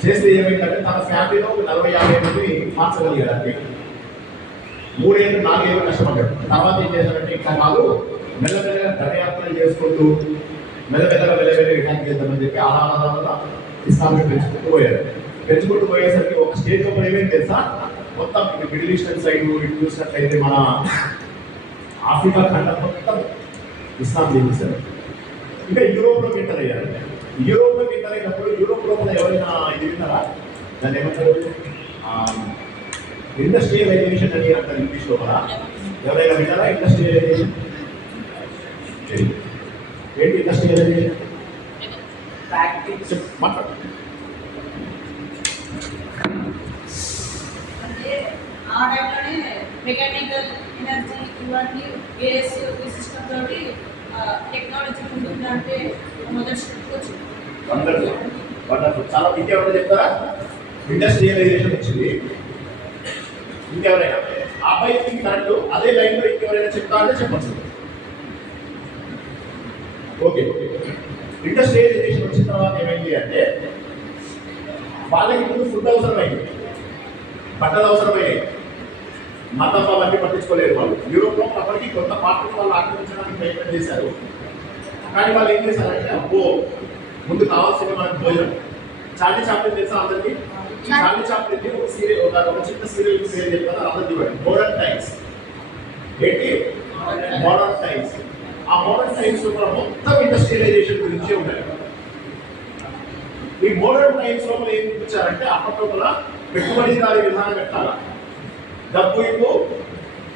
చేస్తే ఏమైందంటే తన ఫ్యామిలీలో 40-50 మంది మార్చగలిగాడు. 3 ఏళ్ళు 4 ఏళ్ళు కష్టపడ్డాడు. తర్వాత ఏం చేశాడంటే ఇంకా వాళ్ళు మెల్లమెల్లగా దండయాత్రలు చేసుకుంటూ మెల్లమెల్లగా అటాక్ చేద్దామని చెప్పి అలా ఇస్లాంని పెంచుకుంటూ పోయారు. పెంచుకుంటూ పోయేసరికి ఒక స్టేజ్ లో ఏమేమి తెలుసా, మొత్తం మిడిల్ ఈస్టర్న్ సైడ్ ఇటు చూసినట్లయితే మన ఆఫ్రికా ఖండం మొత్తం ఇస్లాం జీవిస్తారు. ఇంకా యూరోప్లోకి ఎంటర్ అయ్యారు. యూరోప్లోకి ఎంటర్ అయినప్పుడు యూరోప్ లోపల ఎవరైనా ఇది విన్నారా? దాన్ని ఏమంటారు? ఇండస్ట్రియలైజేషన్ అని అంటారు ఇంగ్లీష్ లోపల. ఎవరైనా విన్నారా ఇండస్ట్రియలైజేషన్? ఏంటి ఇండస్ట్రియలైజేషన్? మాట్లాడు. అంటే ఆ టైంలోనే మెకానికల్ ఎనర్జీ ఇవన్నీ ఏఎస్ సిస్టమ్ తోటి టెక్నాలజీ ఉంటుందంటే మొదటి స్టెప్ వచ్చింది. వండర్ఫుల్. చాలా ఇంకెవరైనా చెప్తారా? ఇండస్ట్రియలైజేషన్ వచ్చింది. ఇంకెవరైనా ఆ అబ్బాయికి కరెక్ట్ అదే లైన్లో ఇంకెవరైనా చెప్తా అంటే చెప్పచ్చు. ఓకే. ఇండస్ట్రియలైజేషన్ వచ్చిన తర్వాత ఏమైంది అంటే వాళ్ళకి ఇప్పుడు ఫుడ్ అవసరమైంది, బట్టలు అవసరమయ్యాయి, మతం అవన్నీ పట్టించుకోలేరు వాళ్ళు. యూరోప్లో అప్పటికి కొంత పార్టీని వాళ్ళు ఆక్రమించడానికి ప్రయత్నం చేశారు. కానీ వాళ్ళు ఏం చేశారంటే అబ్బో ముందు కావాల్సిన మనకు భోజనం. చార్లీ చాప్లిన్ తెలుసా అందరికీ? చార్లీ చాప్లిన్ ఒక సీరియల్ ఒక చిన్న సీరియల్ పేరు చెప్తారు అందరు చూడండి. Modern times. ఏంటి మోడర్న్ టైమ్స్? ఆ మోడర్న్ టైమ్స్ లో మొత్తం ఇండస్ట్రియలైజేషన్ గురించే ఉన్నాయి. ఈ మోడర్న్ టైమ్స్ లోపల ఏం చూపించారంటే అప్పట్లో పెట్టుబడిదారి విధానం పెట్టాలి. డబ్బు ఇప్పు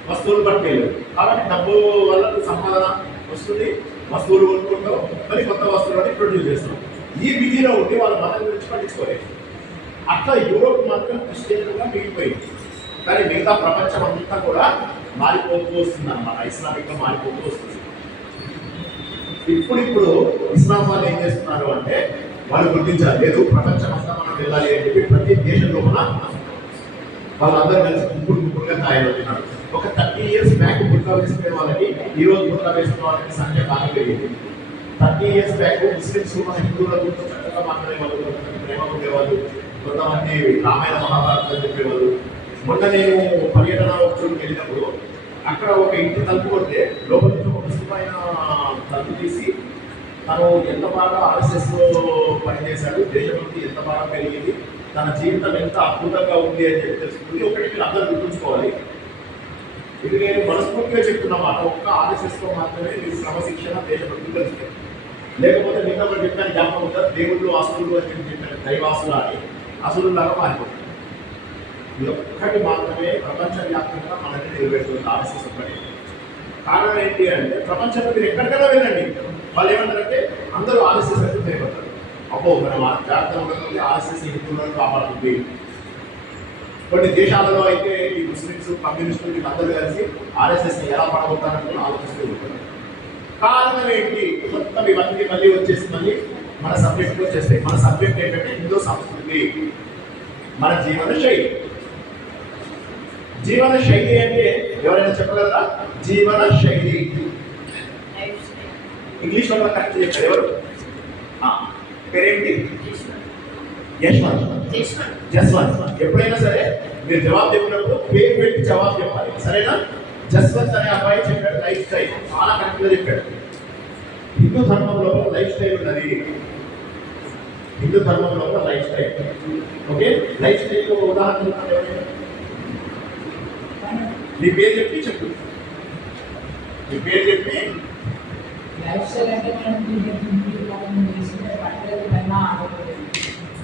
వస్తువులు పట్టేలు కాబట్టి డబ్బు వల్ల సంపాదన వస్తుంది, వస్తువులు కొనుక్కుంటాం, మరి కొత్త వస్తువులని ప్రొడ్యూస్ చేస్తాం. ఈ బిజీలో ఉండి వాళ్ళ మతం గురించి పట్టించుకోలేదు. అట్లా యూరోప్ మాత్రం క్రిస్టియన్గా మిగిలిపోయింది. కానీ మిగతా ప్రపంచం అంతా కూడా మారిపోతూ వస్తుంది అన్నమాట. ఇస్లామిక్గా మారిపోతూ వస్తుంది. ఇప్పుడు ఇస్లాం వాళ్ళు ఏం చేస్తున్నారు అంటే వాళ్ళు గుర్తించాలి, లేదు ప్రపంచం అంతా మనం వెళ్ళాలి అని చెప్పి ప్రతి దేశంలో కూడా వాళ్ళందరూ కలిసి ముగ్గురుగా తయారవుతున్నారు. ఒక 30 years బ్యాక్ బుర్కా వేసుకునే వాళ్ళకి ఈ రోజు బుర్కా వేసుకునే వాళ్ళకి సంఖ్య బాగా పెరిగింది. 30 years బ్యాక్ ముస్లిమ్స్ మన హిందువుల గురించి చక్కగా మాట్లాడేవాళ్ళు, ప్రేమ ఉండేవాళ్ళు, కొంతమంది రామాయణ మహాభారతాలు చెప్పేవాళ్ళు. మొన్న నేను పర్యటన వచ్చుడికి వెళ్ళినప్పుడు అక్కడ ఒక ఇంటి తలుపు కొడితే లోపల నుంచి ఒక ముస్లిమైన తలుపు తీసి తను ఎంత బాగా ఆర్ఎస్ఎస్లో పనిచేశాడు, దేశభక్తి ఎంత బాగా పెరిగింది, తన జీవితం ఎంత అద్భుతంగా ఉంది అని చెప్పి తెలుసుకుంది. ఒకటి మీరు అందరూ గుర్తుంచుకోవాలి, ఇది నేను మనస్ఫూర్తిగా చెప్తున్నమాట. ఒక్క ఆర్ఎస్ఎస్లో మాత్రమే మీరు క్రమశిక్షణ దేశభక్తి తెలుస్తుంది. లేకపోతే నిన్న మనం చెప్పాను జ్ఞాపకం ఉంటారు, దేవుళ్ళు అసురులు అని చెప్పి చెప్పాను, దైవాసులు అని అసురులాగా మారిపోతుంది. ఇది ఒక్కటి మాత్రమే ప్రపంచవ్యాప్తంగా మనల్ని నిలబెడుతుంది ఆర్ఎస్ఎస్ ఒక్కటి. కారణం ఏంటి అంటే ప్రపంచంలో మీరు ఎక్కడికైనా వెళ్ళండి, వాళ్ళు ఏమంటారంటే అందరూ ఆర్ఎస్ఎస్ అంటే భయపడతారు. అబ్బో మనం జాగ్రత్త ఉండదు, ఆర్ఎస్ఎస్ హిందువులను కాపాడుతుంది. కొన్ని దేశాలలో అయితే ఈ ముస్లిమ్స్ కమ్యూనిస్టులు వీళ్ళందరూ కలిసి ఆర్ఎస్ఎస్ని ఎలా పడగొట్టాలని ఆలోచిస్తూ ఉంటారు. కారణం ఏంటి? మొత్తం ఇవన్నీ మళ్ళీ వచ్చేసి మళ్ళీ మన సబ్జెక్ట్ వచ్చేస్తాయి. మన సబ్జెక్ట్ ఏంటంటే హిందూ సంస్కృతి, మన జీవన శైలి. జీవన శైలి అంటే ఎవరైనా చెప్పగలరా? జీవన శైలి ఇంగ్లీష్ లో కరెక్ట్ చెప్పారు ఎవరు? పేరేంటి? జస్వంత్. ఎప్పుడైనా సరే మీరు జవాబు చెప్పినప్పుడు పేరు పెట్టి జవాబు చెప్పాలి, సరేనా? జస్వంత్ అనే అబ్బాయి చెప్పాడు లైఫ్ స్టైల్, చాలా కరెక్ట్గా చెప్పాడు. హిందూ ధర్మంలో లైఫ్ స్టైల్ ఉన్నది. హిందూ ధర్మంలో life style. Okay, life style ఉదాహరణ నీ పేరు చెప్పు. నీ పేరు చెప్పి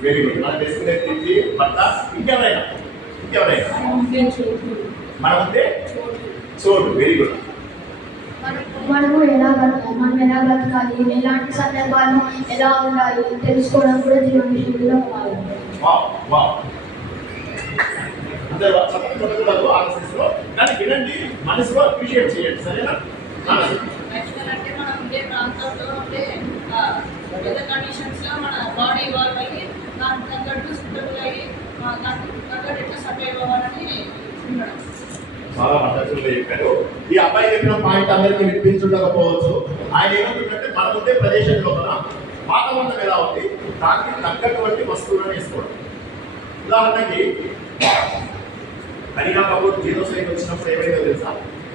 వెరీ గుడ్. మనం వేసుకునే తిండి బట్ట ఇంకెవరైనా మనం ఉంటే చోటు. Very good. మనము మనం ఎలా బ్రతకాలి, ఎలాంటి సందర్భాలు ఎలా ఉండాలి తెలుసుకోవడం కూడా జీవన శైలిలో ఉండాలి. అందరూ చదువుకోవద్దు ఆర్ఎస్ఎస్లో, కానీ వినండి, మనసులో అప్రిషియేట్ చేయండి, సరేనా? అంటే మనం ఉండే ప్రాంతంలో ఉండే వెదర్ కండిషన్స్లో మన బాడీ ఇవాల్వ్ అయ్యి దానికి తగ్గట్టు సూటబుల్ అయ్యి దానికి తగ్గట్టు ఎట్లా సర్వైవ్ అవ్వాలని ఉండడం. చాలా పద్ధతుల్లో చెప్పారు. ఈ అబ్బాయి చెప్పిన పాయింట్ అందరికీ వినిపించుండకపోవచ్చు. ఆయన ఏమంటుందంటే మన ఉండే ప్రదేశం లోపల వాతావరణం ఎలా ఉంది, దానికి తగ్గటువంటి వస్తువులను వేసుకోవడం. ఉదాహరణకి కరీనా కపూర్ జీనోసైడ్ వచ్చినప్పుడు ఏమైందో తెలుసా?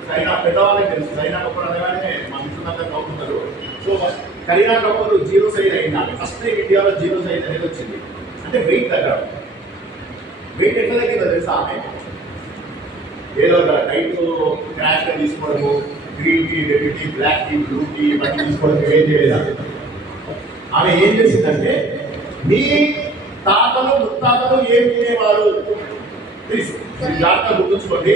కరీనా పెద్దవాళ్ళకి తెలుసు, కరీనా కపూర్ అనేవాళ్ళనే మా మిత్రులందరూ నవ్వుతున్నారు. సో కరీనా కపూర్ జీనోసైడ్ అయింది. ఫస్ట్ టైం ఇండియాలో జీనోసైడ్ అనేది వచ్చింది. అంటే వెయిట్ తగ్గడం. వెయిట్ ఎట్లా తగ్గిందో తెలుసా? ఆమె ఏదో డైట్ క్రాష్గా తీసుకోవడము, green tea, red tea, black tea, blue tea ఇవన్నీ తీసుకోవడం ఏం చేయలేదు. ఆమె ఏం చేసిందంటే మీ తాతలు ముత్తాతలు ఏం తినేవారు ప్లీజ్ జాగ్రత్తగా గుర్తుంచుకోండి.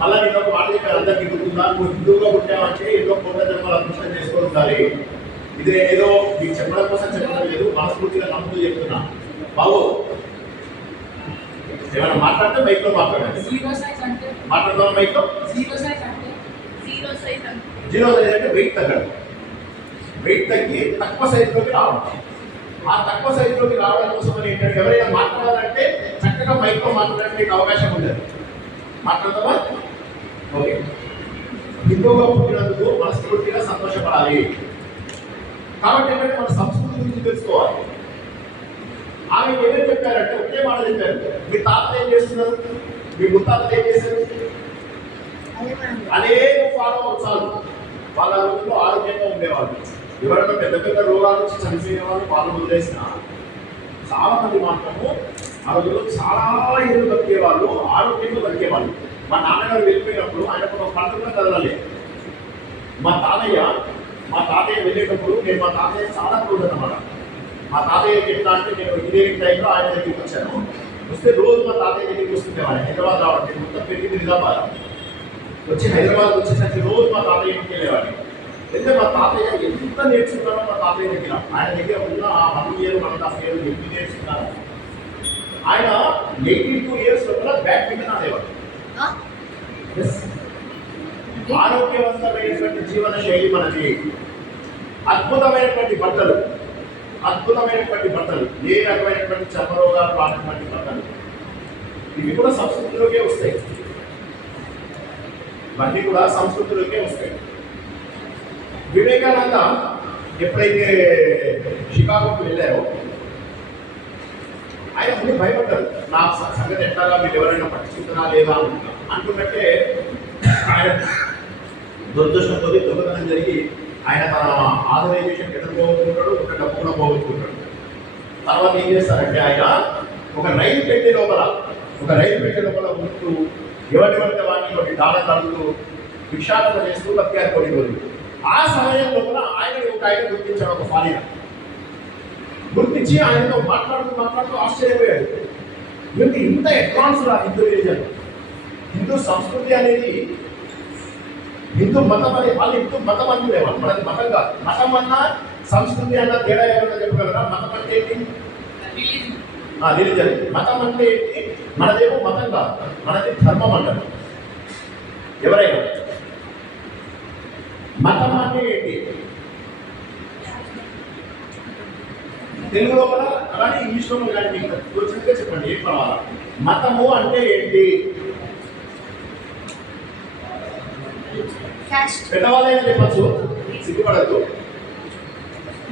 మళ్ళీ నేను ఒక మాట చెప్పాను, అందరికీ గుర్తుందా? నువ్వు హిందువుగా పుట్టావంటే ఏదో పూర్ణ జన్మలు అదృష్టం చేసుకొని ఉండాలి. ఇదే ఏదో మీకు చెప్పడం కోసం చెప్పడం లేదు, మనస్ఫూర్తిగా నమ్ముతూ చెప్తున్నా. బాబు ఏమైనా మాట్లాడితే మైక్ లో మాట్లాడండి. మాట్లాడదాం మైక్ లో. జీరో సైజ్ అంటే జీరో సైజ్ అంటే వెయిట్ తగ్గడం. వెయిట్ తగ్గి తక్కువ సైజులోకి రావడం. ఆ తక్కువ సైజులోకి రావడం కోసం ఏంటంటే ఎవరైనా మాట్లాడాలంటే చక్కగా మైక్ లో మాట్లాడడానికి అవకాశం ఉండదు. మాట్లాడతామా? ఓకే. హిందువుగా పుట్టినందుకు మనస్ఫూర్తిగా సంతోషపడాలి. కాబట్టి ఏంటంటే మన సంస్కృతి గురించి తెలుసుకోవాలి. ఆమె ఏమేమి చెప్పారంటే ఒకే మాట చెప్పారు, మీ తాతలు ఏం చేస్తున్నారు, మీ ముత్తాతలు ఏం చేశారు, అదే ఫాలో చాలు. వాళ్ళ రోజుల్లో ఆరోగ్యంగా ఉండేవాళ్ళు. ఎవరైనా పెద్ద పెద్ద రోగాల నుంచి చనిపోయే వాళ్ళు వాళ్ళు వదిలేసిన చాలా మంది మాత్రము ఆ రోజుల్లో చాలా ఏళ్ళు బతికేవాళ్ళు, ఆరోగ్యంగా బతికేవాళ్ళు. మా నాన్నగారు వెళ్ళిపోయినప్పుడు ఆయన ఒక పండుగ కదలలేదు. మా తాతయ్య వెళ్ళేటప్పుడు నేను మా తాతయ్య చాలా క్లోజ్ అన్నమాట. మా తాతయ్యకి ఎట్లా అంటే నేను ఇంజనీరింగ్ టైంలో ఆయన దగ్గరికి వచ్చాను. వస్తే రోజు మా తాతయ్య దగ్గరికి వస్తుండేవాడిని. హైదరాబాద్ రావడం నేను మొత్తం పెరిగింది నిజామాబాద్. వచ్చి హైదరాబాద్ వచ్చేసరికి రోజు మా తాతయ్య ఇంటికి వెళ్ళేవాడిని. అయితే మా తాతయ్య ఎంత నేర్చుకున్నారో మా తాతయ్య దగ్గర, ఆయన దగ్గర ఉన్న ఆ 1 year 1.5 years ఎన్ని నేర్చుకున్నారు. ఆయన 82 years లోపల బ్యాడ్మింటన్ ఆడేవాడు. ఆరోగ్యవంతమైనటువంటి జీవన శైలి మనది. అద్భుతమైనటువంటి బట్టలు, ఏ రకమైనటువంటి చర్మ రోగాలు రానటువంటి బట్టలు, ఇవి కూడా సంస్కృతిలోకే వస్తాయి. ఇవన్నీ కూడా సంస్కృతిలోకే వస్తాయి. వివేకానంద ఎప్పుడైతే షికాగోకి వెళ్ళారో ఆయన ముందు భయపడ్డారు, నా సంగతి ఎట్లాగా మీరు ఎవరైనా పట్టించుకుంటున్నా లేదా అనుకున్నట్టే ఆయన దురదృష్టంతో దొంగతనం జరిగి ఆయన తన ఆథరైజేషన్ ఎక్కడ పోగొట్టుకుంటాడు, ఒక డబ్బు కూడా పోగొట్టుకుంటాడు. తర్వాత ఏం చేస్తారంటే ఆయన ఒక రైలు పెట్టే లోపల ఉంటూ ఎవరి పడితే వాటిని కొన్ని డాలర్లు అడుగుతూ భిక్షాటన చేస్తూ బతికారు కొన్ని రోజులు. ఆ సమయం లోపల ఆయన గుర్తించాడు, ఒక ఫారినర్ గుర్తించి ఆయనతో మాట్లాడుతూ ఆశ్చర్యపోయాడు. వీరికి ఇంత అడ్వాన్స్ రా హిందూ రిలీజన్, హిందూ సంస్కృతి అనేది, హిందూ మతం అనేది. వాళ్ళు హిందూ మతం అంటున్నాయి, మనది మతం కాదు. మతం అన్నా సంస్కృతి అన్న తేడా ఎవరైనా చెప్పగలరా? మతం అంటే ఏంటి? రిలీజన్. మతం అంటే ఏంటి? మనదేమో మతం కాదు, మనది ధర్మం అంటారు ఎవరైనా. మతం అంటే ఏంటి తెలుగులో కూడా అలానే ఇంగ్లీష్లో కానీ మీకు వచ్చినట్టుగా చెప్పండి, ఏం పర్వాలా. మతము అంటే ఏంటి? పెద్దవాళ్ళైనా చెప్పచ్చు, సిగ్గుపడద్దు.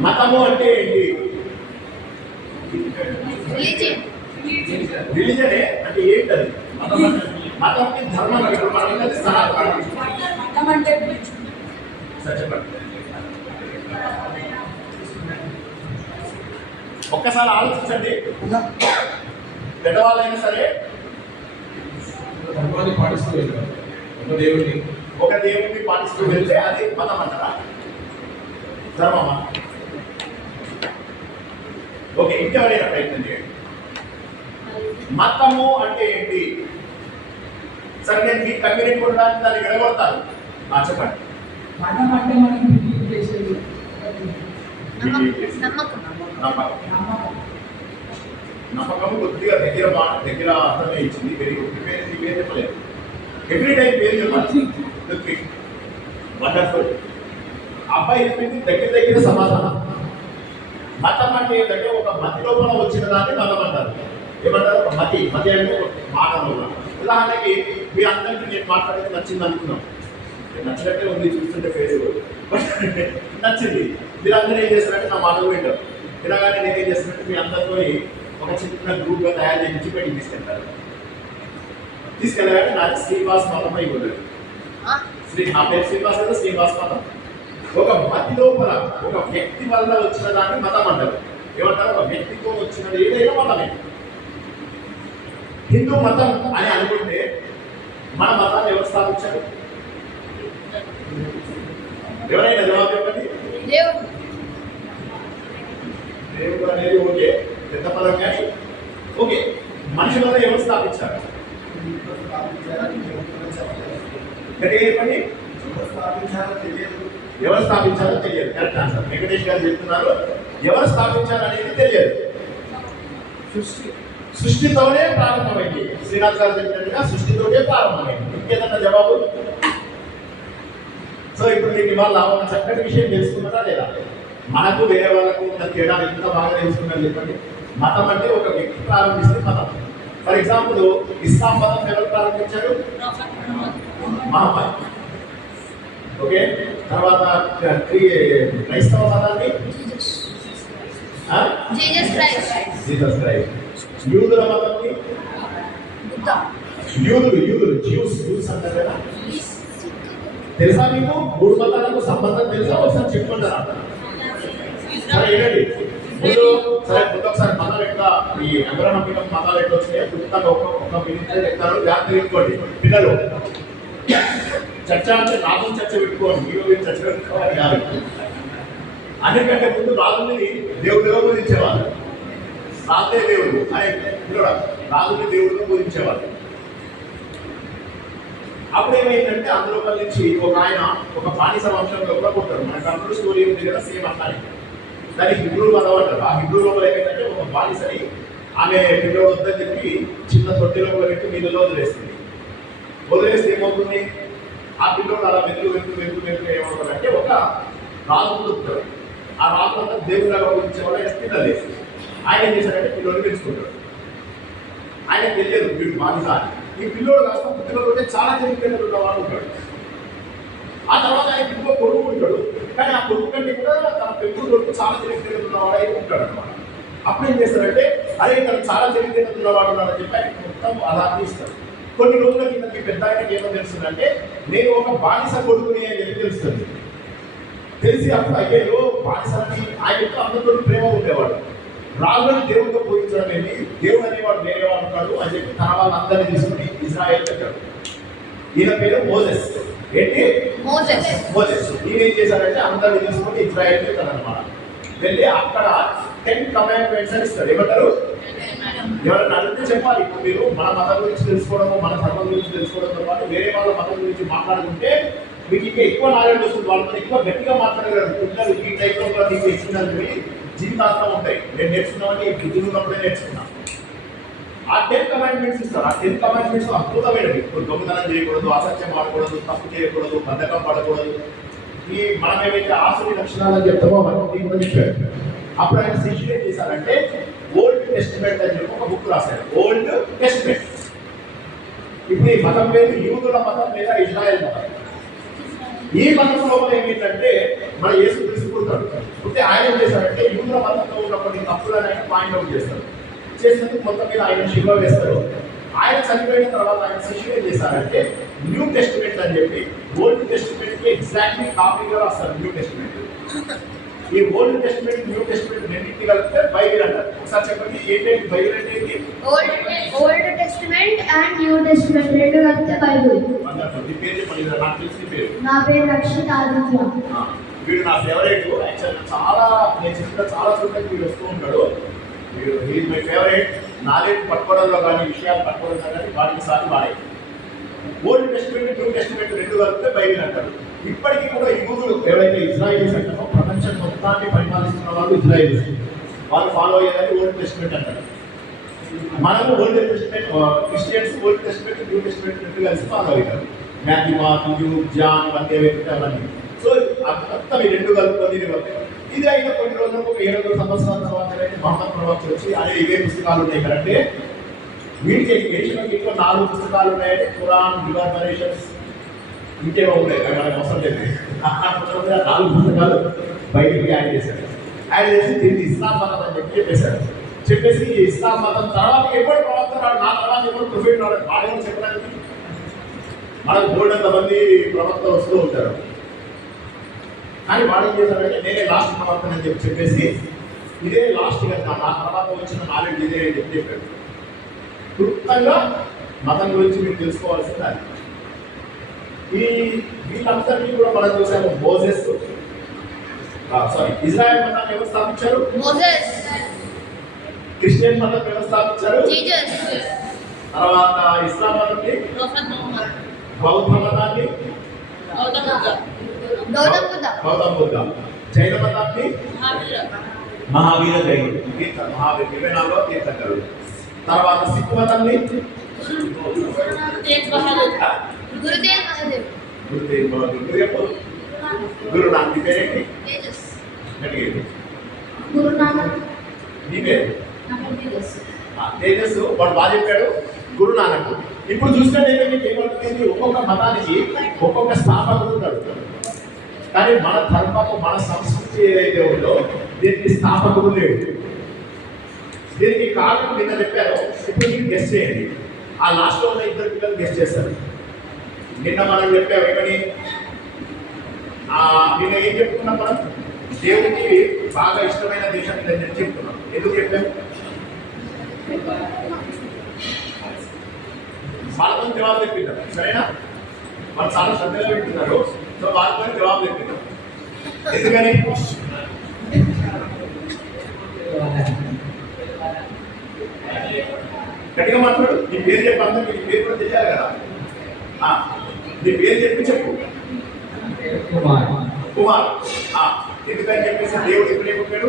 మతము అంటే ఏంటి? రిలీజనే అంటే ఏంటది? మతంకి ధర్మం చెప్పండి. ఒక్కసారి ఆలోచించండి. పెద్దవాళ్ళైనా సరే ఒక దేవుడిని పాటిస్తూ వెళ్తే అది మతం అంటారా, ధర్మమా? ఓకే, ఇంకెవరైనా ప్రయత్నం చేయండి. మతము అంటే ఏంటి? సరే, నేను మీకు కమ్యూనిటీ ఉండడానికి దాన్ని విడగొడతాను. చెప్పండి. మతం అంటే మనం బిలీవ్ చేసేది నమ్మకం. కొద్దిగా దగ్గర అర్థమే ఇచ్చింది. Very good. పేరు చెప్పలేదు. ఎవ్రీ టైం పేరు చెప్పాలి. వండర్ఫుల్. అబ్బాయి చెప్పింది దగ్గర సమాధానం. మతం అంటే ఏంటంటే ఒక మతి లోపల వచ్చిన దాన్ని మతం అంటారు. ఏమంటారు? ఒక మతి అంటే ఒక మాట లోపల. ఉదాహరణకి మీ అందరికీ నేను మాట్లాడితే నచ్చింది అనుకున్నాం, నచ్చినట్టే ఉంది చూస్తుంటే ఫేస్, నచ్చింది. మీరు అందరూ ఏం చేస్తారంటే నా మాట వింటారు. వినగానే నేనేం చేస్తానంటే మీ అందరితో ఒక చిన్న గ్రూప్గా తయారు చేయించి బయటికి తీసుకెళ్ళగానే నాకు శ్రీనివాస్ మతం అయిపోతుంది. నా పేరు శ్రీనివాస్ కదా, శ్రీనివాస్ మతం. ఒక మతి లోపల ఒక వ్యక్తి వల్ల వచ్చిన దాన్ని మతం అంటారు. ఏమంటారు? ఒక వ్యక్తితో వచ్చినది ఏదైనా మతమే. హిందూ మతం అని అనుకుంటే మన మతాన్ని ఎవరు స్థాపించారు? ఎవరైనా జవాబు చెప్పండి. దేవుడు. దేవుడు అనేది ఓకే, పెద్ద పదం, కానీ ఓకే, మనుషులను ఎవరు స్థాపించారు? చెప్పండి. ఎవరు స్థాపించారో తెలియదు. Correct answer. వెంకటేష్ గారు చెప్తున్నారు ఎవరు స్థాపించారు అనేది తెలియదు. సృష్టితోనే ప్రారంభమైంది. శ్రీనాథ్ గారు చెప్పినట్టుగా సృష్టితోనే ప్రారంభమైంది. ఇంకేదన్నా జవాబు? సో ఇప్పుడు మీకు ఇవాళ ఒక చక్కటి విషయం తెలుసుకున్నారా లేదా? మనకు వేరే వాళ్ళకు ఉన్న తేడా ఎంత బాగా తెలుసుకున్నారు చెప్పండి. మతం అంటే ఒక వ్యక్తి ప్రారంభిస్తే మతం. ఫర్ ఎగ్జాంపుల్ ఇస్లాం మతం ఎవరు ప్రారంభించారు? మహమ్మద్. ఓకే, తర్వాత క్రైస్తవ మతాన్ని జీసస్ క్రైస్ట్. Jesus Christ. యూదుల మతాన్ని యూదులు జ్యూస్ అంటారు కదా. తెలుసా మీకు? మూడు మతాలకు సంబంధం తెలుసా? ఒకసారి చెప్పుకుంటారా? సరే వినండి. ముందు ఒకసారి మతాలు ఎట్లా, ఈ అగ్రహంగా మతాలు ఎట్లా వచ్చినాయి పుస్తకాలు ఒక మినిట్ చెప్తారు. జాగ్రత్త పెట్టుకోండి పిల్లలు. చర్చ అంటే రాజు చర్చ పెట్టుకోండి, మీరు చర్చ పెట్టుకోవాలి కాదు. అన్నిటికంటే ముందు రాజుని దేవుడిగా పూజించేవాళ్ళు. రాజే దేవుడు అని రాజుని దేవుడిగా పూజించేవాళ్ళు. అప్పుడు ఏమైందంటే అందులో నుంచి ఒక ఆయన ఒక బానిస వంశంలో కూడా పుట్టాడు. మన కంట్రోల్ స్టోరీ ఉంది కదా, సేమ్ అట్లానే. దాన్ని హిబ్రూ మతం అంటారు. ఆ హిబ్రూ మతం ఏమైందంటే ఒక బానిసని ఆమె పిల్లలు వద్దని చెప్పి చిన్న తొట్టిలో పెట్టి నీళ్ళలో వదిలేస్తుంది. వదిలేస్తే ఏమవుతుంది? ఆ పిల్లలు అలా వెతుకు ఏమవుతారంటే ఒక రాజు పుట్టుతాడు. ఆ రాజు అంతా దేవుడిలాగా పూజించేవాళ్ళు పిల్లలు వేసి ఆయన ఏం చేశారంటే పిల్లల్ని పెంచుకుంటాడు. ఆయన తెలియదు వీడు బానిస అని. ఈ పిల్లోడు కాస్త పుట్టినరోజు చాలా తెలివితేటలు ఉన్నవాడు ఉంటాడు. ఆ తర్వాత ఆయన ఇంకో కొడుకు ఉంటాడు, కానీ ఆ కొడుకు కంటే కూడా తన పెంపుడు చాలా తెలివితేటలు ఉన్నవాడు అయితే ఉంటాడు అనమాట. అప్పుడు ఏం చేస్తారంటే అదే తను చాలా తెలివితేటలు ఉన్నవాడు ఉన్నాడని చెప్పి ఆయన మొత్తం అలా తీస్తాడు. కొన్ని రోజుల కిందకి పెద్ద ఆయనకి ఏమో తెలుస్తుందంటే నేను ఒక బానిస కొడుకుని అని చెప్పి తెలుస్తుంది. తెలిసి అప్పుడు అయ్యేదో బానిసని ఆయనతో అందరితో ప్రేమ ఉండేవాడు. రాజుని దేవుడితో పూజించడం ఏంటి, దేవుడు అనేవాడు వేరేవాడు ఉంటాడు అని చెప్పి తన వాళ్ళందరినీ తీసుకుని ఇజ్రాయెల్ పెట్టాడు. ఈయన పేరు మోసెస్. ఏంటి? మోసెస్. ఈయన ఏం చేశాడంటే అందరినీ తీసుకుని ఇజ్రాయెల్ పెట్టాడు అనమాట. వెళ్ళి అక్కడ 10 కమాండ్మెంట్స్ అని ఇస్తాడు. ఏమంటారు? ఎవరైనా అడిగితే చెప్పాలి. ఇప్పుడు మీరు మన మతం గురించి తెలుసుకోవడము, మన ధర్మం గురించి తెలుసుకోవడంతో పాటు వేరే వాళ్ళ మతం గురించి మాట్లాడుకుంటే మీకు ఇంకా ఎక్కువ నాలెడ్జ్ వస్తుంది. వాళ్ళతో ఎక్కువ గట్టిగా మాట్లాడగలరు. పిల్లలు ఈ టైప్లో కూడా మీకు ఇచ్చినవి జీవితాంతం ఉంటాయి. నేను నేర్చుకున్నామని బుద్ధులు ఉన్నప్పుడే నేర్చుకున్నాను. ఆ 10 కమాండ్మెంట్స్ ఇస్తారు. ఆ 10 కమాండ్మెంట్స్ అద్భుతమైనవి. దొంగతనం చేయకూడదు, అసత్యం ఆడకూడదు, తప్పు చేయకూడదు, బద్ధకం పడకూడదు. ఈ మనం ఏవైతే ఆసుని లక్షణాలు అని చెప్తామో అవన్నీ కూడా చెప్పాడు. అప్పుడు ఆయన శిష్యులు ఏం చేశారంటే ఓల్డ్ టెస్టిమెంట్ అని చెప్పి ఒక బుక్ రాశారు. Old testament. ఇప్పుడు ఈ మతం పేరు యూదుల మతం లేదా ఇజ్రాయెల్ మతం. ఈ మతంలో ఏమిటంటే మన యేసు తీసుకుంటాడు. అంటే ఆయన ఏం చేశారంటే యూదుల మతంలో ఉన్నప్పటి తప్పులను ఆయన పాయింట్ అవుట్ చేస్తారు. చేసినందుకు మొత్తం మీద ఆయన శిలువ వేస్తారు. ఆయన చనిపోయిన తర్వాత ఆయన శిష్యులు ఏం చేశారంటే న్యూ టెస్టిమెంట్ అని చెప్పి ఓల్డ్ టెస్టిమెంట్ కి ఎగ్జాక్ట్లీ కాపీగా రాస్తారు. New testament. ఈ ఓల్డ్ టెస్టిమెంట్ న్యూ టెస్టిమెంట్ రెండింటిని కలిపితే బైబిల్ అంటారు. ఒకసారి చెప్పండి ఏంటంటే బైబిల్ అంటే ఏంటి? Old testament and new testament రెండు కలిపితే బైబిల్. నీ పేరు చెప్పండి. నాకు తెలిసిన పేరు. నా పేరు రక్షిత ఆదిత్య. వీడు నా ఫేవరెట్. యాక్చువల్గా చాలా నేను చెప్పిన చాలా చోట్లకి వీడు వస్తూ ఉంటాడు. He is my favourite. నాలెడ్జ్ పట్టుకోవడంలో కానీ విషయాలు పట్టుకోవడంలో కానీ వాటికి సాటి వాడే. ఓల్డ్ టెస్టిమెంట్ న్యూ టెస్టిమెంట్ రెండు కలిపితే బైబిల్ అంటారు. ఇప్పటికీ కూడా యూదులు ఎవరైతే ఇజ్రాయిలీస్ అంటారో ప్రపంచం మొత్తాన్ని పరిపాలిస్తున్న వాళ్ళు ఇజ్రాయిలీస్. వాళ్ళు ఫాలో అయ్యేదని ఓల్డ్ టెస్టిమెంట్ అంటారు. మనము old testament Christians old testament new testament రెండు కలిసి ఫాలో అవుతారు. మాథ్యూ, మార్కు, లూక్, జాన్ వంటి ఏవైతే అవన్నీ. సో మొత్తం ఈ రెండు కలుపుకొని ఇది అయిన కొన్ని రోజులకు ఒక 700 సంవత్సరాల తర్వాత మహమ్మద్ ప్రవక్త వచ్చి అదే ఇవే పుస్తకాలు ఉన్నాయి కదంటే వీటికి ఎడ్యుకేషన్ ఇంకో 4 పుస్తకాలు ఉన్నాయంటే ఖురాన్, రివల్యూషన్స్ ఇంకేమో ఉన్నాయి. మనకు అవసరం లేదు. 4 పుస్తకాలు బయటికి యాడ్ చేశారు. యాడ్ చేసి దీన్ని ఇస్లాం మతం అని చెప్పేశారు. చెప్పేసి ఇస్లాం మతం తర్వాత ఎప్పుడు ప్రవక్త రాడు, నా తర్వాత ఎప్పుడు ప్రొఫెట్ రాడు. వాడేమో చెప్పడానికి మనకు బోల్డంత మంది ప్రవక్త వస్తూ ఉంటారు. కానీ వాడు ఏం చేశారంటే నేనే లాస్ట్ ప్రవర్తన అని చెప్పేసి ఇదే లాస్ట్ కదా నా తర్వాత వచ్చిన నాలెడ్జ్ ఇదే అని చెప్పాడు. క్లుప్తంగా మతం గురించి మీరు తెలుసుకోవాల్సింది అది. ఈ వీళ్ళందరినీ కూడా మనం చూసాము. మోసెస్ ఇజ్రాయెల్ మతాన్ని ఎవరు స్థాపించారు? మోసెస్. క్రిస్టియన్ మతం ఎవరు స్థాపించారు? జీసస్. తర్వాత ఇస్లాం మతాన్ని, ప్రొఫెట్ ముహమ్మద్. బౌద్ధ మతాన్ని గౌతమ్ బుద్ధ, జైన మతాన్ని మహావీర జైనుడు. మహావీర్ 24వ తీర్థంకరుడు. తర్వాత సిక్ మతాన్ని తేజ్ బహదూర్. గురుదేవ్ బహదూర్. గురు నానక్ పేరేంటి? తేజస్. గురునానక్. నీ పేరు? తేజస్. తేజస్. వాడు బాగా చెప్పాడు, గురు నానక్. ఇప్పుడు చూసినట్టయితే మీకు ఏమవుతుంది, ఒక్కొక్క మతానికి ఒక్కొక్క స్థాపకుడు ఉంటాడు. కానీ మన ధర్మము, మన సంస్కృతి ఏదైతే ఉందో దీనికి స్థాపకుడు లేడు. దీనికి కారణం నిన్న చెప్పారు. ఇప్పుడు మీరు గెస్ట్ చేయండి. ఆ లాస్ట్లో ఉన్న ఇద్దరు పిల్లలు గెస్ట్ చేస్తారు. నిన్న మనం చెప్పాము ఏమని, నిన్న ఏం చెప్పుకున్నాం మనం? దేవుడికి బాగా ఇష్టమైన దేశం ఇదని చెప్తున్నాం. ఎందుకు చెప్పాము? వాళ్ళతో జవాబు చెప్పింటారు. సరేనా? వాళ్ళు చాలా శ్రద్ధగా వింటున్నారు. సో వాళ్ళతో జవాబు చెప్పింటారు. ఎందుకని? గట్టిగా మాట్లాడు. నీ పేరు చెప్పి అందరూ నీ పేరు కూడా తెలియాలి కదా. నీ పేరు చెప్పి చెప్పు. కుమార్. కుమార్. ఎందుకని చెప్పేసి దేవుడు ఎప్పుడు చెప్పాడు?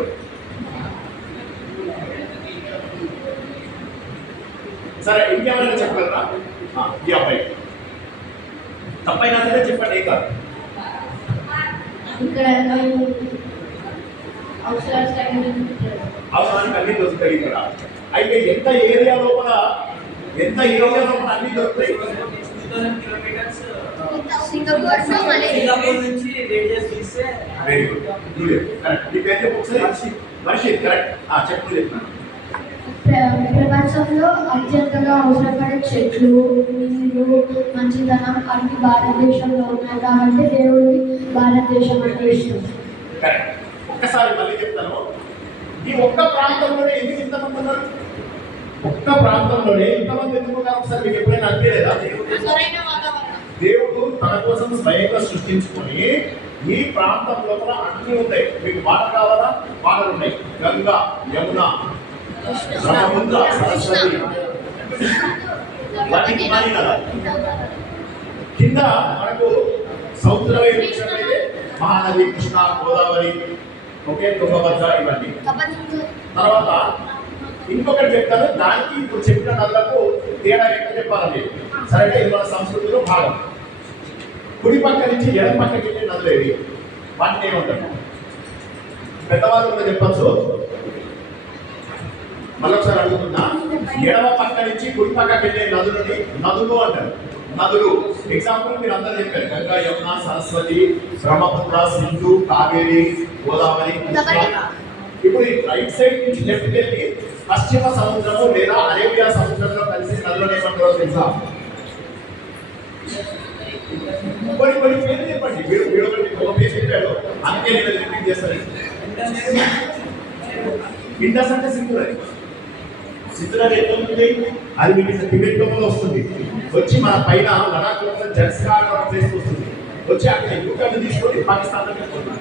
సరే, ఇంకేమైనా చెప్పగలరా? ఈ అబ్బాయి తప్పైనా సరే చెప్పండి, ఏం కాదు. అవసరానికి అన్ని దొరుకుతాయి ఇక్కడ. అయితే ఎంత ఏరియా లోపల అన్ని దొరుకుతాయి? సింగపూర్ నుంచి రేడియస్ తీస్తే వెరీ గుడ్. కరెక్ట్. ఈ పేరు చెప్పు ఒకసారి. వర్షిత్. కరెక్ట్. చెప్పు చెప్తాను. ప్రపంచంలో అత్యంతగా అవసరపడే చెట్లు, నీరు, మంచితనం అన్ని భారతదేశంలో ఉన్నాయి కాబట్టి దేవుడికి భారతదేశం అంటే ఇష్టం. కరెక్ట్. ఒక్కసారి మళ్ళీ చెప్తాను. ఈ ఒక్క ప్రాంతంలోనే ఎందుకు ఇంతమంది ఉన్నారు? ఒక్క ప్రాంతంలోనే ఇంతమంది ఎందుకు ఉన్నారు? ఒకసారి మీకు ఎప్పుడైనా అనిపించలేదా? దేవుడు తన కోసం స్వయంగా సృష్టించుకొని ఈ ప్రాంతం లోపల అన్ని ఉంటాయి. మీకు వాటర్ కావాలా? వాటర్ ఉన్నాయి. గంగా, యమున, బ్రహ్మపుత్ర, సరస్వతి, వాటికి మాని కదా. కింద మనకు సముద్ర వైపు వచ్చినట్లయితే మహానది, కృష్ణ, గోదావరి, ఓకే, తుంగభద్ర, ఇవన్నీ. తర్వాత ఇంకొకటి చెప్తాను. దానికి ఇప్పుడు చెప్పిన నదులకు తేడా ఎక్కడ చెప్పాలని. సరే, ఇది మన సంస్కృతిలో భాగం. కుడి పక్క నుంచి ఎడమ పక్కకి వెళ్ళే నదులు ఏవి? వాటిని ఏమంటారు? పెద్దవాళ్ళు కూడా చెప్పచ్చు. మళ్ళొకసారి అడుగుతున్నా. ఎడమ పక్క నుంచి కుడి పక్కకి వెళ్ళే నదులు అంటారు. నదులు ఎగ్జాంపుల్ మీరు అందరూ చెప్పారు. గంగా, యమున, సరస్వతి, బ్రహ్మపుత్ర, సింధు, కావేరి, గోదావరి, కృష్ణ. ఇప్పుడు రైట్ సైడ్ నుంచి లెఫ్ట్ వెళ్ళి పశ్చిమ సముద్రము లేదా అరేబియా సముద్రంలో కలిసి నదులను ఏమంటారో తెలుసా? కొన్ని పేర్లు చెప్పండి. వీడు ఒక పేరు చెప్పాడు, అందుకే నేను రిపీట్ చేస్తాను. ఇండస్ అంటే సింధు నది ఎట్లా ఉంటుంది? అది మీకు టిబెట్ లోపల వస్తుంది. వచ్చి మన పైన లడాక్ లోపల జల్స్కార్ ప్లేస్ వస్తుంది. వచ్చి అక్కడ యూటర్న్ తీసుకొని పాకిస్తాన్ లో వెళ్తుంది.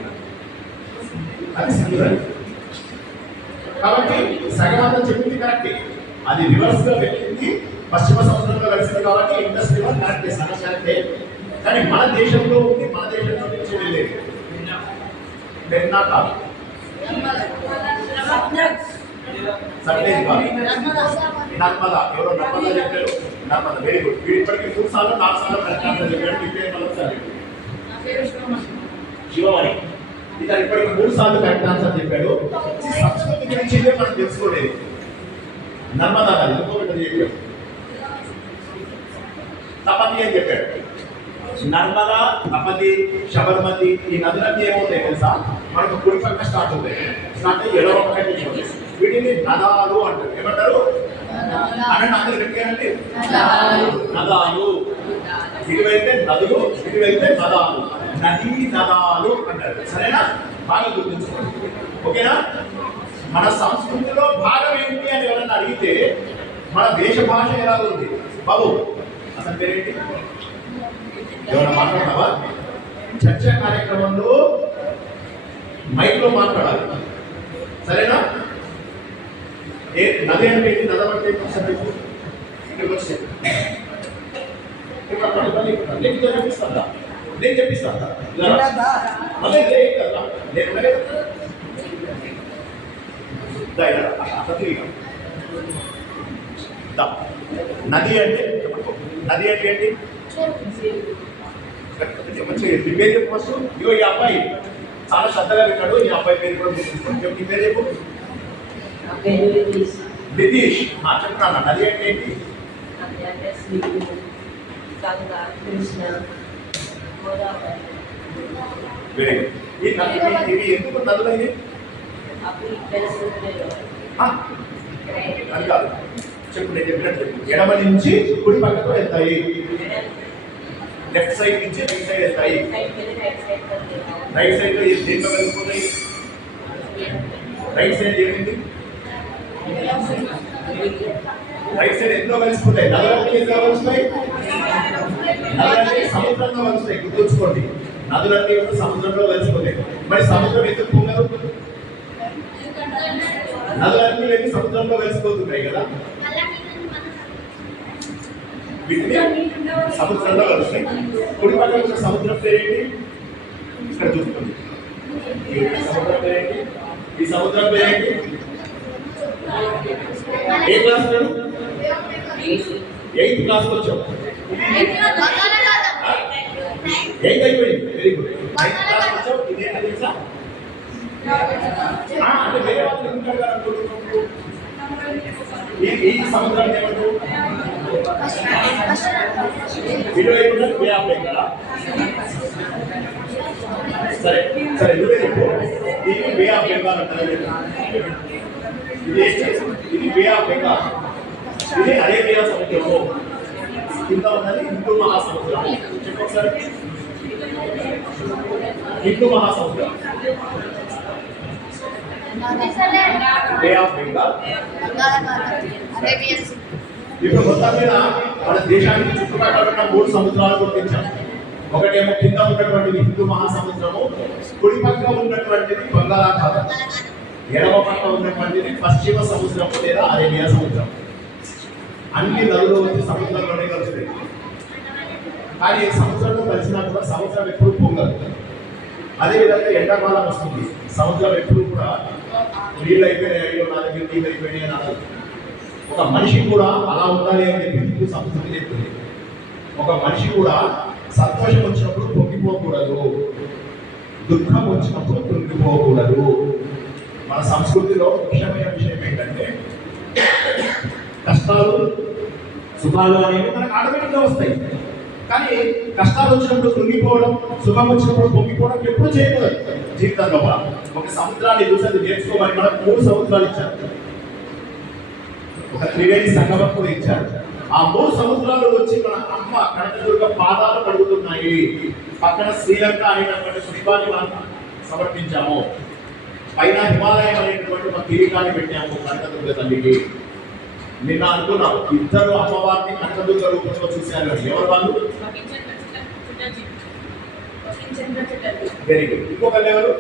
అది సింధు నది. కాబట్టి సగం చెప్పింది కరెక్ట్. అది రివర్స్ గా వెళ్ళింది, పశ్చిమ సముద్రంలో కలిసింది. కాబట్టి ఇండస్ రివర్ కరెక్టే, సగం కరెక్టే. కానీ మన దేశంలో ఉంది, మన దేశంలో నుంచి వెళ్ళేది పెన్నా కాదు, సర్లేదు కాదు, నర్మదా. ఎవరో నర్మదా చెప్పారు. నర్మదా. Very good. వీడు ఇప్పటికీ 3 సార్లు 4 సార్లు ప్రయత్నం చెప్పాడు. మీ పేరు మళ్ళీ శివమణి. ఇతను ఇప్పటికి 3 సార్లు కరెక్ట్ ఆన్సర్ చెప్పాడు. సంస్కృతి గురించి మనం తెలుసుకోలేదు. నర్మదా నది ఇంకొకటి చెప్పాడు. తపతి అని చెప్పాడు. నర్మదా, తపతి, శబర్మతి ఈ నదులన్నీ ఏమవుతాయి తెలుసా? మనకు కుడి పక్క స్టార్ట్ అవుతాయి. స్టార్ట్ అయ్యి ఎడవ పక్క. వీటిని నదాలు అంటారు. ఏమంటారు? అనండి, అందరు గట్టిగానండి. నదాలు. ఇటు వెళ్తే నదులు, ఇటు వెళ్తే నదాలు. నదీ నదాలు అంటారు. సరేనా? బాగా గుర్తుంచుకోండి. ఓకేనా? మన సంస్కృతిలో భాగం ఏంటి అని ఎవరన్నా అడిగితే మన దేశ భాష ఎలా ఉంది? బాబు అసలు పేరేంటి? ఏమైనా మాట్లాడతావా? చర్చా కార్యక్రమంలో మైక్లో మాట్లాడాలి, సరేనా? ఏ నది అంటే ఏంటి? నది అంటే ఇక్కడికి వచ్చి నేను చెప్పిస్తాను, నేను చెప్పిస్తాను. మళ్ళీ కదా నేను నది అంటే నది అంటే ఏంటి? నీ పేరు చెప్పు ఫస్ట్. ఇగో ఈ అబ్బాయి చాలా శ్రద్ధగా విన్నాడు. ఈ అబ్బాయి పేరు కూడా గుర్తుంచుకోండి. చెప్పు, నీ పేరు చెప్పు. నితీష్. చెప్తున్నా, నది అంటే ఏంటి? Very good. ఈ నది ఇవి ఎందుకు నదులు అయ్యి? అది కాదు, చెప్పు, నేను చెప్పినట్టు చెప్పు. ఎడమ నుంచి కుడి పక్కకు వెళ్తాయి, లెఫ్ట్ సైడ్ నుంచి రైట్ సైడ్ వెళ్తాయి. రైట్ సైడ్ లో దేంట్లో కలిసిపోతాయి? రైట్ సైడ్ ఏమిటి? రైట్ సైడ్ ఎందులో కలిసిపోతాయి? నదులన్నీ ఎందులో కలుస్తాయి? నదులన్నీ సముద్రంలో కలుస్తాయి. గుర్తుంచుకోండి, నదులన్నీ సముద్రంలో కలిసిపోతాయి. మరి సముద్రం ఎందుకు పొంగదు? నదులన్నీ వెళ్ళి సముద్రంలో కలిసిపోతున్నాయి కదా, వీటిని సముద్రంలో కలుస్తాయి. కుడి పక్కన ఉన్న సముద్రం పేరేంటి? ఇక్కడ చూస్తుంది. ఈ సముద్రం పేరేంటి? ఈ సముద్రం పేరేంటి? ఏ క్లాస్? 8th క్లాస్కి వచ్చావు. 8th అయిపోయింది. Very good. 9th క్లాస్కి వచ్చావు. ఇదేంటి తెలుసా? అంటే వేరే వాళ్ళు ఉంటారు కదా అనుకుంటున్నావు. ఈ సముద్రాన్ని ఏమంటారు? ఇటువైపు వే ఆఫ్ బెంగాల్. సరే సరే, నువ్వే చెప్పు. ఇది వే ఆఫ్ బెంగాల్ అంటారు. ఇది వే ఆఫ్ బెంగాల్. ఇది అరేబియా సముద్రము. కింద ఉన్నది హిందూ మహాసముద్రం. చెప్పు ఒకసారి. హిందూ మహాసముద్రం, వే ఆఫ్ బెంగాల్. ఇప్పుడు మొత్తం మీద మన దేశానికి చుట్టుపక్కల ఉన్న 3 సముద్రాలు గుర్తించాం. ఒకటేమో కింద ఉన్నటువంటిది హిందూ మహాసముద్రము, కుడి పక్క ఉన్నటువంటిది బంగాళాఖాతం, ఎడమ పక్క ఉన్నటువంటిది పశ్చిమ సముద్రము లేదా అరేబియా సముద్రం. అన్ని నదులు వచ్చి సముద్రంలోనే కలుస్తాయి. కానీ సముద్రంలో కలిసినా కూడా సముద్రం ఎప్పుడు పొంగదు. అదేవిధంగా ఎండాకాలం వస్తుంది, సముద్రం ఎప్పుడు కూడా నీళ్ళు అయిపోయినాయి, అయ్యో నా దగ్గర నీళ్ళు అయిపోయినాయి అని అనదు. ఒక మనిషి కూడా అలా ఉండాలి అని చెప్పి హిందూ సంస్కృతి చెప్తుంది. ఒక మనిషి కూడా సంతోషం వచ్చినప్పుడు పొంగిపోకూడదు, దుఃఖం వచ్చినప్పుడు కృంగిపోకూడదు. మన సంస్కృతిలో ముఖ్యమైన విషయం ఏంటంటే కష్టాలు సుఖాలు అనేవి మనకు ఆటోమేటిక్గా వస్తాయి. కానీ కష్టాలు వచ్చినప్పుడు కృంగిపోవడం, సుఖం వచ్చినప్పుడు పొంగిపోవడం ఎప్పుడు చేయకూడదు. జీవితంలో ఒక సముద్రాన్ని చూసి నేర్చుకోమని మనకు 3 సముద్రాలు ఇచ్చారు. ఒక త్రివేణి సంగమం కూడా ఇచ్చారు. ఆ 3 సముద్రాలు వచ్చి మన అమ్మ కనకదుర్గ పాదాలు కడుగుతున్నాయి. పక్కన శ్రీలంక అనేటటువంటి శిల్పాన్ని మనం సమర్పించాము. పైన హిమాలయం అనేటటువంటి ఒక కిరీటాన్ని పెట్టాము కనకదుర్గ తల్లికి. నిన్న అనుకున్నావు, ఇద్దరు అమ్మవారిని కనకదుర్గ రూపంలో చూశారు. ఎవరు వాళ్ళు? Very good. ఇంకొకళ్ళు ఎవరు?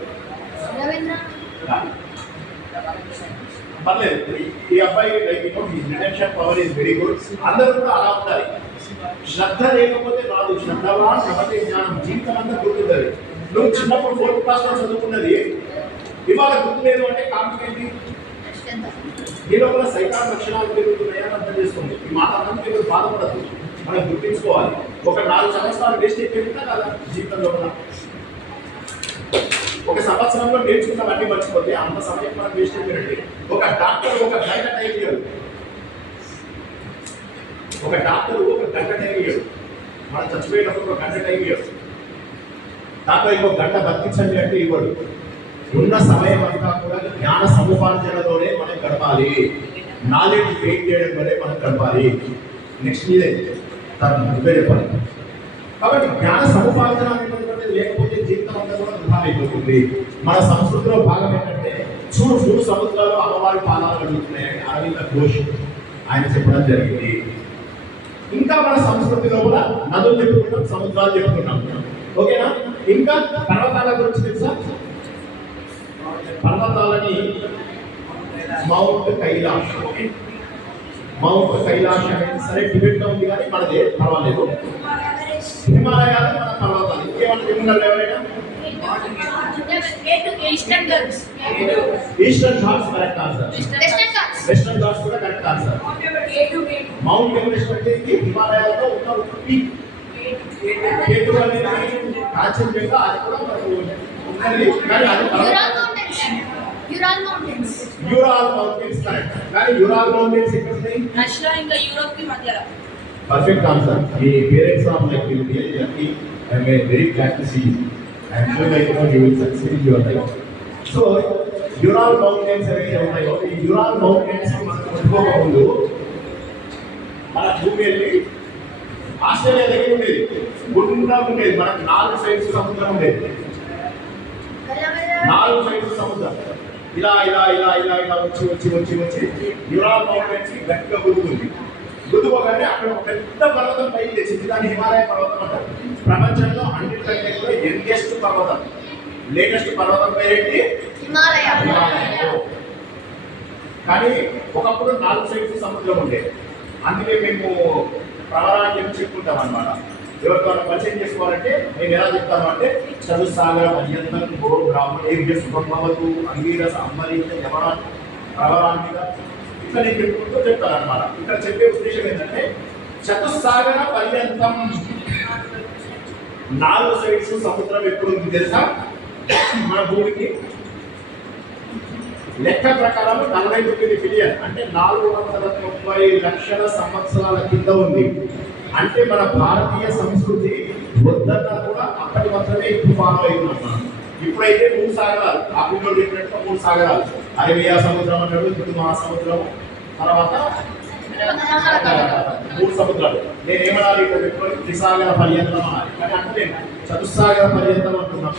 పర్లేదు, ఈ అబ్బాయి retention power is very good. అందరూ కూడా అలా ఉండాలి. శ్రద్ధ లేకపోతే రాదు. శ్రద్ధవాన్ శ్రద్ధే జ్ఞానం. జీవితం అంతా గుర్తుంటుంది. నువ్వు చిన్నప్పుడు 4th క్లాస్లో చదువుకున్నది ఇవాళ గుర్తులేదు అంటే కారణం ఏంటి? ఈ లోపల సైతాన్ లక్షణాలు పెరుగుతున్నాయని అర్థం చేసుకోండి. ఈ మాట అందరికీ మీరు బాధపడద్దు, మనం గుర్తించుకోవాలి. ఒక 4 సంవత్సరాలు వేస్ట్ అయిపోయిందా కదా జీవితంలో. ఒక సంవత్సరంలో నేర్చుకున్నవన్నీ మర్చిపోతే అంత సమయం మనం వేస్ట్ అయిపోయినట్టు. ఒక డాక్టర్ 1 గంట టైం ఇవ్వడు. ఒక డాక్టర్ 1 గంట టైం ఇవ్వడు. మనం చచ్చిపోయేటప్పుడు 1 గంట టైం ఇవ్వడు. దాంట్లో 1 గంట బతికించండి అంటే ఇవ్వడు. ఉన్న సమయం అంతా కూడా జ్ఞాన సముపార్జనలోనే మనం గడపాలి. నాలెడ్జ్ గెయిన్ చేయడంలోనే మనం గడపాలి. నెక్స్ట్ ఇదే నువ్వే చెప్పాలి. కాబట్టి జ్ఞాన సముపార్జన అనేటువంటిది లేకపోతే జీవితం అంతా కూడా వృధా అయిపోతుంది. మన సంస్కృతిలో భాగం ఏంటంటే చూడు 3 సముద్రాలు అమ్మవారి పాదాలు కలుగుతున్నాయని అరవింద ఘోష్ ఆయన చెప్పడం జరిగింది. ఇంకా మన సంస్కృతి లోపల నదులు చెప్పుకున్నాం, సముద్రాలు చెప్పుకున్నాం. ఓకేనా? ఇంకా పర్వతాల గురించి తెలుసా? పర్వతాలని మౌంట్ కైలాష్, మౌంట్ కైలాష్ అనేది సరే టిబెట్ లో ఉంది కానీ మనదే పర్వాలేదు. హిమాలయాలు మన పర్వతాలు. ఇంకేమన్నా చెప్పగలరు ఎవరైనా? Eastern Ghats correct answer. Western Ghats కూడా కరెక్ట్ ఆన్సర్. మౌంట్ ఎవరెస్ట్ అంటే ఇది హిమాలయాల్లో ఉన్న ఒక పీక్. కేటు అనేది కాంచనజంగా, అది కూడా మనకు ఉన్నది కానీ అది Ural mountains. Ural mountains correct. కానీ యూరాల్ మౌంటైన్స్ ఎక్కడ ఉన్నాయి? రష్యా ఇంకా యూరోప్ కి మధ్యలో. Perfect answer. The parents are like you really happy. I am very glad to see you. I am sure that you will succeed in your life. So, Ural Mountains ఏవైతే ఉన్నాయో ఈ Ural Mountains మనకు ముట్టుకోకముందు మన భూమి వెళ్ళి Australia దగ్గర ఉండేది, గుండ్రంగా ఉండేది. మనకు 4 సైడ్స్ సముద్రం ఉండేది, 4 సైడ్స్ సముద్రం. ఇలా ఇలా ఇలా ఇలా ఇలా వచ్చి వచ్చి వచ్చి వచ్చి Ural Mountains గట్టిగా గుర్తుంది. గుర్తుపోగానే అక్కడ ఒక పెద్ద పర్వతం పైకి లేచింది. దాన్ని హిమాలయ పర్వతం అంటారు. ప్రపంచంలో అన్నిటికంటే కూడా యంగెస్ట్ పర్వతం, లేటెస్ట్ పర్వతం పేరేంటి? హిమాలయ. కానీ ఒకప్పుడు 4 సైడ్స్ సముద్రం ఉండేది. అందుకే మేము ప్రవరాన్ని చెప్పుకుంటాం అన్నమాట. ఎవరితో పరిచయం చేసుకోవాలంటే మేము ఎలా చెప్తాము అంటే చదుసాగర పర్యంతం గో బ్రాహ్మణ ఏభ్య సుఖభవతు అంగీరస అంబరీత యమన ప్రవరాన్నిగా ఇట్లా నేను చెప్పుకుంటూ చెప్తాను అనమాట. ఇక్కడ చెప్పే ఉద్దేశం ఏంటంటే చతుస్సాగర పర్యంతం 4 సైడ్స్ సముద్రం ఎప్పుడు ఉంది తెలుసా? మన భూమికి లెక్క ప్రకారం 49 బిలియన్ అంటే 490 లక్షల సంవత్సరాల కింద ఉంది. అంటే మన భారతీయ సంస్కృతి వద్దన్నా కూడా అప్పటి మాత్రమే ఇప్పుడు ఫాలో అయిందన్నమాట. ఇప్పుడైతే 3 సాగరాలు, ఆ పిల్లలు చెప్పినట్టుగా 3 సాగరాలు, అరేబియా సముద్రం అంటాడు, హిందూ మహాసముద్రం, తర్వాత 3 సముద్రాలు. నేను ఏమనాలి ఇక్కడ పెట్టుకొని త్రిసాగర పర్యంతం అనాలి, కానీ అంటే చతుస్సాగర పర్యంతం అంటున్నాం.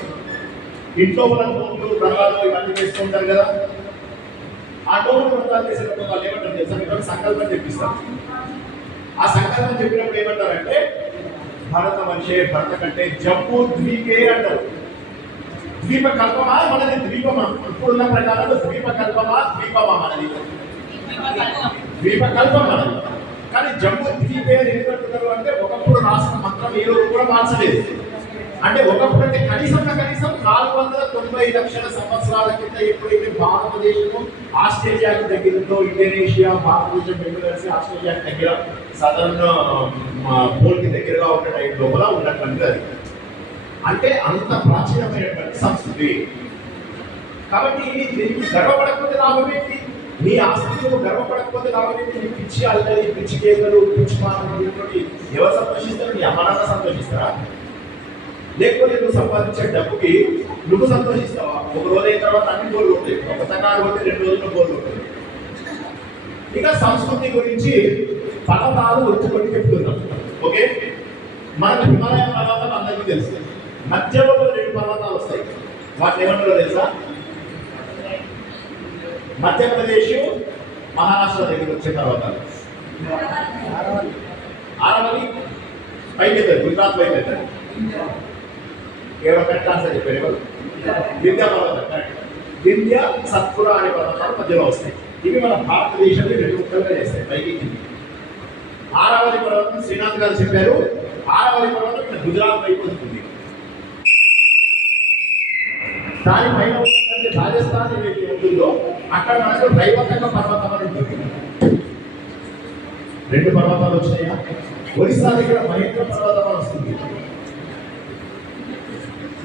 ఇంట్లో మన నోములు వ్రతాలు ఇవన్నీ చేస్తుంటారు కదా, ఆ నోములు వ్రతాలు చేసేటప్పుడు వాళ్ళు ఏమంటారు తెలుసా? మీకు సంకల్పం చెప్పిస్తారు. ఆ సంకల్పం చెప్పినప్పుడు ఏమంటారంటే భరత మనిషే భరత కంటే జంబూ ద్వీపే అంటారు. ద్వీప కల్పమా మనది ద్వీపమా? ఇప్పుడున్న ప్రకారం ద్వీప కల్పమా ద్వీపమా మనది? ద్వీప కల్పం మనది. కానీ జంబూ ద్వీపే అని ఎందుకంటున్నారు అంటే ఒకప్పుడు రాసిన మంత్రం ఈ రోజు కూడా మార్చలేదు. అంటే ఒకప్పుడు అంటే కనీసం 490 లక్షల సంవత్సరాల కింద ఎప్పుడైతే భారతదేశము ఆస్ట్రేలియాకి దగ్గరలో, ఇండోనేషియా భారతదేశం రెండు కలిసి ఆస్ట్రేలియాకి దగ్గర సదరన్ పోల్కి దగ్గరగా ఉన్న టైం లోపల ఉన్నటువంటి అది. అంటే అంత ప్రాచీనమైనటువంటి సంస్కృతి. కాబట్టి దీనికి గర్వపడకపోతే లాభమేంటి? నీ ఆస్తిలో గర్వపడకపోతే లాభమేంటి? నీ పిచ్చి అల్లరి, పిచ్చి కేకలు, పిచ్చి మాటలు ఎవరు సంతోషిస్తారు? నీ అమ్మానాన్న సంతోషిస్తారా? లేకపోతే నువ్వు సంపాదించే డబ్బుకి నువ్వు సంతోషిస్తావా? ఒక రోజు అయిన తర్వాత అన్ని గోలు కొట్టాయి, ఒక తనాలు కొట్టి 2 రోజుల్లో గోలు కొట్టాయి. ఇక సంస్కృతి గురించి పర్వతాలు గురించి చెప్తున్నాం. ఓకే, మనకు హిమాలయ పర్వతాలు అందరికీ తెలుసు. మధ్యలో 2 పర్వతాలు వస్తాయి. వాటిని ఏమంటారో తెలుసా? మధ్యప్రదేశ్, మహారాష్ట్ర దగ్గర వచ్చే పర్వతాలు. ఆరవది పైకి గుజరాత్ పైకి వెళ్తారు. కేవలం కరెక్ట్ ఆన్సర్ చెప్పారు ఎవరు? వింధ్య పర్వతం కరెక్ట్. వింధ్య, సత్పురా అనే పర్వతాలు మధ్యలో వస్తాయి. ఇవి మన భారతదేశంలో 2 ముక్కలుగా చేస్తాయి, పైకి కింది. ఆరవది పర్వతం శ్రీనాథ్ గారు చెప్పారు. ఆరవది పర్వతం ఇక్కడ గుజరాత్ వైపు వస్తుంది. దానిపైన రాజస్థాన్ ఏదైతే ఉంటుందో అక్కడ మనకు రైవతక పర్వతం అని ఉంటుంది. 2 పర్వతాలు వచ్చినాయా? ఒరిస్సా దగ్గర మహేంద్ర పర్వతం అని వస్తుంది.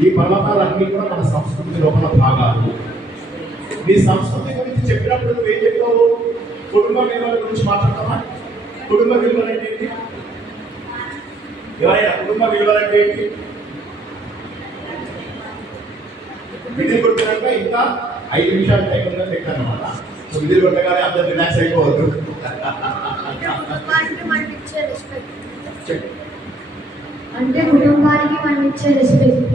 ఈ పర్వతాలన్నీ కూడా మన సంస్కృతి లోపల భాగాలు. మీ సంస్కృతి గురించి చెప్పినప్పుడు నువ్వు ఏం చెప్పావు? కుటుంబ విలువల గురించి మాట్లాడతామా? కుటుంబ విలువలు అంటే ఏంటి? ఎవరైనా కుటుంబ విలువలు అంటే ఏంటి? విధులు కొట్టినాక ఇంకా 5 నిమిషాలు టైం ఉందని పెట్టాను అనమాట. సో విధులు కొట్టగానే అందరు రిలాక్స్ అయిపోవద్దు. అంటే కుటుంబానికి మనం ఇచ్చే రెస్పెక్ట్.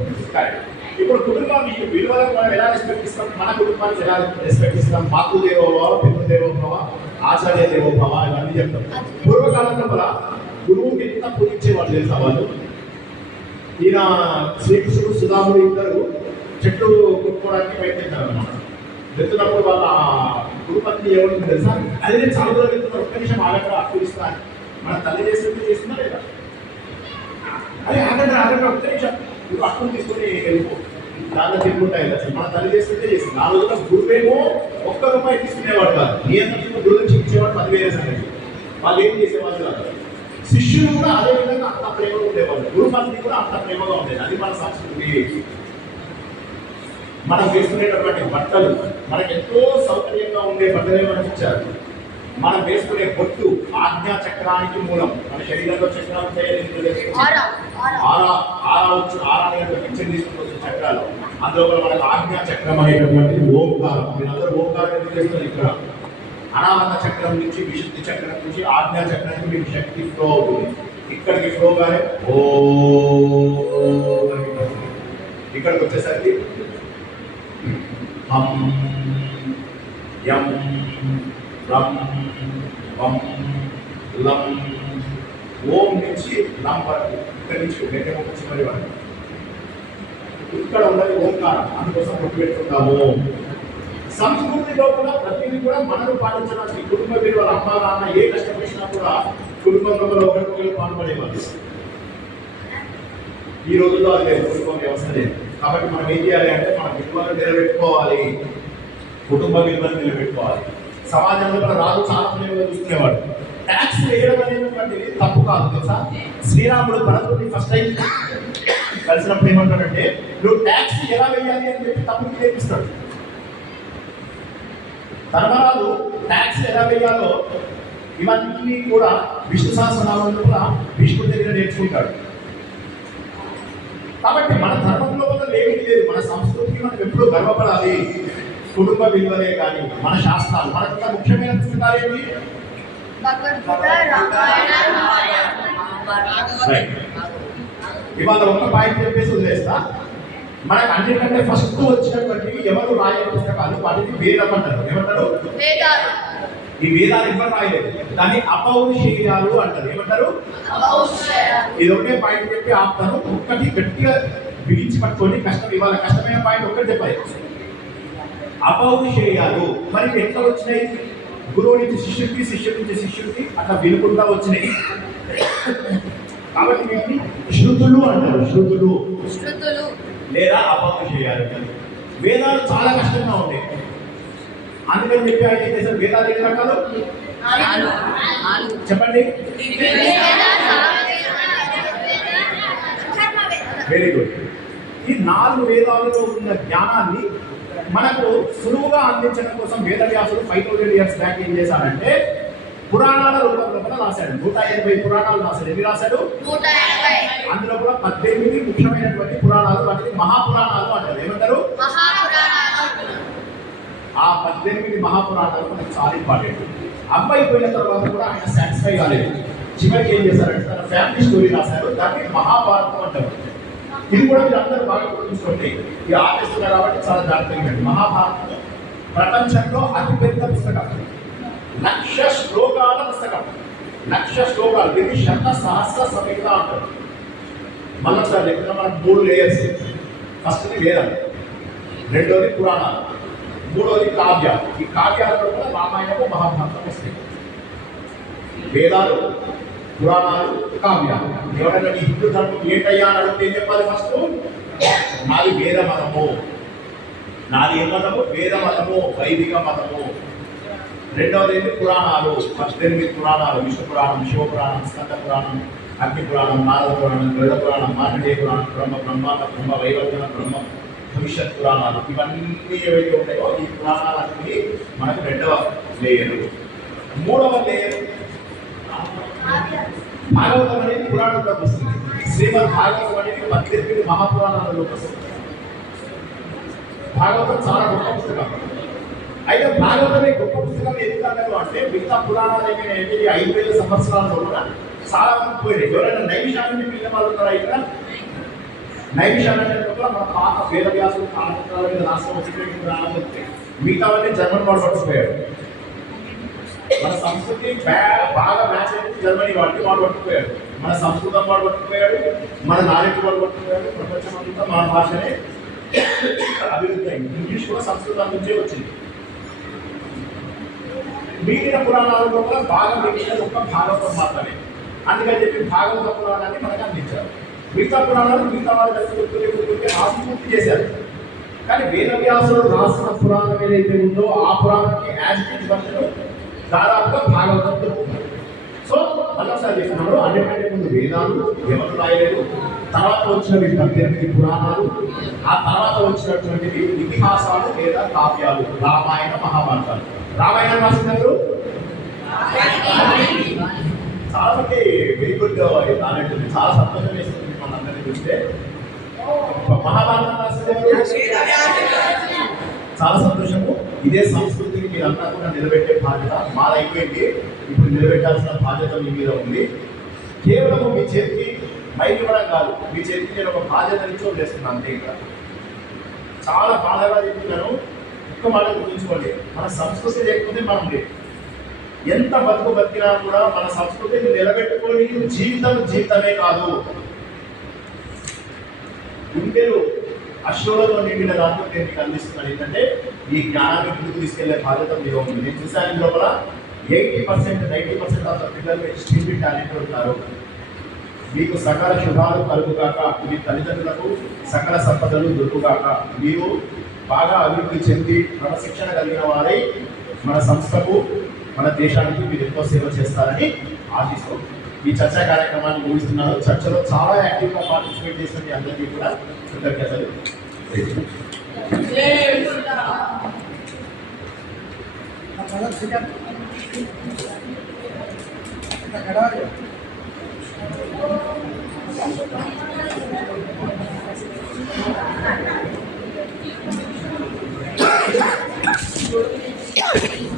ఇప్పుడు కుటుంబం విలువలకు మనం ఎలా రెస్పెక్ట్ ఇస్తాం? మన కుటుంబానికి ఎలా రెస్పెక్ట్ ఇస్తాం? మాతృదేవోభవ, పితృదేవోభవ, ఆచార్య దేవోభవ ఇవన్నీ చెప్తాం. పూర్వకాలంలో కూడా గురువు వాళ్ళు తెలుసా వాళ్ళు? ఈయన శ్రీకృష్ణుడు సుధాముడు ఇద్దరు చెట్లు కొట్టుకోవడానికి ప్రయత్నించారు అన్నమాట. వెళ్తున్నప్పుడు వాళ్ళ గురుపత్ని ఏమవుతుంది తెలుసా? అది నేను చాలా దూరం వెళ్తున్నా, ఒక్క నిమిషం ఆగట్రా అప్పిస్తాను. మన తల్లి చేసినట్టు చేస్తున్నా లేదా? అదే ఆగండి ఒక్క నిమిషం, నువ్వు అప్పులు తీసుకొని వెళ్ళిపో, దాంట్లో తిరుగుంటాయి కదా. మన తల్లి చేసినట్టే చేసింది. 4 రోజుల గురువేమో ₹1 తీసుకునేవాడు కాదు, నియంత్రణ గురువు ఇచ్చేవాడు 10,000 సంగతి. వాళ్ళు ఏం చేసేవాళ్ళు కాదు. శిష్యులు కూడా అదే విధంగా అంత ప్రేమగా ఉండేవాళ్ళు, గురుపత్ని కూడా అంత ప్రేమగా ఉండేది. అది మన సంస్కృతి. మనం వేసుకునేటటువంటి బట్టలు మనకు ఎంతో సౌకర్యంగా ఉండే బట్టలే మనకి ఇచ్చారు. మనం వేసుకునే బొట్టు ఆజ్ఞా చక్రానికి మూలం. మన శరీరంలో చక్రాలు పిక్చర్ తీసుకుని చక్రాలు, అందులో మనకు ఆజ్ఞా చక్రం అనేటటువంటి ఓంకారం. మీరందరూ ఓంకారం ఎందుకు చేస్తారు? ఇక్కడ అనాహత చక్రం నుంచి విశుద్ధి చక్రం నుంచి ఆజ్ఞా చక్రానికి మీకు శక్తి ఫ్లో అవుతుంది. ఇక్కడికి ఫ్లో గానే ఓ, ఇక్కడికి వచ్చేసరికి హం యం రం వం లం, ఓం నుంచి లం వరకు, ఇక్కడి నుంచి గడ్డెముక చివరి వరకు ఇక్కడ ఉన్నది ఓంకారం. అందుకోసం గుర్తుపెట్టుకుంటాము. సంస్కృతిలో కూడా ప్రతిదీ కూడా మనను పాటించడానికి కుటుంబ విలువలు, అమ్మ నాన్న ఏ కష్టం చేసినా కూడా కుటుంబంలో ఒకరికొకరు పాల్పడేవాళ్ళు. ఈ రోజుల్లో అది లేదు, కుటుంబ వ్యవస్థ లేదు. కాబట్టి మనం ఏం చేయాలి అంటే మన విలువలను నిలబెట్టుకోవాలి, కుటుంబ విలువలను నిలబెట్టుకోవాలి. సమాజంలో కూడా రాజు చాలా ప్రేమగా చూసుకునేవాడు. ట్యాక్స్ వేయడం అనేటువంటిది తప్పు కాదు తెలుసా? శ్రీరాముడు భరతుడిని ఫస్ట్ టైం కలిసినప్పుడు ఏమంటాడంటే, నువ్వు ట్యాక్స్ ఎలా వేయాలి అని చెప్పి తమ్ముడికి నేర్పిస్తాడు. ధర్మరాజు ట్యాక్స్ ఎలా వేయాలో ఇవన్నీ కూడా విష్ణు సహస్రనామంలో కూడా భీష్ముడి దగ్గర నేర్చుకుంటాడు. కాబట్టి మన ధర్మంలో కూడా ఏమీ లేదు. మన సంస్కృతికి మనం ఎప్పుడూ గర్వపడాలి. కుటుంబ విలువలే కానీ మన శాస్త్రాలు, మనకు ముఖ్యమైన పుస్తకాలు ఏంటి? ఇవాళ ఒక్క పాయింట్ చెప్పేసి వదిలేస్తా. మనకు అన్నిటికంటే ఫస్ట్ వచ్చినటువంటివి ఎవరు రాయని పుస్తకాలు, వాటిని వేదం అంటారు. ఏమంటారు? ఈ వేదాలు ఎవరు రాయలేదు, దాన్ని అపౌరుషేయాలు అంటారు. ఏమంటారు? ఇది ఒకే పాయింట్ చెప్పి ఆపుతాను. ఒక్కటి గట్టిగా బిగించి పట్టుకోండి. కష్టం, ఇవాళ కష్టమైన పాయింట్ ఒక్కటి చెప్పాలి. అపౌరుషేయాలు మరి ఎట్లా వచ్చినాయి? గురువు నుంచి శిష్యుడికి, శిష్యుడి నుంచి శిష్యుడికి అట్లా వినుకుంటా వచ్చినాయి. కాబట్టి వీటిని శృతులు అంటారు. శృతులు లేదా అపౌరుషేయాలు. వేదాలు చాలా కష్టంగా ఉంటాయి. అందుకని చెప్పి ఆయన ఏం చేశారు? వేదాలు ఎన్ని రకాలు చెప్పండి? Very good. ఈ 4 వేదాలలో ఉన్న జ్ఞానాన్ని మనకు సులువుగా అందించడం కోసం వేదవ్యాసుడు 5000 years బ్యాక్ ఏం చేశాడంటే పురాణాల రూపంలో కూడా రాశాడు. 180 పురాణాలు రాశాడు. ఎన్ని రాశాడు? 180. అందులో కూడా 18 ముఖ్యమైనటువంటి పురాణాలు, వాటిని మహాపురాణాలు అంటారు. ఏమంటారు? ఆ 18 మహాపురాణాలు మనకు చాలా ఇంపార్టెంట్. అబ్బాయిపోయిన తర్వాత కూడా ఆయన సాటిస్ఫై కాలేదు. చివరికి ఏం చేశారంటే తన ఫ్యామిలీ స్టోరీ రాశారు. దాన్ని మహాభారతం అంటారు. ఇది కూడా మీరు అందరూ బాగా గుర్తుంచుకోండి. ఇది ఆపేస్తున్నారు కాబట్టి చాలా జాగ్రత్తగా. మహాభారతం ప్రపంచంలో అతిపెద్ద పుస్తకం, 1,00,000 శ్లోకాల పుస్తకం. 1,00,000 శ్లోకాలు. దీన్ని శత సహస్ర సంహిత అంటారు. మళ్ళీ సార్ చెప్పిన మనకు 3 లేయర్స్. ఫస్ట్ది వేదం, రెండోది పురాణాలు, మూడోది కావ్యాలు. ఈ కావ్యాలలో కూడా రామాయణము మహాభారతం వస్తాయి. వేదాలు, పురాణాలు, కావ్యాలు. ఎవరైనా నీ హిందూ ధర్మం ఏంటయ్యా అని అడిగితే ఏం చెప్పాలి? ఫస్ట్ నాది వేద మతము. నాది ఏ మతము? వేద మతము, వైదిక మతము. రెండవది ఏంటి? పురాణాలు. 18 పురాణాలు. విష్ణు పురాణం, శివ పురాణం, స్కంద పురాణం, అగ్ని పురాణం, నారద పురాణం, గరుడ పురాణం, మార్కండేయ పురాణం, బ్రహ్మ వైవర్తన, బ్రహ్మ భవిష్యత్ పురాణాలు. ఇవన్నీ ఏవైతే ఉంటాయో ఈ పురాణాలన్నీ మనకు 2వ లేయరు. 3వ లేయర్ భాగవతం అనేది పురాణంలోకి వస్తుంది. శ్రీమద్ భాగవతం అనేది 18 మహాపురాణాలలోకి వస్తుంది. భాగవతం చాలా గొప్ప పుస్తకం. అయితే భాగవతమే గొప్ప పుస్తకం ఎందుకు అంటే మిగతా పురాణాలు ఏమైనా 5,000 సంవత్సరాల్లో కూడా చాలా మంది పోయినాయి. ఎవరైనా నైమిషాన్ని పిల్ల వాళ్ళు ఉన్నారా ఇక్కడ? నైమిషాన్ని మన పాత వేదవ్యాసులు కాలపత్రాల మీద రాష్ట్రం వచ్చినట్టు రావాలి. మిగతావన్నీ జర్మన్ వాడు పట్టుకుపోయాడు. మన సంస్కృతి బాగా మ్యాచ్ అయితే జర్మనీ వాడికి వాడు పట్టుకుపోయాడు, మన సంస్కృతం వాడు పట్టుకుపోయాడు, మన నాలెడ్జ్ వాడు పట్టుకుపోయాడు. ప్రపంచం అంతా మన భాషనే అభివృద్ధి అయింది. ఇంగ్లీష్ కూడా సంస్కృతం నుంచే వచ్చింది. మిగిలిన పురాణాలలో కూడా బాగా మిగిలిన ఒక భాగవతం మాత్రమే. అందుకని చెప్పి భాగవత పురాణాన్ని మనకు అందించారు. మిగతా పురాణాలు మిగతా వాళ్ళు కలిసి రాసి పూర్తి చేశారు. కానీ వేదవ్యాసుడు రాసిన పురాణం ఏదైతే ఉందో ఆ పురాణానికి యాజ్ ఇట్ ఈజ్ వర్షన్ దాదాపుగా భాగవతంతో. సో మరోసారి చెప్తున్నాడు, అన్నిటికంటే ముందు వేదాలు ఎవరు రాయలేదు, తర్వాత వచ్చినవి 18 పురాణాలు, ఆ తర్వాత వచ్చినటువంటివి ఇతిహాసాలు లేదా కావ్యాలు, రామాయణ మహాభారతాలు. రామాయణం రాసినారు చాలా మంది వెరీ గుడ్ నాలెడ్జ్ ఉంది, చాలా సంతోషం వేస్తుంది మనందరినీ చూస్తే. మహాభారతం రాసింది చాలా సంతోషము. ఇదే సంస్కృతిని మీరంతా కూడా నిలబెట్టే బాధ్యత మాదైపోయింది. ఇప్పుడు నిలబెట్టాల్సిన బాధ్యత మీ మీద ఉంది. కేవలం మీ చేతికి మైక్ ఇవ్వడం కాదు, మీ చేతికి నేను ఒక బాధ్యత నుంచి వదిలేస్తున్నాను అంతే. ఇంకా చాలా బాధగా చెప్తున్నాను. ఒక్క మాట గుర్తుంచుకోండి, మన సంస్కృతి లేకపోతే మనం లేదు. ఎంత బతికినా కూడా మన సంస్కృతిని నిలబెట్టుకొని జీవితమే కాదు, గుండెలు అశ్రులతో నిండిన దాంట్లో నేను మీకు అందిస్తున్నాను. ఏంటంటే ఈ జ్ఞానాన్ని ముందుకు తీసుకెళ్లే బాధ్యత మీద ఉంది. నేను చూసాను లోపల 80% 90% ఆఫ్ పిల్లలు ఎక్స్ట్రీమ్లీ టాలెంటెడ్ ఉంటారు. మీకు సకల శుభాలు కలుగుగాక, మీ తల్లిదండ్రులకు సకల సంపదలు దొరుకుగాక, మీరు బాగా అభివృద్ధి చెంది క్రమశిక్షణ కలిగిన వారై మన సంస్థకు మన దేశానికి మీరు ఎంతో సేవ చేస్తారని ఆశిస్తూ ఈ చర్చా కార్యక్రమాన్ని ముగిస్తున్నారు. చర్చలో చాలా యాక్టివ్గా పార్టిసిపేట్ చేసిన మీ అందరికీ కూడా కృతజ్ఞతలు. Thank you.